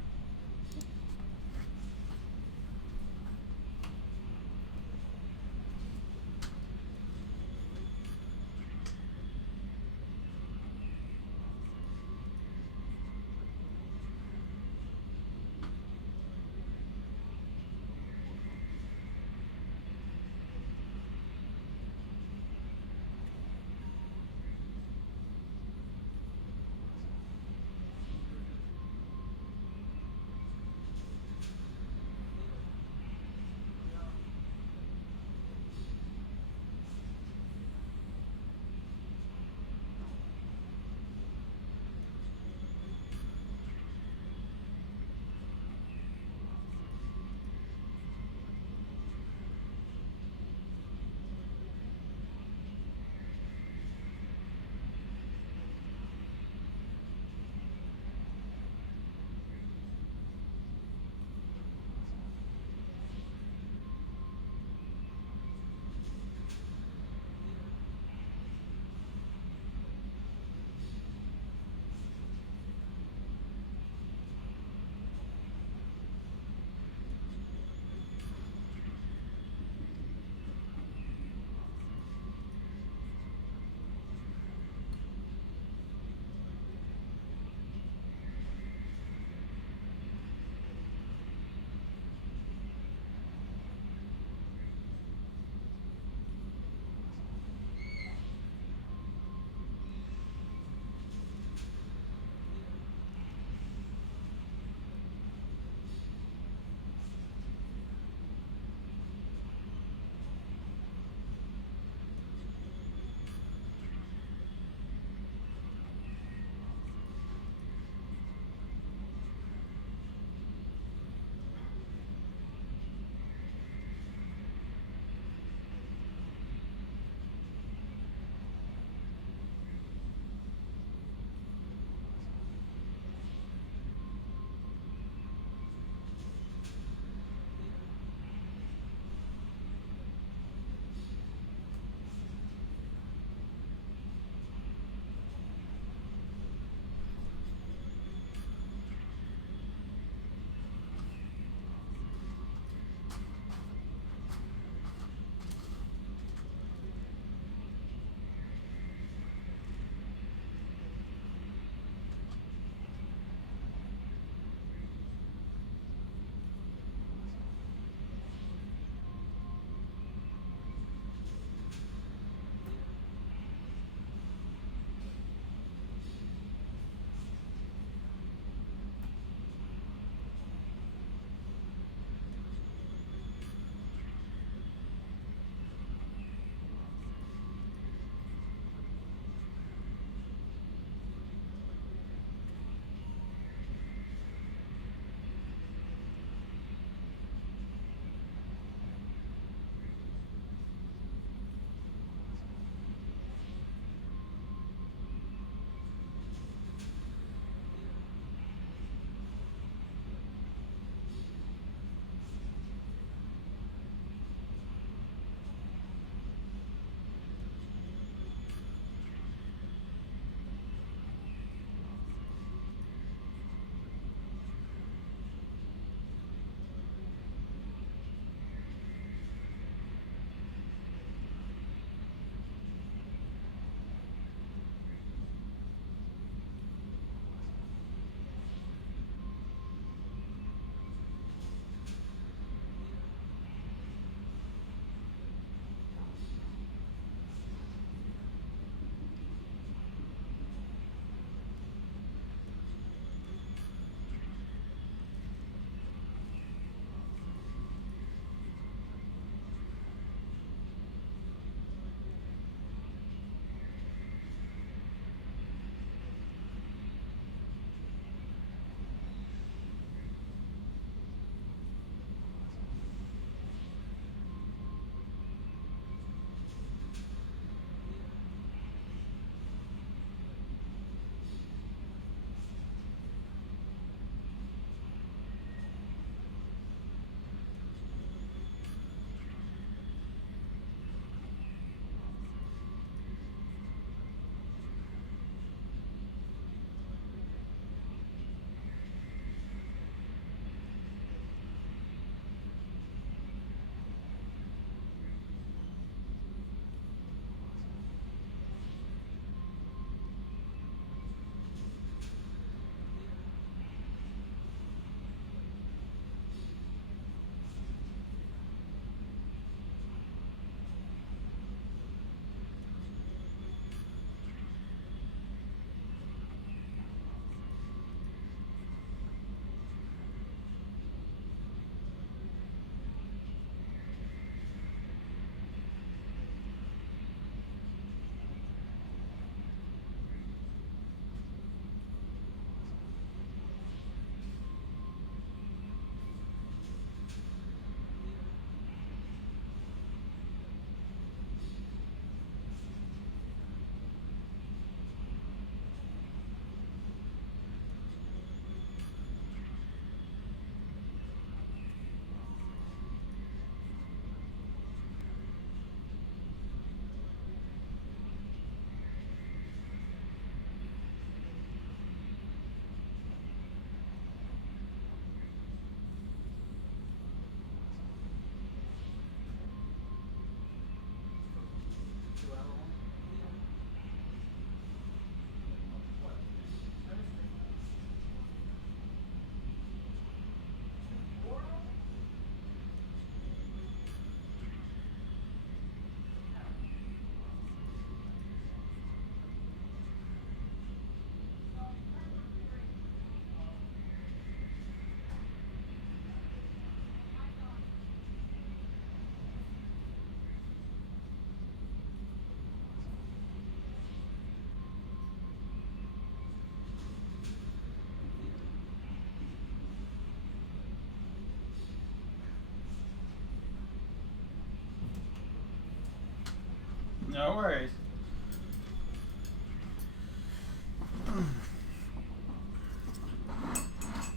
No worries.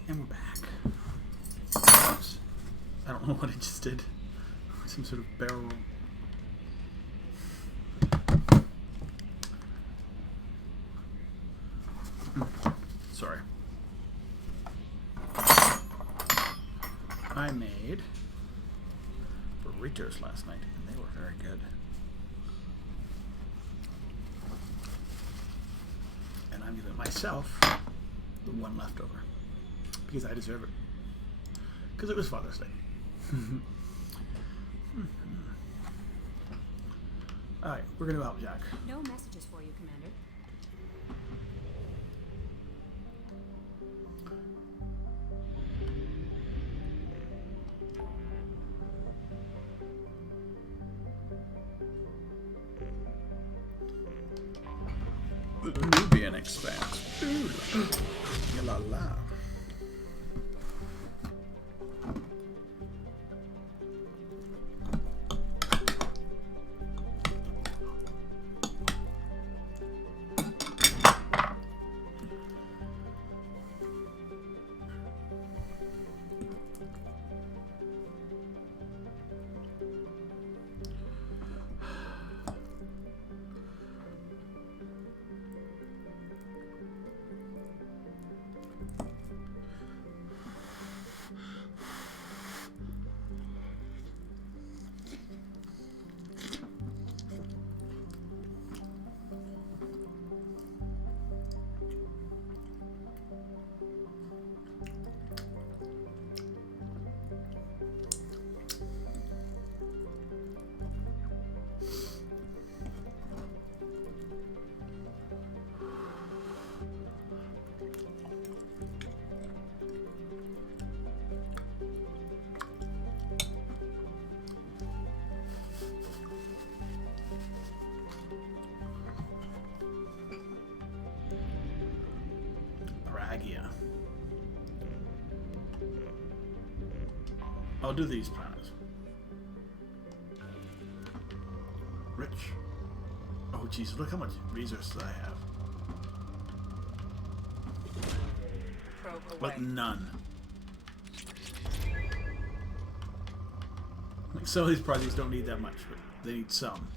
And we're back. Oops. I don't know what it just did. Some sort of barrel. Sorry. I made burritos last night, and they were very good. And I'm giving myself the one left over because I deserve it. Because it was Father's Day. Alright, we're going to help Jack. No messages for you, Commander. The Nubian Expanse. Ooh. La la. I'll do these planets. Rich. Oh jeez, look how much resources I have. But none. Like some of these projects don't need that much, but they need some.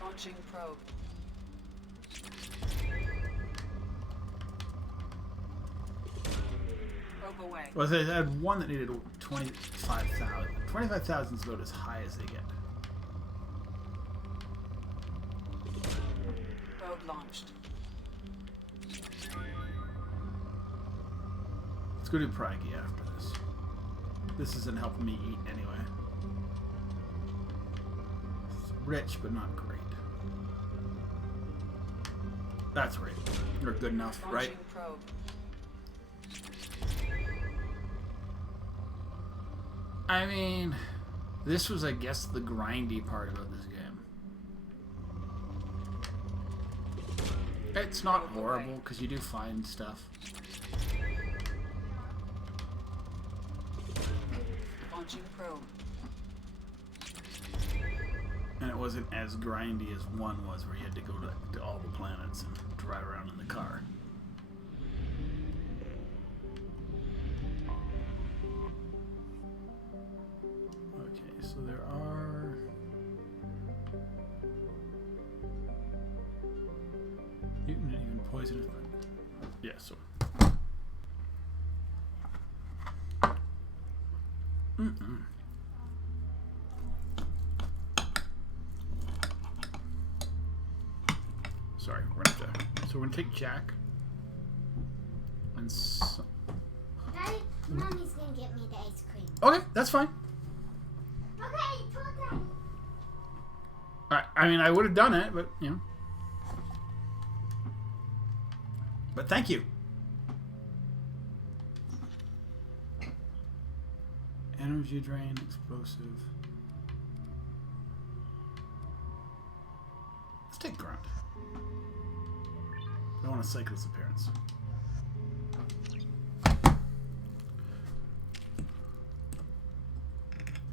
Launching probe. Away. Well, they had one that needed 25,000. 25,000 is about as high as they get. Probe launched. Let's go do Paragon after this. This isn't helping me eat anyway. It's rich, but not great. That's right. You're good enough, right? Probe. I mean, this was, I guess, the grindy part about this game. It's not horrible, because you do find stuff. Launching probe. And it wasn't as grindy as one was, where you had to go to all the planets and drive around in the car. So there are mutant and even poisonous. Yeah, so. Sorry, we're gonna have to. So we're gonna take Jack. And so. Daddy, Mommy's gonna get me the ice cream. Okay, that's fine. I mean, I would have done it, but, you know. But thank you. Energy drain, explosive. Let's take Grunt. I don't want to cycle his appearance.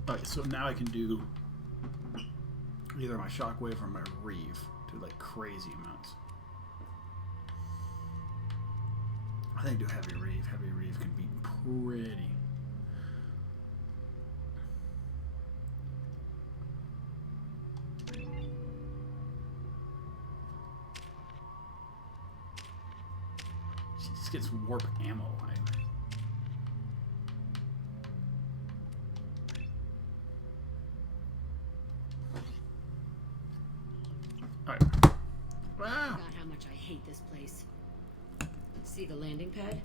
Alright, so now I can do either my shockwave or my reeve to like crazy amounts. I think do heavy reeve. Heavy reeve can be pretty. She just gets warp ammo. Alright. Wow. Forgot how much I hate this place. See the landing pad?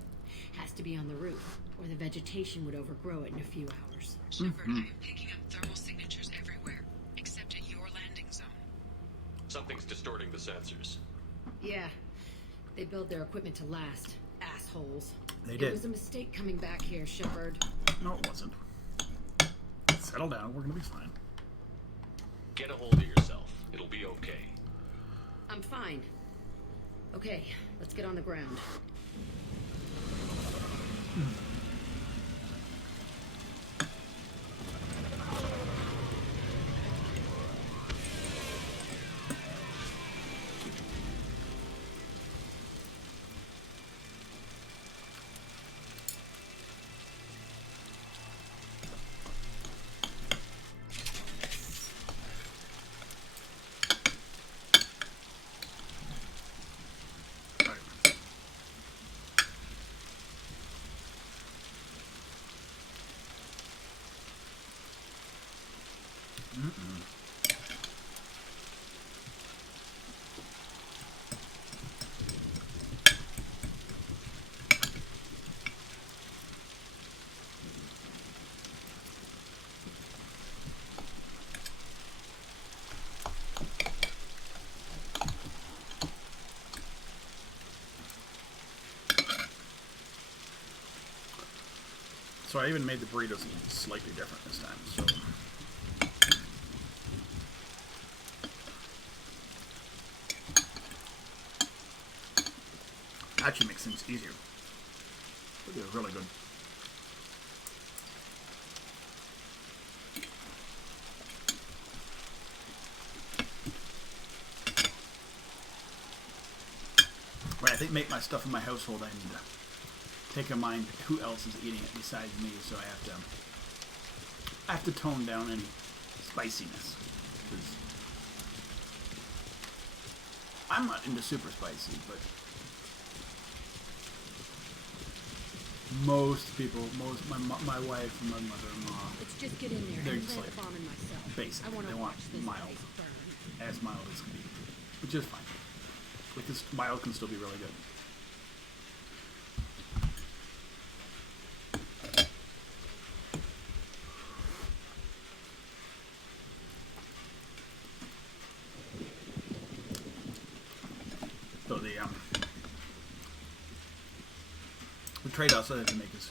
Has to be on the roof, or the vegetation would overgrow it in a few hours. Shepard, I am picking up thermal signatures everywhere, except at your landing zone. Something's distorting the sensors. Yeah, they build their equipment to last. Assholes. They did. It was a mistake coming back here, Shepard. No, it wasn't. Settle down. We're gonna be fine. Get a hold of yourself. It'll be okay. I'm fine. Okay, let's get on the ground. So I even made the burritos slightly different this time. So actually makes things easier. It was really good. When I think make my stuff in my household, I need to take in mind who else is eating it besides me, so I have to tone down any spiciness. 'Cause I'm not into super spicy, but most people, my wife and my mother-in-law, Let's just get in there they're and just plant like the bomb in myself. basic. I want They to want watch this mild, place burn. as mild as can be, which is fine. Because mild can still be really good. So the trade-offs I have to make is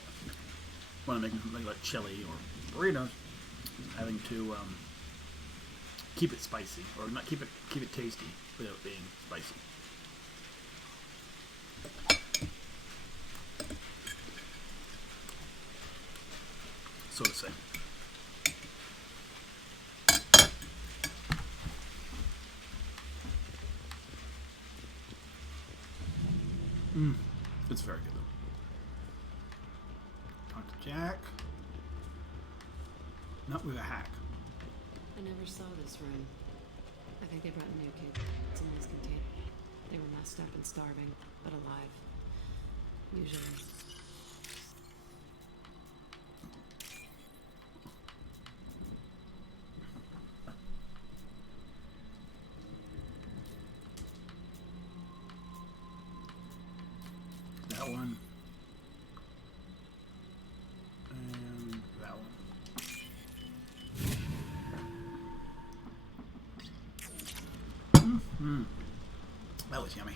when I'm making something like chili or burritos, having to keep it spicy, or not keep it tasty without being spicy. So to say. It's very good though. Talk to Jack. No, we have a hack. I never saw this room. I think they brought a new kid. It's in this container. They were messed up and starving, but alive. Usually. That one. And that one. That was yummy.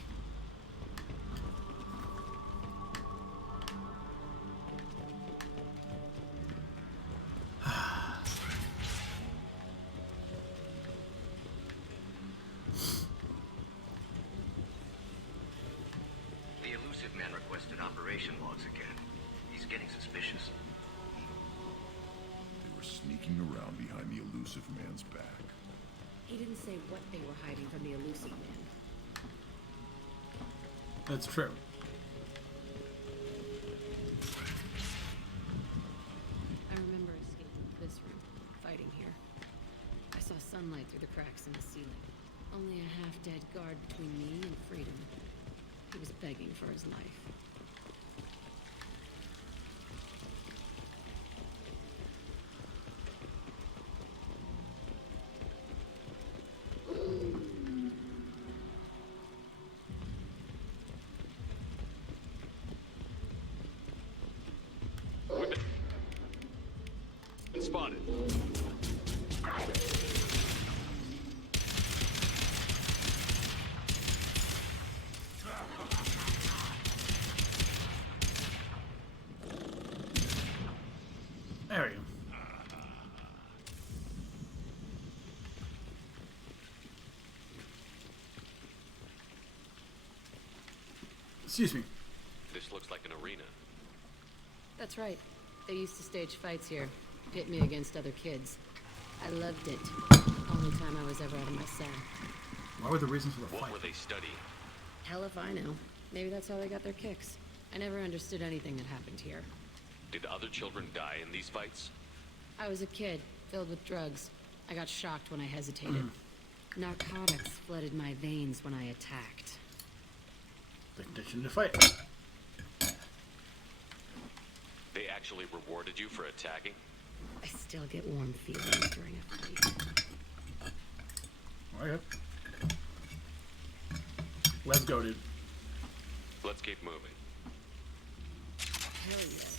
The elusive man requested operation logs again. He's getting suspicious. They were sneaking around behind the elusive man's back. He didn't say what they were hiding from the elusive man. That's true. I remember escaping to this room, fighting here. I saw sunlight through the cracks in the ceiling. Only a half-dead guard between me and freedom. He was begging for his life. Been spotted. There we go. Excuse me. This looks like an arena. That's right. They used to stage fights here, pit me against other kids. I loved it. Only time I was ever out of my cell. What were the reasons for the fight? What were they studying? Hell if I know. Maybe that's how they got their kicks. I never understood anything that happened here. Did other children die in these fights? I was a kid, filled with drugs. I got shocked when I hesitated. Narcotics flooded my veins when I attacked. The condition to fight. They actually rewarded you for attacking? I still get warm feelings during a fight. Okay. Let's go, dude. Let's keep moving. Hell yes.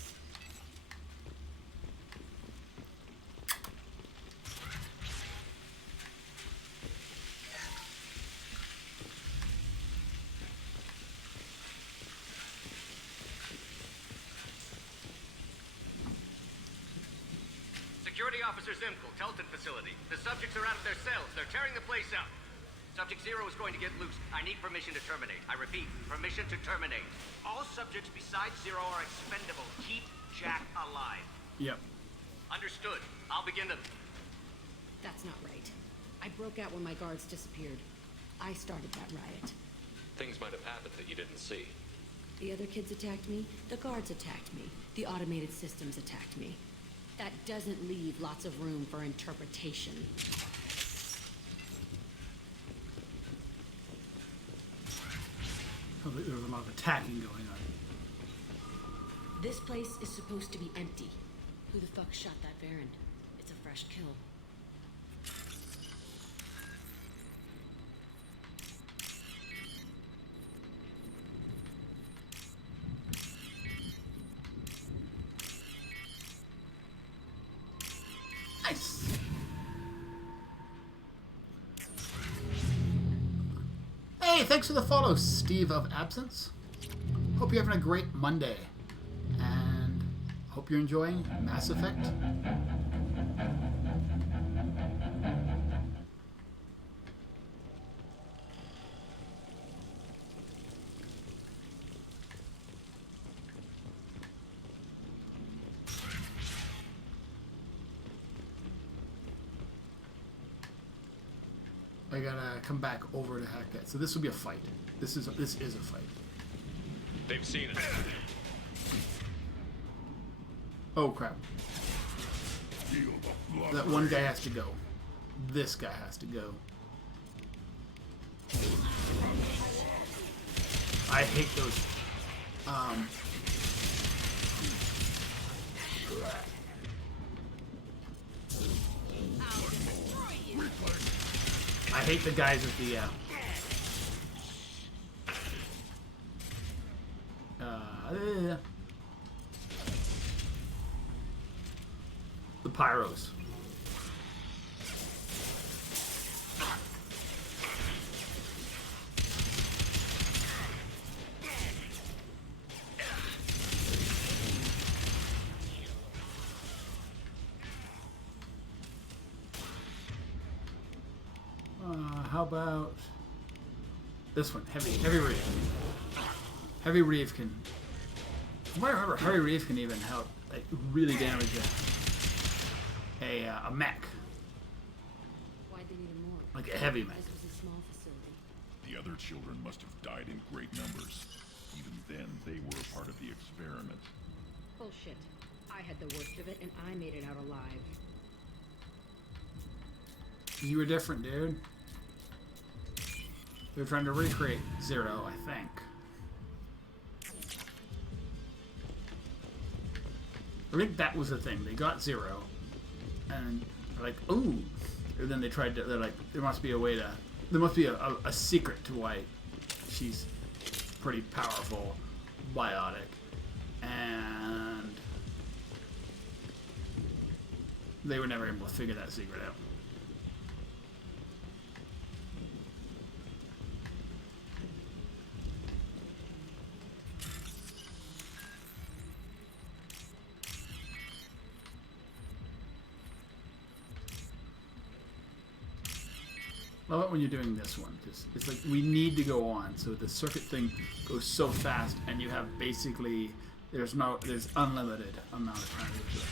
Security Officer Zimkel, Telton facility. The subjects are out of their cells. They're tearing the place up. Subject Zero is going to get loose. I need permission to terminate. I repeat, permission to terminate. All subjects besides Zero are expendable. Keep Jack alive. Yep. Understood. I'll begin to... That's not right. I broke out when my guards disappeared. I started that riot. Things might have happened that you didn't see. The other kids attacked me. The guards attacked me. The automated systems attacked me. That doesn't leave lots of room for interpretation. Oh, there was a lot of attacking going on. This place is supposed to be empty. Who the fuck shot that Baron? It's a fresh kill. Nice. Hey, thanks for the follow, Steve of Absence. Hope you're having a great Monday. And hope you're enjoying Mass Effect. I gotta come back over to hack that. So this will be a fight. This is a fight. They've seen it. Oh crap. That one guy has to go. This guy has to go. I hate those. I hate the guys with the pyros. How about this one? Heavy Reeve. Heavy Reeve can. From what I remember, Heavy Reeve can even help, like, really damage it. a mech, Why'd they need more? like a heavy mech. This was a small facility. The other children must have died in great numbers. Even then, they were a part of the experiment. Bullshit. I had the worst of it, and I made it out alive. You were different, dude. They were trying to recreate Zero, I think. I think that was the thing. They got Zero, and they're like, ooh. And then they tried to, they're like, there must be a way to, there must be a secret to why she's pretty powerful, biotic. And they were never able to figure that secret out. I love it when you're doing this one, because it's like we need to go on, so the circuit thing goes so fast, and you have basically there's unlimited amount of time to do it.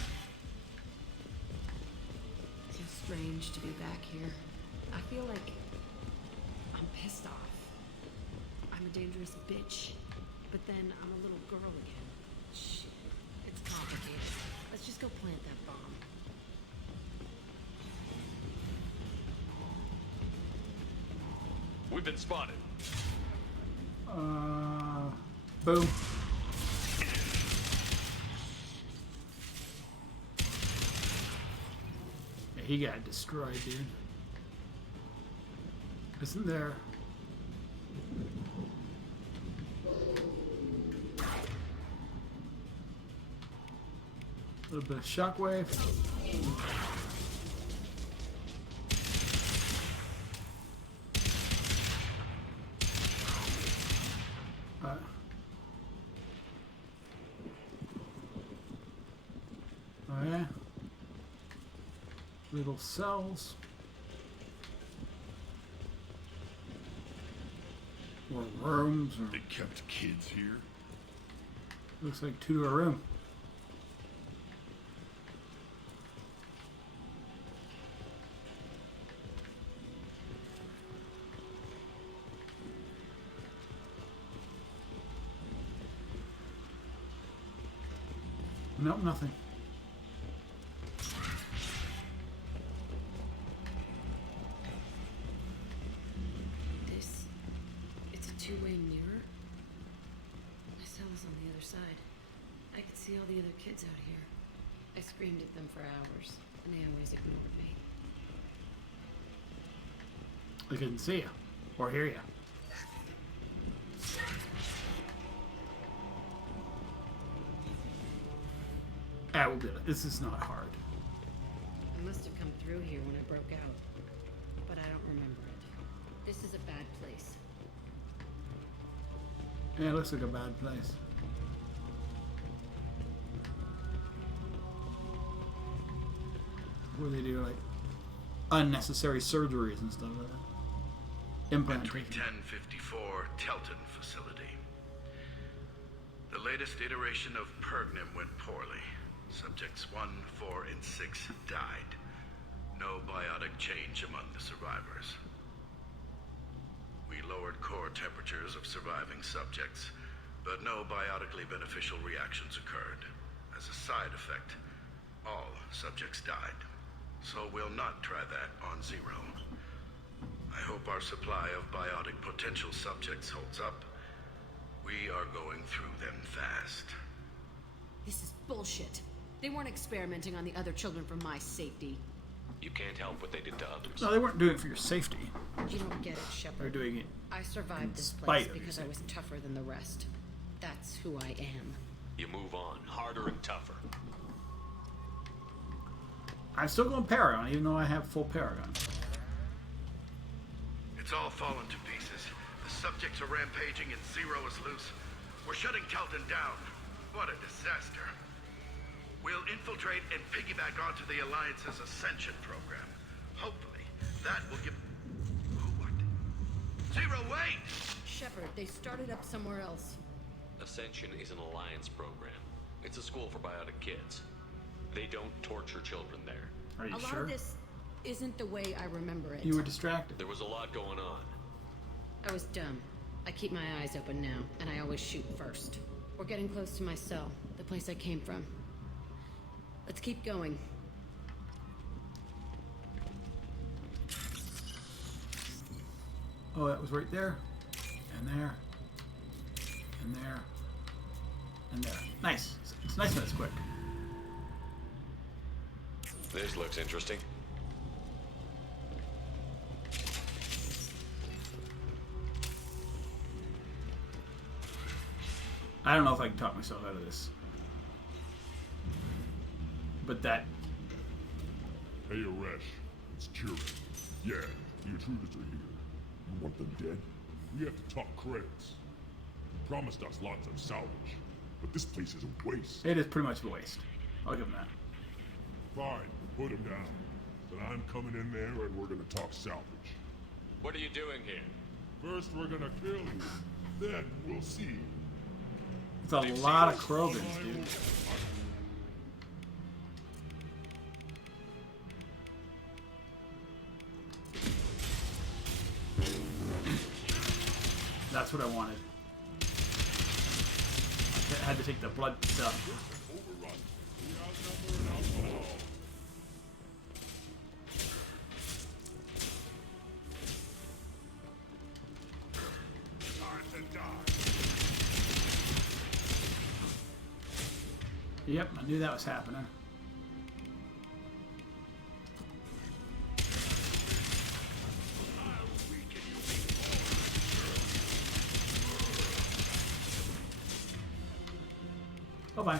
It's so strange to be back here. I feel like I'm pissed off. I'm a dangerous bitch, but then I'm a little girl again. Shit, it's complicated. Let's just go plant that bomb. We've been spotted. Boom. Yeah, he got destroyed, dude. Isn't there... a little bit of shockwave. Oh yeah. Little cells. Or rooms. Or They kept kids here? looks like 2 to a room. Nope, nothing. It's a two-way mirror. My cell is on the other side. I could see all the other kids out here. I screamed at them for hours, and they always ignored me. They couldn't see you or hear you. Ah, we'll do it. This is not hard. I must have come through here when I broke out, but I don't remember it. This is a bad place. Yeah, it looks like a bad place. Where they do like unnecessary surgeries and stuff like that. Entry Implantation. 1054, Telton facility. The latest iteration of Pergnum went poorly. Subjects 1, 4, and 6 died. No biotic change among the survivors. We lowered core temperatures of surviving subjects, but no biotically beneficial reactions occurred. As a side effect, all subjects died. So we'll not try that on Zero. I hope our supply of biotic potential subjects holds up. We are going through them fast. This is bullshit. They weren't experimenting on the other children for my safety. You can't help what they did to others. No, they weren't doing it for your safety. You don't get it, Shepard. They're doing it I survived this spite place of because I was tougher than the rest. That's who I am. You move on, harder and tougher. I'm still going Paragon, even though I have full Paragon. It's all fallen to pieces. The subjects are rampaging and Zero is loose. We're shutting Telton down. What a disaster. We'll infiltrate and piggyback onto the Alliance's Ascension program. Hopefully, that will give... Oh, what? Zero, wait! Shepard, they started up somewhere else. Ascension is an alliance program. It's a school for biotic kids. They don't torture children there. Are you A lot sure? of this isn't the way I remember it. You were distracted. There was a lot going on. I was dumb. I keep my eyes open now, and I always shoot first. We're getting close to my cell, the place I came from. Let's keep going. Oh, that was right there. And there. And there. And there. Nice. It's nice when it's quick. This looks interesting. I don't know if I can talk myself out of this. But that... Hey, Aresh. It's Kira. Yeah, the intruders are here. You want them dead? We have to talk credits. You promised us lots of salvage. But this place is a waste. It is pretty much a waste. I'll give him that. Fine, put him down. Then I'm coming in there and we're gonna talk salvage. What are you doing here? First we're gonna kill you. Then we'll see. It's a lot of Krogans, dude. That's what I wanted. I had to take the blood stuff. Yep, I knew that was happening. Bye-bye.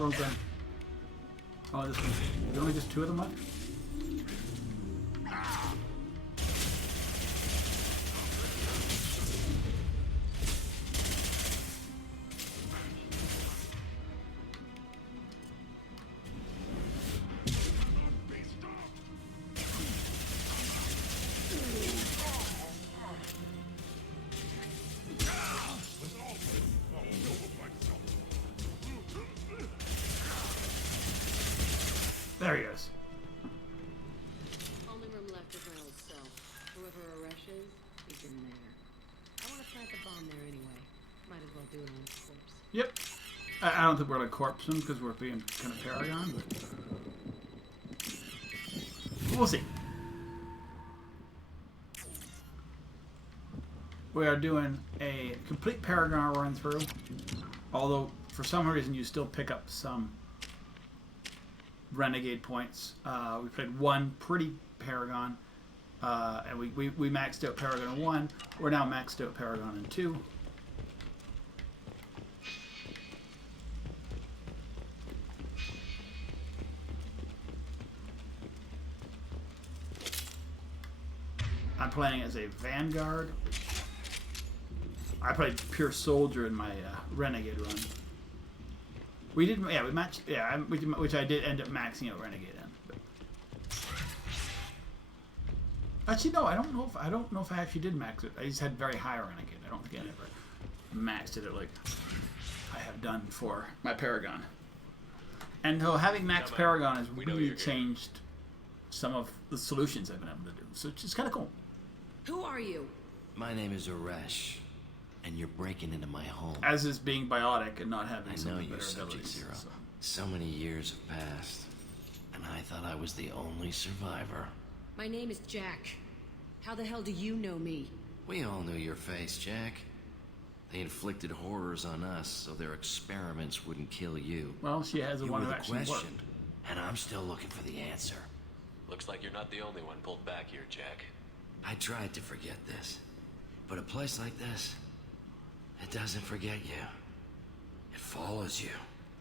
Wrong thing. Oh, this one. There's only just two of them left? There he is. Only room left is my old cell. Whoever Aresh is, he's in there. I want to plant the bomb there anyway. Might as well do it on his corpse. Yep. I don't think we're going to corpse him because we're being kind of Paragon, but we'll see. We are doing a complete Paragon run through, although for some reason you still pick up some Renegade points. We played one pretty Paragon, and we maxed out Paragon in 1. We're now maxed out Paragon in 2. I'm playing as a Vanguard. I played pure soldier in my Renegade run. We did, yeah, we matched, yeah, which I did end up maxing out Renegade in. But. Actually, no, I don't know if I actually did max it. I just had very high Renegade. I don't think I ever maxed it at like I have done for my Paragon. And though having max Paragon has really changed some of the solutions I've been able to do. So it's just kind of cool. Who are you? My name is Aresh, and you're breaking into my home. As is being biotic and not having I some know better you're Subject abilities. Zero. So many years have passed, and I thought I was the only survivor. My name is Jack. How the hell do you know me? We all knew your face, Jack. They inflicted horrors on us so their experiments wouldn't kill you. Well, she has the You one were who the actually question, worked. and I'm still looking for the answer. Looks like you're not the only one pulled back here, Jack. I tried to forget this, but a place like this, it doesn't forget you. It follows you.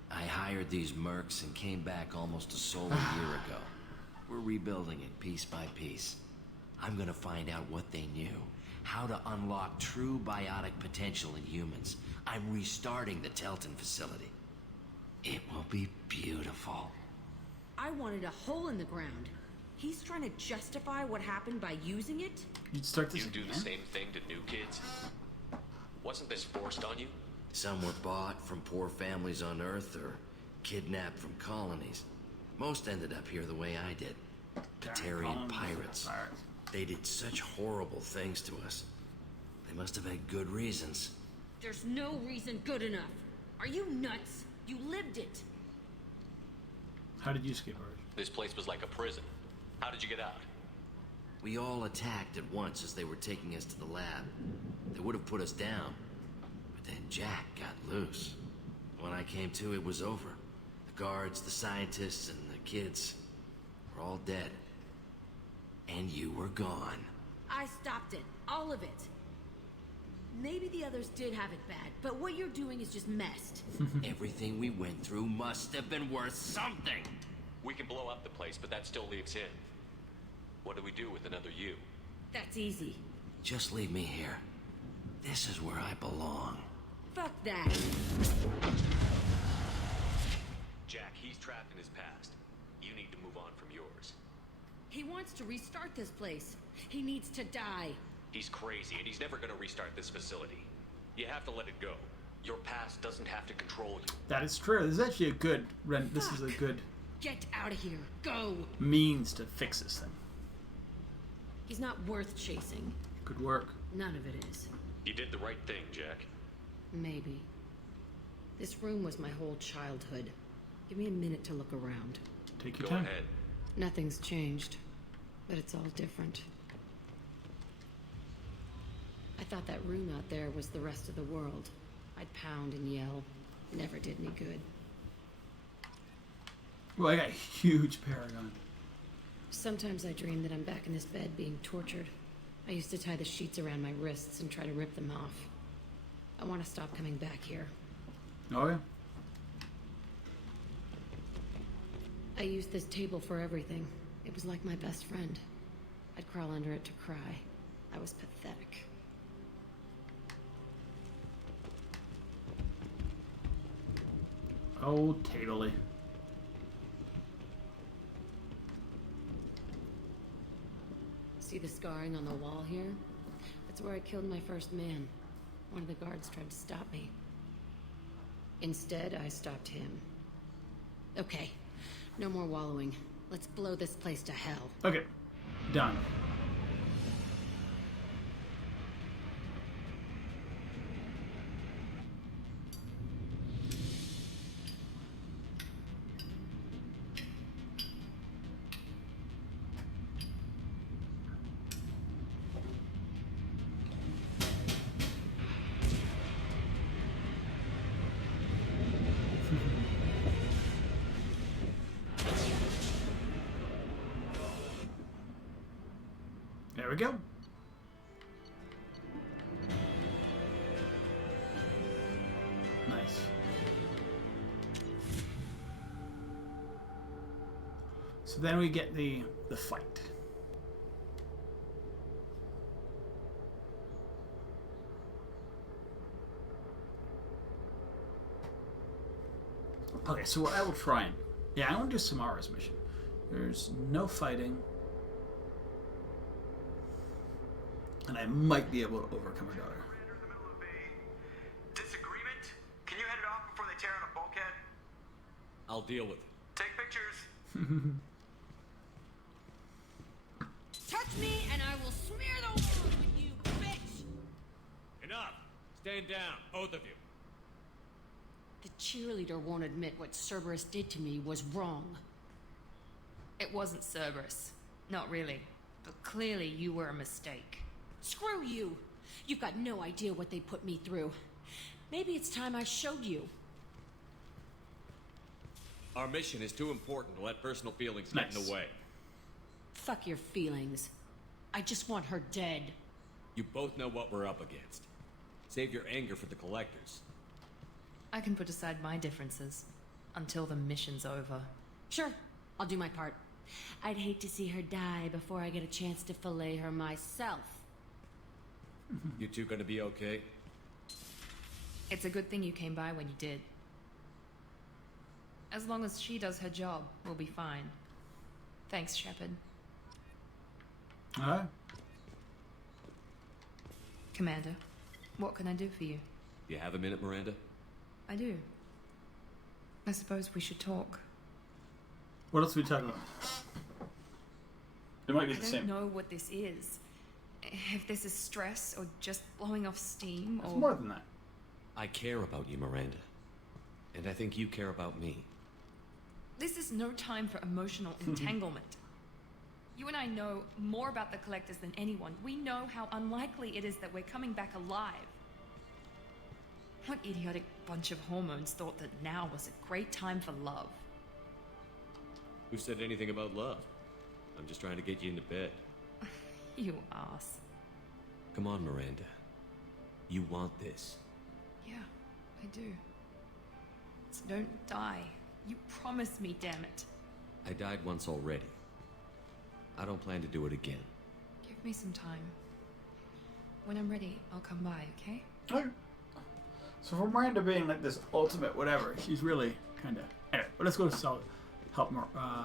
I hired these mercs and came back almost a solar year ago. We're rebuilding it piece by piece. I'm gonna find out what they knew how to unlock true biotic potential in humans. I'm restarting the Telton facility. It will be beautiful. I wanted a hole in the ground. He's trying to justify what happened by using it? You'd start this You do again? the same thing to new kids? Wasn't this forced on you? Some were bought from poor families on Earth or kidnapped from colonies. Most ended up here the way I did. Batarian pirates. They did such horrible things to us. They must have had good reasons. There's no reason good enough. Are you nuts? You lived it. How did you escape, Arch? This place was like a prison. How did you get out? We all attacked at once as they were taking us to the lab. They would have put us down, but then Jack got loose. When I came to, it was over. The guards, the scientists, and the kids were all dead. And you were gone. I stopped it. All of it. Maybe the others did have it bad, but what you're doing is just messed. Everything we went through must have been worth something. We can blow up the place, but that still leaves him. What do we do with another you? That's easy. Just leave me here. This is where I belong. Fuck that. Jack, he's trapped in his past. You need to move on from yours. He wants to restart this place. He needs to die. He's crazy, and he's never gonna restart this facility. You have to let it go. Your past doesn't have to control you. That is true. This is actually a good this is a good Get out of here. Go. means to fix this thing. He's not worth chasing. Good work. None of it is. You did the right thing, Jack. Maybe. This room was my whole childhood. Give me a minute to look around. Take your Go time. ahead. Nothing's changed, but it's all different. I thought that room out there was the rest of the world. I'd pound and yell. Never did any good. Well, I got a huge Paragon. Sometimes I dream that I'm back in this bed being tortured. I used to tie the sheets around my wrists and try to rip them off. I want to stop coming back here. Oh, yeah. I used this table for everything. It was like my best friend. I'd crawl under it to cry. I was pathetic. Oh, tably. See the scarring on the wall here? That's where I killed my first man. One of the guards tried to stop me. Instead, I stopped him. Okay, no more wallowing. Let's blow this place to hell. Okay, done. There we go. Nice. So then we get the fight. Okay, so what I will try and... Yeah, I want to do Samara's mission. There's no fighting. And I might be able to overcome her daughter. Disagreement? Can you head it off before they tear out a bulkhead? I'll deal with it. Take pictures. Touch me and I will smear the walls with you, bitch! Enough! Stand down, both of you. The cheerleader won't admit what Cerberus did to me was wrong. It wasn't Cerberus. Not really. But clearly you were a mistake. Screw you! You've got no idea what they put me through. Maybe it's time I showed you. Our mission is too important to let personal feelings get in the way. Fuck your feelings. I just want her dead. You both know what we're up against. Save your anger for the collectors. I can put aside my differences until the mission's over. Sure, I'll do my part. I'd hate to see her die before I get a chance to fillet her myself. You two gonna be okay? It's a good thing you came by when you did. As long as she does her job, we'll be fine. Thanks, Shepard. Alright. Commander, what can I do for you? You have a minute, Miranda? I do. I suppose we should talk. What else are we talking about? It might be the I don't same. know what this is. If this is stress or just blowing off steam It's or... more than that. I care about you, Miranda. And I think you care about me. This is no time for emotional entanglement. You and I know more about the Collectors than anyone. We know how unlikely it is that we're coming back alive. What idiotic bunch of hormones thought that now was a great time for love? Who said anything about love? I'm just trying to get you into bed. You ass. Come on, Miranda. You want this. Yeah, I do. So don't die. You promised me, damn it. I died once already. I don't plan to do it again. Give me some time. When I'm ready, I'll come by, okay? Okay. So for Miranda being like this ultimate whatever, she's really kind of... Anyway, but let's go to help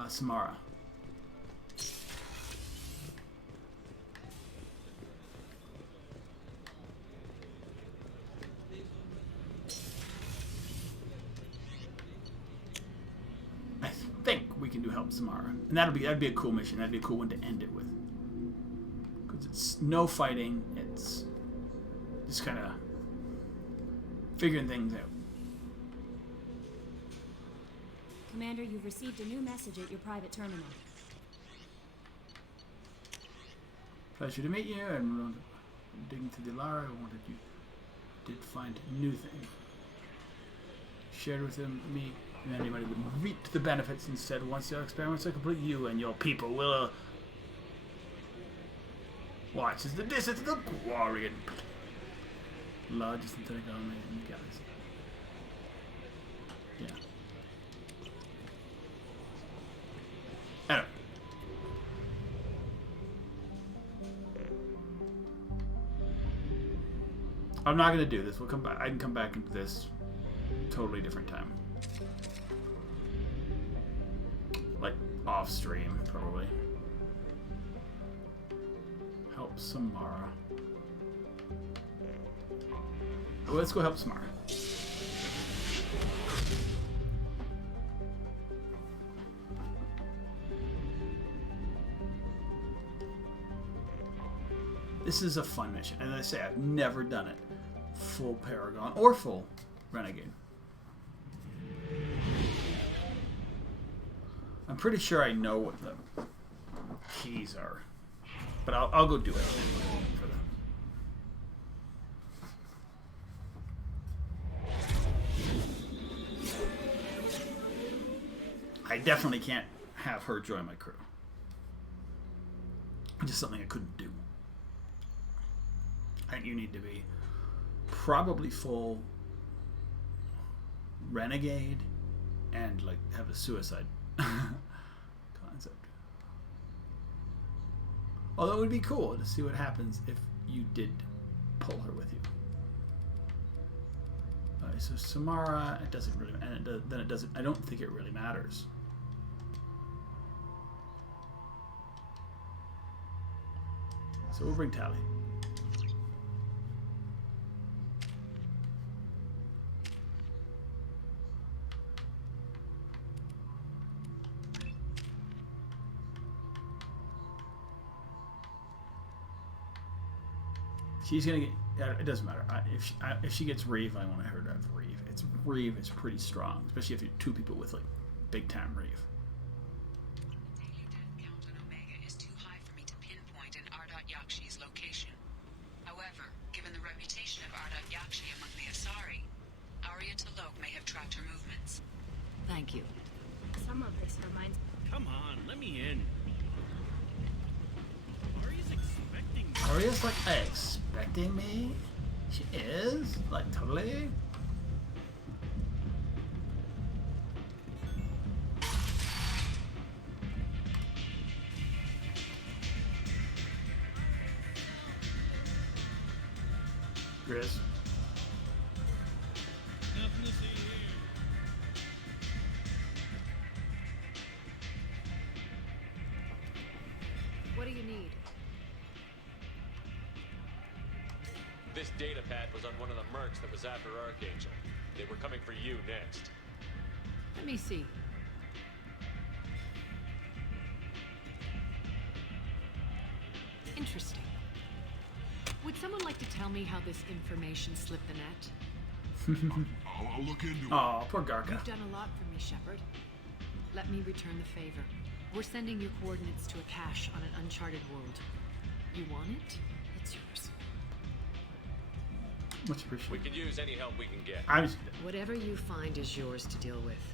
Samara. I think we can do help Samara, and that'd be a cool mission. That'd be a cool one to end it with, because it's no fighting. It's just kind of figuring things out. Commander, you've received a new message at your private terminal. Pleasure to meet you, and digging through the Lara, I wanted you did find a new thing. Shared with me and anybody would reap the benefits instead. Once your experiments are complete, you and your people will watch as the distance of the Quarian largest synthetic army in the galaxy. Yeah. Anyway. I'm not gonna do this. We'll come back. I can come back into this totally different time. Like off stream, probably. Help Samara. Well, let's go help Samara. This is a fun mission. As I say, I've never done it. Full Paragon or full Renegade. I'm pretty sure I know what the keys are. But I'll go do it. For them. I definitely can't have her join my crew. Just something I couldn't do. I think you need to be probably full Renegade and like have a suicide concept. Although it would be cool to see what happens if you did pull her with you. Alright, so Samara, it doesn't really, and then it doesn't. I don't think it really matters. So we'll bring Tally. She's gonna get. It doesn't matter. If she gets Reeve, I want her to have Reeve. Reeve is pretty strong, especially if you're two people with like big time Reeve. The daily death count on Omega is too high for me to pinpoint an Ardat Yakshi's location. However, given the reputation of Ardat Yakshi among the Asari, Arya T'Loak may have tracked her movements. Thank you. Some of this reminds. Come on, let me in. Arya's expecting me. Arya's like expecting me? She is? Like totally? Grizz. Nothing to see here. What do you need? This data pad was on one of the mercs that was after Archangel. They were coming for you next. Let me see. Interesting. Would someone like to tell me how this information slipped the net? I'll look into it. Oh, poor Garka. You've done a lot for me, Shepard. Let me return the favor. We're sending your coordinates to a cache on an uncharted world. You want it? It's yours. Much appreciated. We can use any help we can get. Whatever you find is yours to deal with.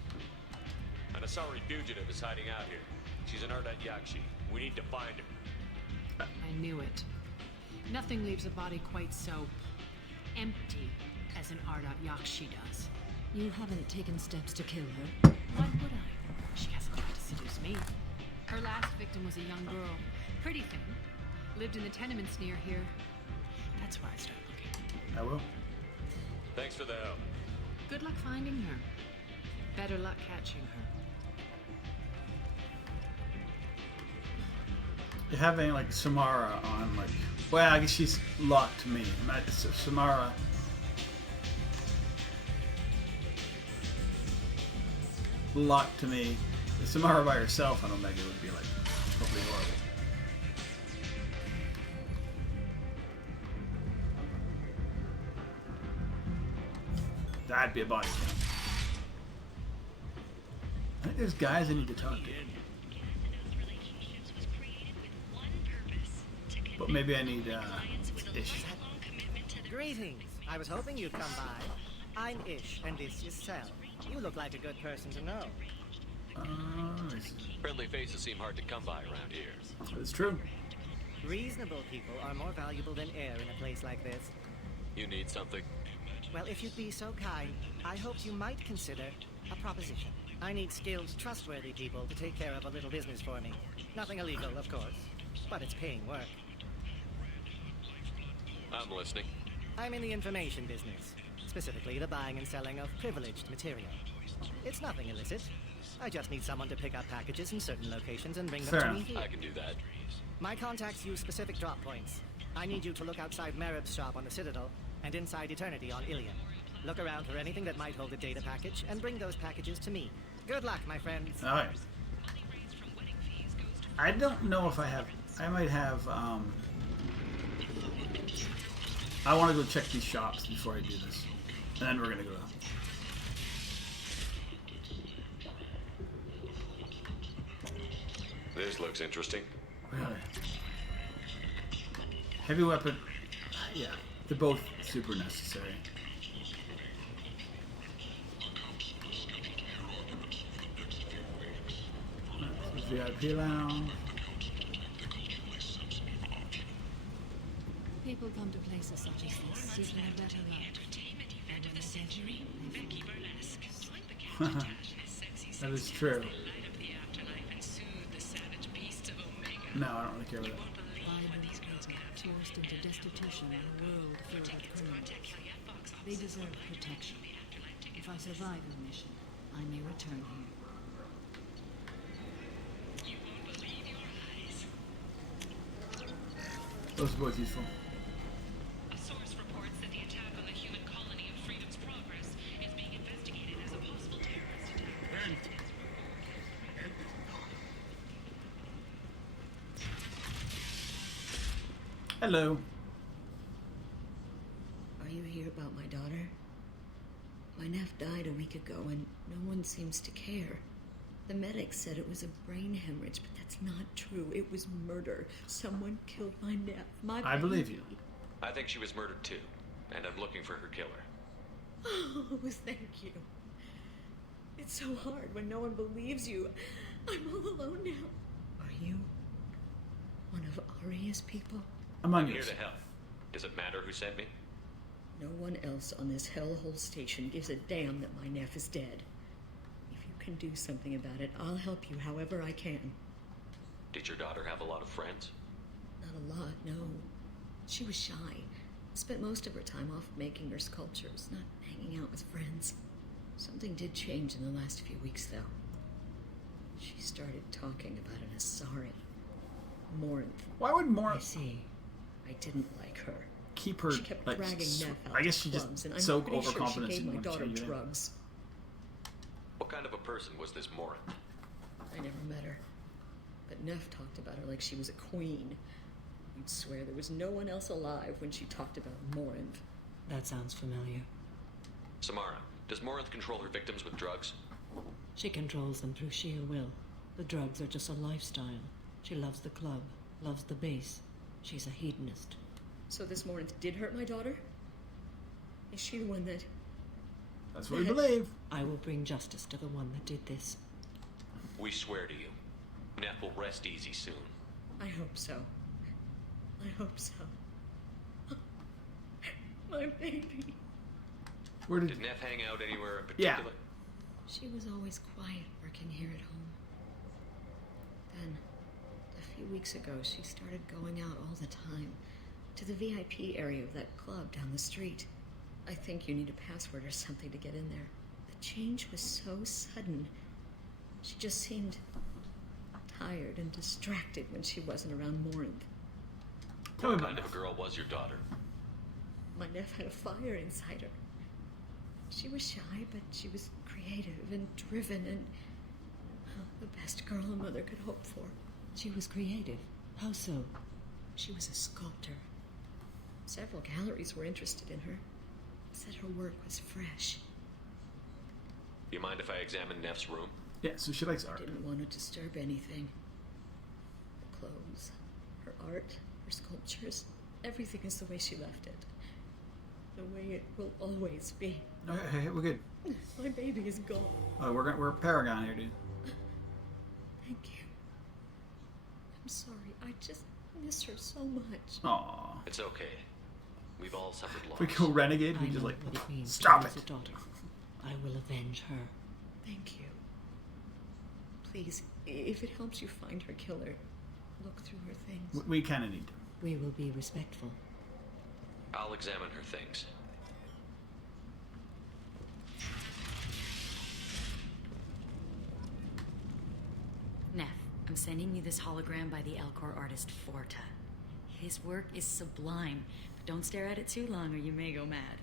An Asari fugitive is hiding out here. She's an Ardat Yakshi. We need to find her. I knew it. Nothing leaves a body quite so empty as an Ardat Yakshi does. You haven't taken steps to kill her. Why would I? She hasn't tried to seduce me. Her last victim was a young girl. Pretty thing. Lived in the tenements near here. That's where I started looking. I will. Thanks for the help. Good luck finding her. Better luck catching her. You having like Samara on like, well, I guess she's locked to me. So Samara. Locked to me. Samara by herself on Omega would be like totally horrible. That'd be a body count. I think there's guys I need to talk to. But maybe I need Ish. Greetings. I was hoping you'd come by. I'm Ish, and this is Cell. You look like a good person to know. Friendly faces seem hard to come by around here. It's true. Reasonable people are more valuable than air in a place like this. You need something? Well, if you'd be so kind, I hoped you might consider a proposition. I need skilled, trustworthy people to take care of a little business for me. Nothing illegal, of course, but it's paying work. I'm listening. I'm in the information business, specifically the buying and selling of privileged material. It's nothing illicit. I just need someone to pick up packages in certain locations and bring them to me here. I can do that. My contacts use specific drop points. I need you to look outside Merib's shop on the Citadel and inside Eternity on Ilion. Look around for anything that might hold a data package and bring those packages to me. Good luck, my friends. Alright. I don't know if I have... I might have... I want to go check these shops before I do this. And then we're going to go... This looks interesting. Really? Heavy weapon... Yeah. They're both super necessary. VIP lounge. People come to places such as this seeking a better life. Entertainment event of the century, Becky Burlesque. Join the cast attached in a sexy That is true. light up the afterlife and soothe the savage beasts of Omega. No, I don't really care about that. Forced into destitution in a world filled with criminals. They deserve protection. If I survive the mission, I may return here. You won't believe your eyes. Those are both useful. A source reports that the attack on the human colony of Freedom's Progress is being investigated as a possible terrorist attack. Hello. Are you here about my daughter? My nephew died a week ago and no one seems to care. The medics said it was a brain hemorrhage, but that's not true. It was murder. Someone killed my nephew. I believe you. I think she was murdered too, and I'm looking for her killer. Oh, thank you. It's so hard when no one believes you. I'm all alone now. Are you one of Aria's people? Among Here us. to help. Does it matter who sent me? No one else on this hellhole station gives a damn that my nephew is dead. If you can do something about it, I'll help you however I can. Did your daughter have a lot of friends? Not a lot, no. She was shy. Spent most of her time off making her sculptures, not hanging out with friends. Something did change in the last few weeks, though. She started talking about an Asari. Morinth. Why would Morinth... I see. I didn't like her. Keep her, she kept like, dragging Neff out I guess to she just clubs, and I'm so pretty sure overconfident she she gave my didn't want to daughter show you that. drugs. What kind of a person was this Morinth? I never met her. But Neff talked about her like she was a queen. You'd swear there was no one else alive when she talked about Morinth. That sounds familiar. Samara, does Morinth control her victims with drugs? She controls them through sheer will. The drugs are just a lifestyle. She loves the club, loves the base. She's a hedonist. So this Morinth did hurt my daughter? Is she the one that... That's what we believe. I will bring justice to the one that did this. We swear to you. Neff will rest easy soon. I hope so. I hope so. My baby. Where Did Neff hang out anywhere in particular? Yeah. She was always quiet working here at home. Then, a few weeks ago, she started going out all the time. To the VIP area of that club down the street. I think you need a password or something to get in there. The change was so sudden. She just seemed tired and distracted when she wasn't around Morinth. What kind of a girl was your daughter? My Neff had a fire inside her. She was shy, but she was creative and driven and the best girl a mother could hope for. She was creative. How so? She was a sculptor. Several galleries were interested in her. Said her work was fresh. Do you mind if I examine Neff's room? Yeah, so she likes art. I didn't want to disturb anything. Her clothes, her art, her sculptures, everything is the way she left it. The way it will always be. Okay, we're good. My baby is gone. Oh, we're Paragon here, dude. Thank you. I'm sorry. I just miss her so much. Aw. It's okay. We've all suffered loss. We go renegade. We I just know like what it means stop to it. lose a daughter. I will avenge her. Thank you. Please, if it helps you find her killer, look through her things. We kind of need to. We will be respectful. I'll examine her things. Neff, I'm sending you this hologram by the Elcor artist Forta. His work is sublime, but don't stare at it too long or you may go mad.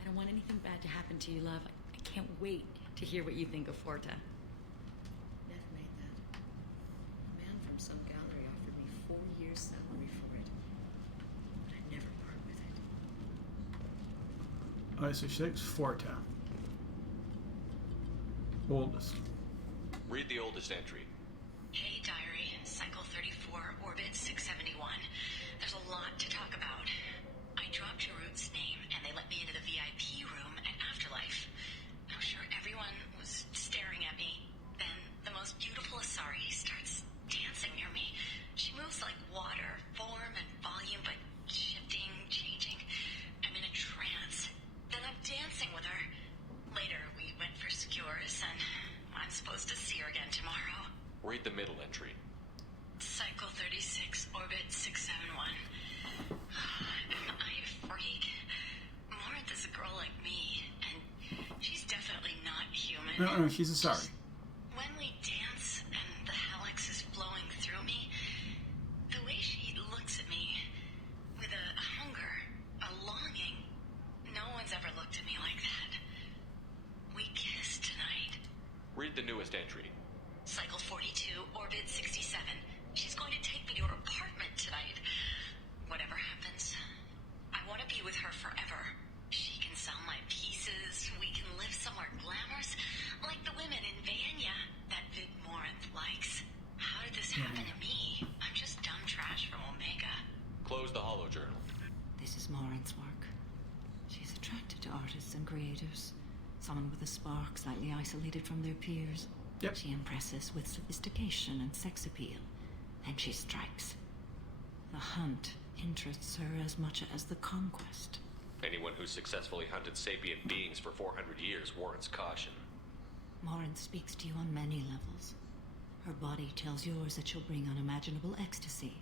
I don't want anything bad to happen to you, love. I can't wait to hear what you think of Forta. Neff made that. A man from some gallery offered me 4 years' salary for it. But I'd never part with it. Alright, so she likes Forta. Oldest. Read the oldest entry. Hey, Diary. Cycle 34, Orbit 671. There's a lot to talk about. I dropped Jarut's name, and they let me into the VIP room at Afterlife. I'm sure everyone was staring at me. Then the most beautiful Asari starts dancing near me. She moves like water, form and volume, but shifting, changing. I'm in a trance. Then I'm dancing with her. Later, we went for skewers, and I'm supposed to see her again tomorrow. Read the middle entry. Cycle 36, Orbit 671. Am I a freak? Morinth is a girl like me, and she's definitely not human. No, she's a sorry. When we dance and the helix is flowing through me, the way she looks at me with a hunger, a longing, no one's ever looked at me like that. We kissed tonight. Read the newest entry. Cycle 42, Orbit 67. She's going to take me to her apartment tonight. Whatever happens, I want to be with her forever. She can sell my pieces. We can live somewhere glamorous, like the women in Vanya that Vid Morinth likes. How did this happen to me? I'm just dumb trash from Omega. Close the holo journal. This is Morinth's work. She's attracted to artists and creatives. Someone with a spark, slightly isolated from their peers. Yep. She impresses with sophistication and sex appeal. Then she strikes. The hunt interests her as much as the conquest. Anyone who's successfully hunted sapient beings for 400 years warrants caution. Morinth speaks to you on many levels. Her body tells yours that she'll bring unimaginable ecstasy.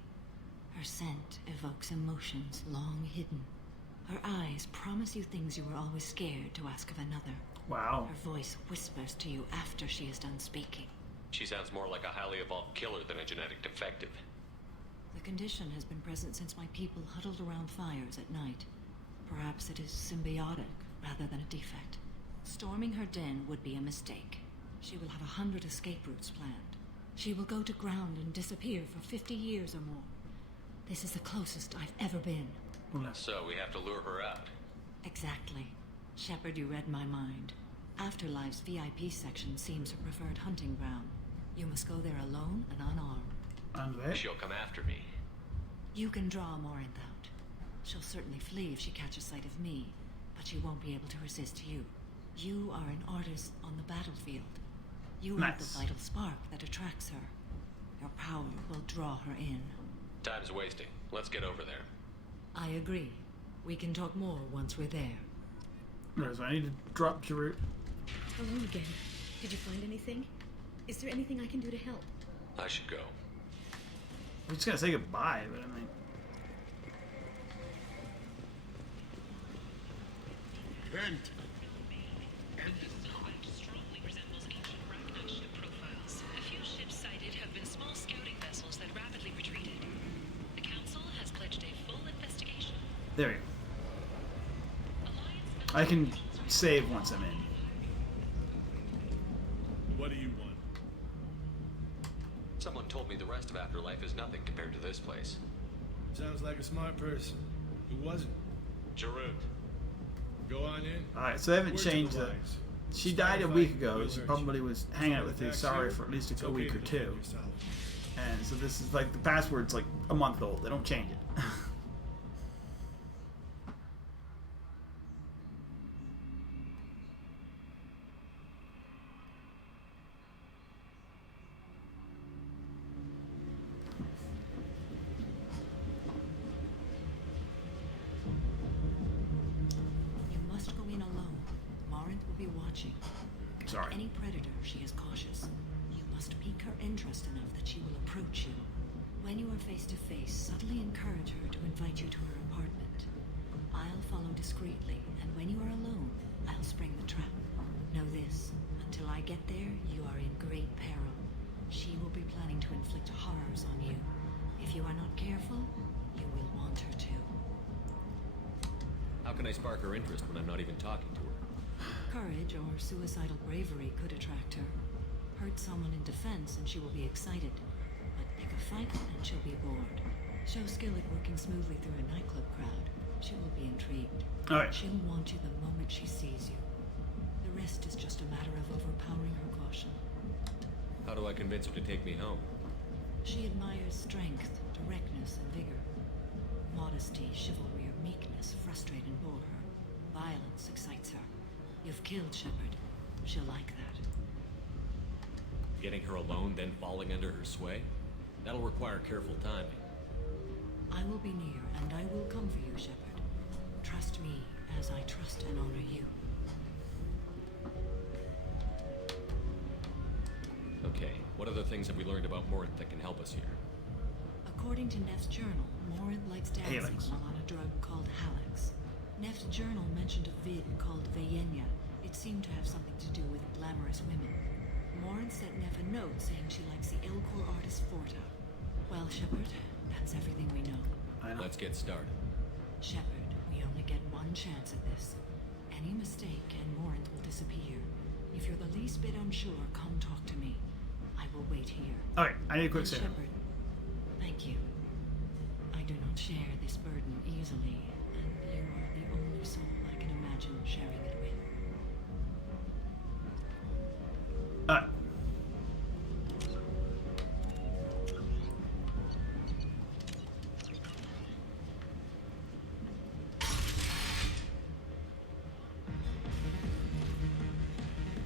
Her scent evokes emotions long hidden. Her eyes promise you things you were always scared to ask of another. Wow. Her voice whispers to you after she is done speaking. She sounds more like a highly evolved killer than a genetic defective. The condition has been present since my people huddled around fires at night. Perhaps it is symbiotic rather than a defect. Storming her den would be a mistake. She will have 100 escape routes planned. She will go to ground and disappear for 50 years or more. This is the closest I've ever been. So we have to lure her out. Exactly. Shepard, you read my mind. Afterlife's VIP section seems her preferred hunting ground. You must go there alone and unarmed. She'll come after me. You can draw Morinth out. She'll certainly flee if she catches sight of me, but she won't be able to resist you. You are an artist on the battlefield. You have the vital spark that attracts her. Your power will draw her in. Time's wasting. Let's get over there. I agree. We can talk more once we're there. Right, so I need to drop Jarut. Hello again. Did you find anything? Is there anything I can do to help? I should go. I'm just gonna say goodbye, but I mean... Vent! This silhouette strongly resembles ancient Ragnar ship profiles. A few ships sighted have been small scouting vessels that rapidly retreated. The Council has pledged a full investigation. There we go. I can save once I'm in. What do you want? Someone told me the rest of Afterlife is nothing compared to this place. Sounds like a smart person. Who was it? Jarut. Go on in. Alright, so they haven't Word to changed the the... wise. She died a week ago. She probably was hanging out with Usari for at least a week or two. And so this is like, the password's like a month old. They don't change it. You must go in alone. Morinth will be watching. Sorry. Like any predator, she is cautious. You must pique her interest enough that she will approach you. When you are face to face, subtly encourage her to invite you to her apartment. I'll follow discreetly, and when you are alone, I'll spring the trap. Know this, until I get there, you are in great peril. She will be planning to inflict horrors on you. If you are not careful, you will want her to. How can I spark her interest when I'm not even talking to her? Courage or suicidal bravery could attract her. Hurt someone in defense and she will be excited. But pick a fight and she'll be bored. Show skill at working smoothly through a nightclub crowd. She will be intrigued. Alright. She'll want you the moment she sees you. The rest is just a matter of overpowering her caution. How do I convince her to take me home? She admires strength, directness, and vigor. Modesty, chivalry, or meekness frustrate and bore her. Violence excites her. You've killed Shepard. She'll like that. Getting her alone, then falling under her sway? That'll require careful timing. I will be near, and I will come for you, Shepard. Trust me as I trust and honor you. Okay, what other things have we learned about Morinth that can help us here? According to Neff's journal, Morinth likes dancing Halix. while on a drug called Halix. Neff's journal mentioned a vid called Vayenya. It seemed to have something to do with glamorous women. Morinth sent Neff a note saying she likes the Elcor artist Forta. Well, Shepard, that's everything we know. Let's get started. Shepard, we only get one chance at this. Any mistake and Morinth will disappear. If you're the least bit unsure, come talk to me. I will wait here. Alright, I need a quick And save. Shepard, thank you. I do not share this burden easily, and you are the only soul I can imagine sharing it with. Alright.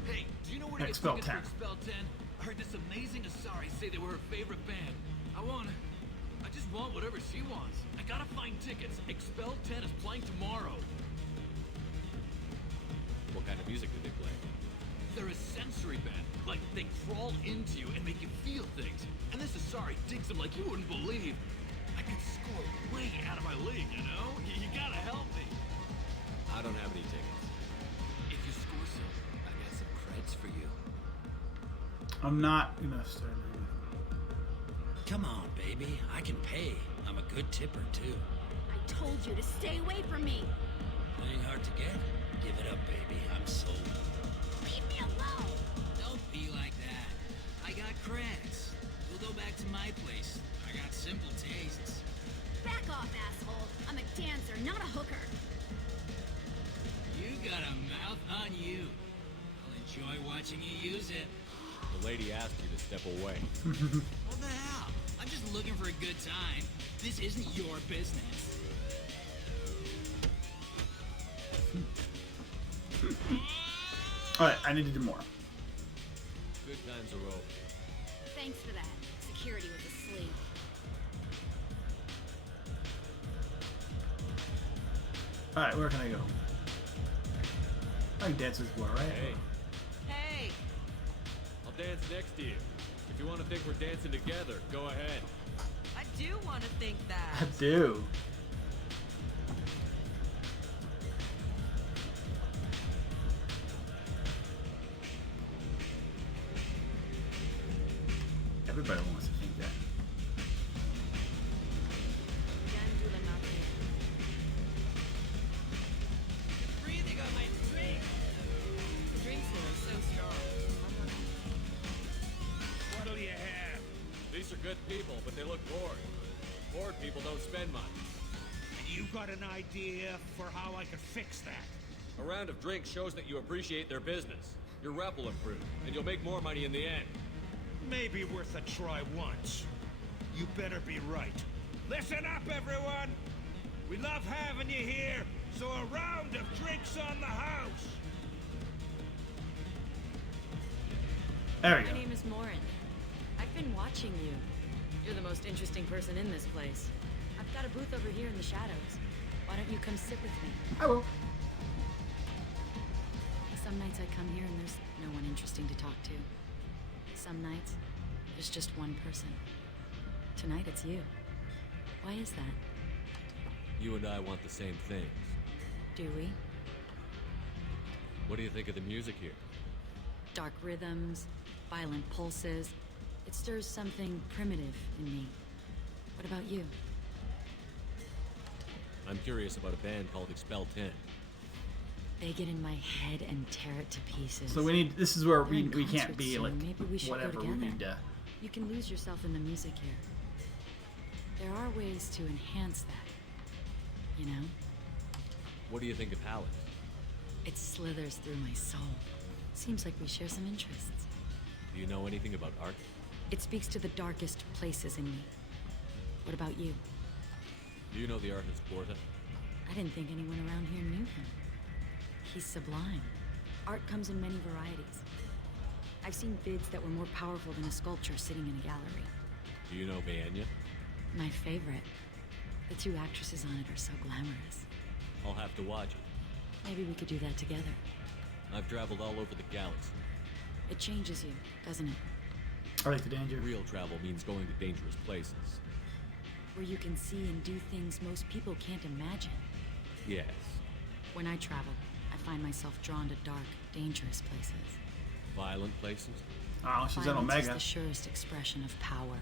Hey, do you know where to get Expel tickets 10. for Expel 10? I heard this amazing Asari say they were her favorite band. I just want whatever she wants. I gotta find tickets. Expel 10 is playing tomorrow. What kind of music do they play? They're a sensory band. Like, they crawl into you and make you feel things. And this Asari digs them like you wouldn't believe. I could score way out of my league, you know? You gotta help me. I don't have any tickets. If you score some, I got some creds for you. I'm not gonna start. Come on, baby. I can pay. I'm a good tipper, too. I told you to stay away from me. Playing hard to get? Give it up, baby. I'm sold. Leave me alone. Don't be like that. I got creds. We'll go back to my place. I got simple tastes. Back off, asshole. I'm a dancer, not a hooker. You got a mouth on you. I'll enjoy watching you use it. The lady asked you to step away. What the hell? I'm just looking for a good time. This isn't your business. Alright, I need to do more. Good times are over. Thanks for that. Security was asleep. Alright, where can I go? I can dance with what, right? Hey, Hey! I'll dance next to you. If you want to think we're dancing together, go ahead. I do want to think that. I do. Everybody wants to think that. Breathing on my drink. The drinks here are so strong. What'll you have? These are good people, but they look bored. Bored people don't spend much. And you got an idea for how I could fix that? A round of drinks shows that you appreciate their business. Your rep will improve, and you'll make more money in the end. Maybe worth a try once. You better be right. Listen up, everyone! We love having you here, so a round of drinks on the house! There we My go. name is Morin. I've been watching you. You're the most interesting person in this place. I've got a booth over here in the shadows. Why don't you come sit with me? I will. Some nights I come here and there's no one interesting to talk to. Some nights, there's just one person. Tonight it's you. Why is that? You and I want the same things. Do we? What do you think of the music here? Dark rhythms, violent pulses. It stirs something primitive in me. What about you? I'm curious about a band called Expel 10. They get in my head and tear it to pieces. So we need. This is where They're we in can't concert be soon. like Maybe we should go whatever. We together. need to. You can lose yourself in the music here. There are ways to enhance that. You know? What do you think of Alex? It slithers through my soul. Seems like we share some interests. Do you know anything about art? It speaks to the darkest places in me. What about you? Do you know the artist Porta? I didn't think anyone around here knew him. He's sublime. Art comes in many varieties. I've seen vids that were more powerful than a sculpture sitting in a gallery. Do you know Vaenya? My favorite. The two actresses on it are so glamorous. I'll have to watch it. Maybe we could do that together. I've traveled all over the galaxy. It changes you, doesn't it? I like the danger. Real travel means going to dangerous places. Where you can see and do things most people can't imagine. Yes. When I travel, I find myself drawn to dark, dangerous places. Violent places? Oh, she's an Violence is Omega. the surest expression of power.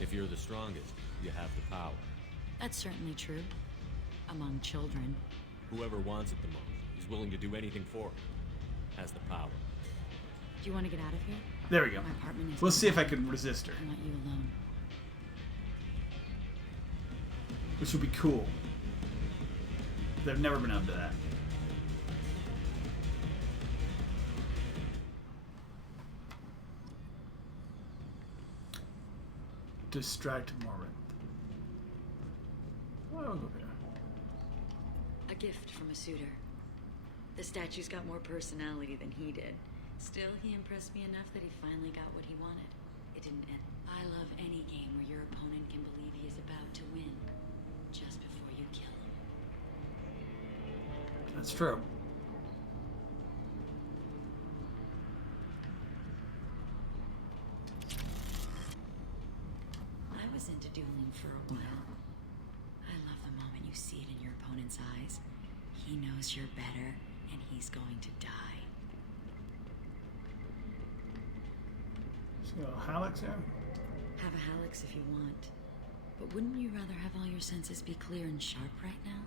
If you're the strongest, you have the power. That's certainly true. Among children. Whoever wants it the most is willing to do anything for it. Has the power. Do you want to get out of here? There we go. My apartment is We'll see if I can resist her, I want you alone. which would be cool. They've never been up to that. Distract Morin. Oh, I'll go here. A gift from a suitor. The statue's got more personality than he did. Still, he impressed me enough that he finally got what he wanted. It didn't end. I love any game where your opponent can believe he is about to win just before you kill him. That's true. I was into dueling alone for a while. I love the moment you see it in your opponent's eyes. He knows you're better, and he's going to die. See a Hallex there? Have a Hallex if you want. But wouldn't you rather have all your senses be clear and sharp right now?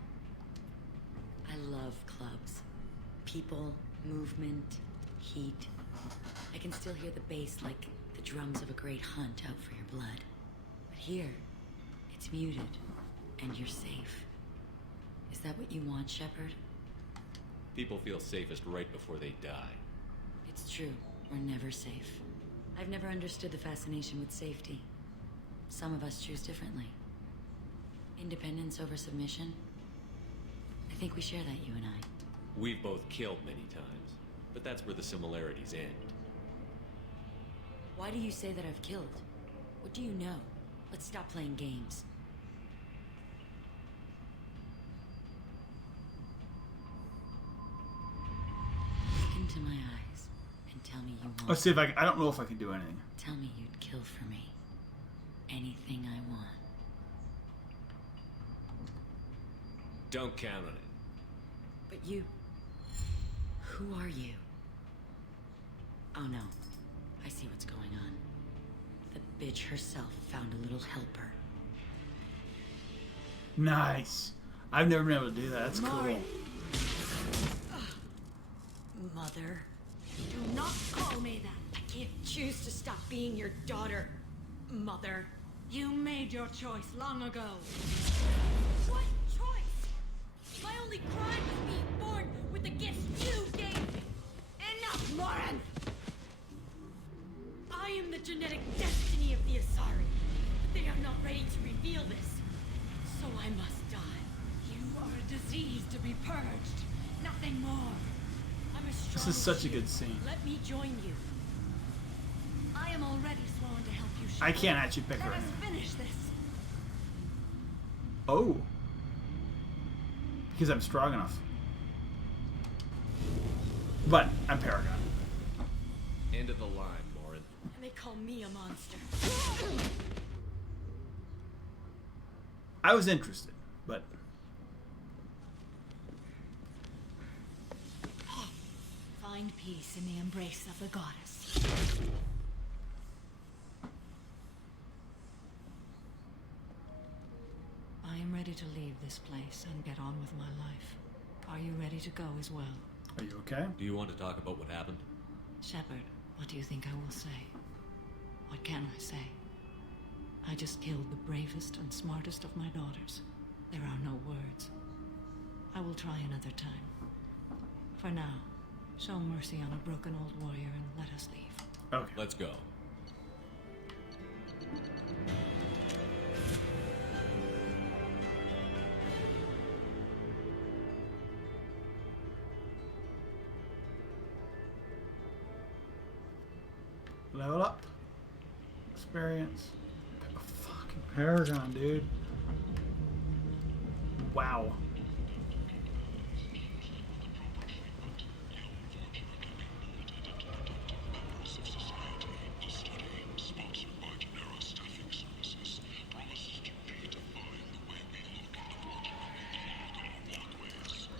I love clubs. People, movement, heat. I can still hear the bass like the drums of a great hunt out for your blood. But here, it's muted, and you're safe. Is that what you want, Shepard? People feel safest right before they die. It's true. We're never safe. I've never understood the fascination with safety. Some of us choose differently. Independence over submission. I think we share that, you and I. We've both killed many times, but that's where the similarities end. Why do you say that I've killed? What do you know? Let's stop playing games. Look into my eyes and tell me you want. Let's see if I don't know if I can do anything. Tell me you'd kill for me. Anything I want. Don't count on it. But you... Who are you? Oh no. I see what's going on. The bitch herself found a little helper. Nice. I've never been able to do that. That's cool. Mother. Do not call me that. I can't choose to stop being your daughter. Mother. You made your choice long ago. What choice? My only crime was being born with the gifts you gave me. Enough, Lauren! I am the genetic destiny of the Asari. But they are not ready to reveal this. So I must die. You are a disease to be purged. Nothing more. I'm as strong This is such as a you. good scene. Let me join you. I am already sworn to help you. I can't actually pick her Let us anyway. finish this. Oh. Because I'm strong enough. But I'm Paragon. End of the line, Lauren. And they call me a monster. I was interested, but Find peace in the embrace of the goddess. I am ready to leave this place and get on with my life. Are you ready to go as well? are you okay? Do you want to talk about what happened? Shepard, what do you think I will say? What can I say? I just killed the bravest and smartest of my daughters. There are no words. I will try another time. For now, show mercy on a broken old warrior and let us leave. Okay. Let's go. Level up. Experience. Fucking Paragon, dude. Wow.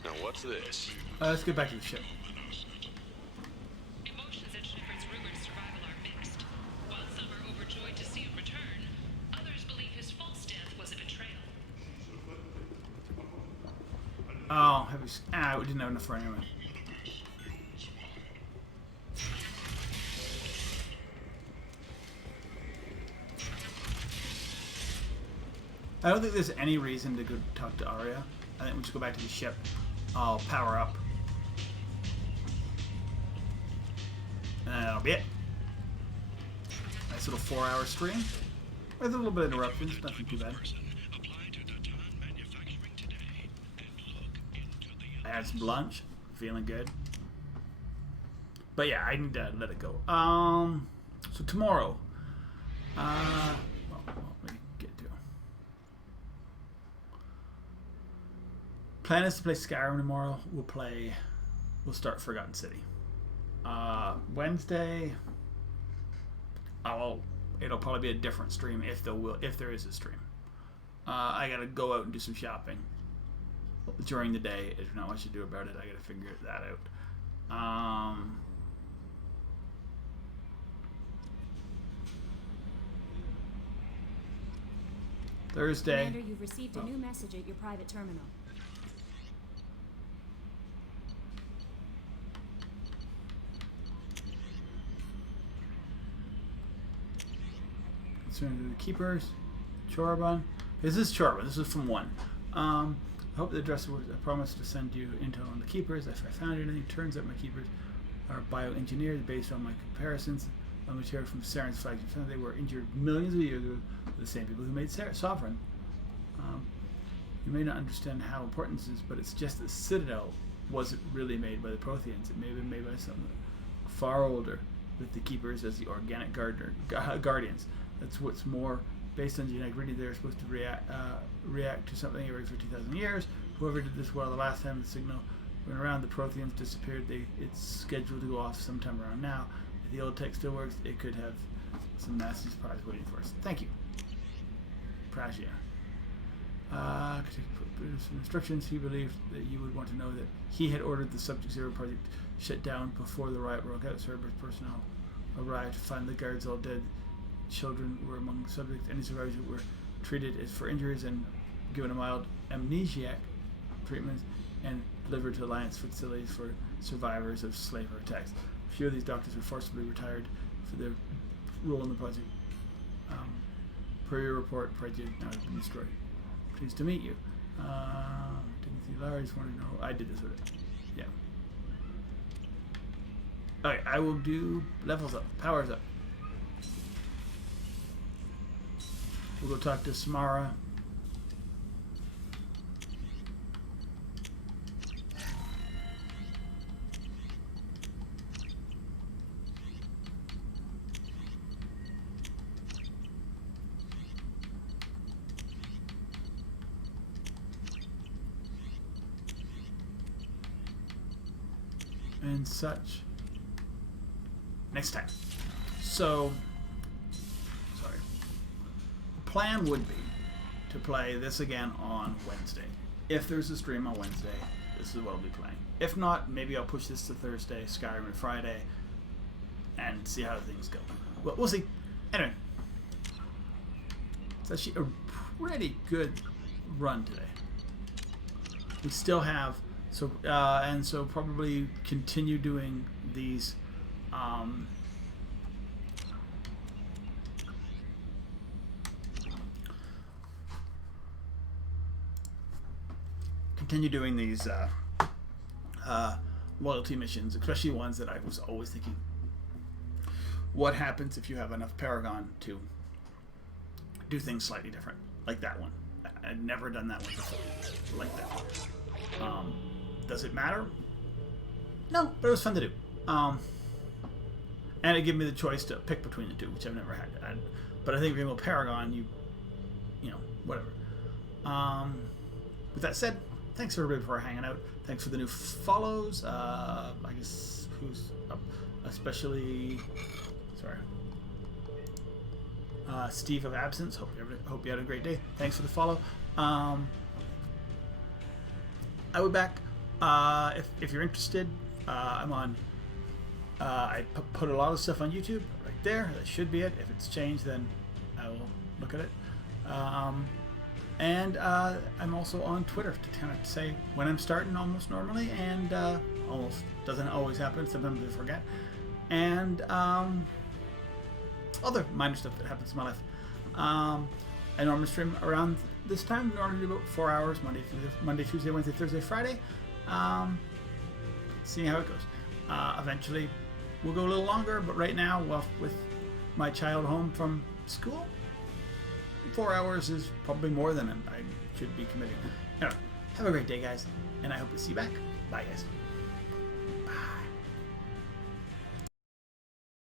Now what's this? Let's get back to the ship. Emotions at Shepard's rumored survival are mixed. While some are overjoyed to see him return, others believe his false death was a betrayal. Oh, we didn't have enough for anyone. I don't think there's any reason to go talk to Arya. I think we'll just go back to the ship. I'll power up. And that'll be it. Nice little 4-hour stream. With a little bit of interruptions, nothing too bad. I had some lunch, feeling good. But yeah, I need to let it go. So tomorrow, well, let me get to. Plan is to play Skyrim tomorrow. We'll start Forgotten City. Wednesday, it'll probably be a different stream if there is a stream. I gotta go out and do some shopping during the day. There's not much to do about it. I gotta figure that out. Thursday. Commander, you've received a new message at your private terminal. Concerning the keepers, Chorban. This is Chorban. This is from 1. I hope the address was. I promised to send you intel on the keepers. If I found anything, turns out my keepers are bioengineered based on my comparisons of material from Saren's flagship. Found they were injured millions of years ago with the same people who made Sovereign. You may not understand how important this is, but it's just the Citadel wasn't really made by the Protheans. It may have been made by something far older, with the keepers as the organic guardians. That's what's more. Based on genetic reading, they're supposed to react to something every 50,000 years. Whoever did this well the last time the signal went around, the Protheans disappeared. It's scheduled to go off sometime around now. If the old tech still works, it could have some nasty surprise waiting for us. Thank you. Pragia. Some instructions. He believed that you would want to know that he had ordered the Subject Zero project shut down before the riot broke out. Cerberus personnel arrived to find the guards all dead. Children were among subjects. Any survivors were treated as for injuries and given a mild amnesiac treatment and delivered to Alliance facilities for survivors of slaver attacks. A few of these doctors were forcibly retired for their role in the project. Per your report, project now has been destroyed. Pleased to meet you. Timothy Larry's wanted to know. I did this with it. Yeah. Okay, I will do levels up, powers up. We'll go talk to Samara. And such. Next time. So, sorry. The plan would be to play this again on Wednesday. If there's a stream on Wednesday, this is what I'll be playing. If not, maybe I'll push this to Thursday, Skyrim on Friday, and see how things go. Well, we'll see. Anyway, it's actually a pretty good run today. We still have so probably continue doing these. Continue doing these loyalty missions, especially ones that I was always thinking, what happens if you have enough Paragon to do things slightly different, like that one. I'd never done that one before, like that one. Does it matter? No, but it was fun to do. And it gave me the choice to pick between the two, which I've never had. But I think Rainbow Paragon, you know, whatever. With that said, thanks everybody for hanging out. Thanks for the new follows. I guess who's up? Especially, sorry, Steve of Absence. Hope you had a great day. Thanks for the follow. I will be back. If you're interested, I'm on. I put a lot of stuff on YouTube right there. That should be it. If it's changed, then I will look at it. And I'm also on Twitter to kind of say when I'm starting almost normally, and almost doesn't always happen. Sometimes I forget. And other minor stuff that happens in my life. I normally stream around this time. Normally do about 4 hours, Monday, Tuesday, Wednesday, Thursday, Friday. Seeing how it goes. Eventually, we'll go a little longer, but right now, well, with my child home from school, 4 hours is probably more than I should be committing. Anyway, have a great day, guys, and I hope to see you back. Bye, guys.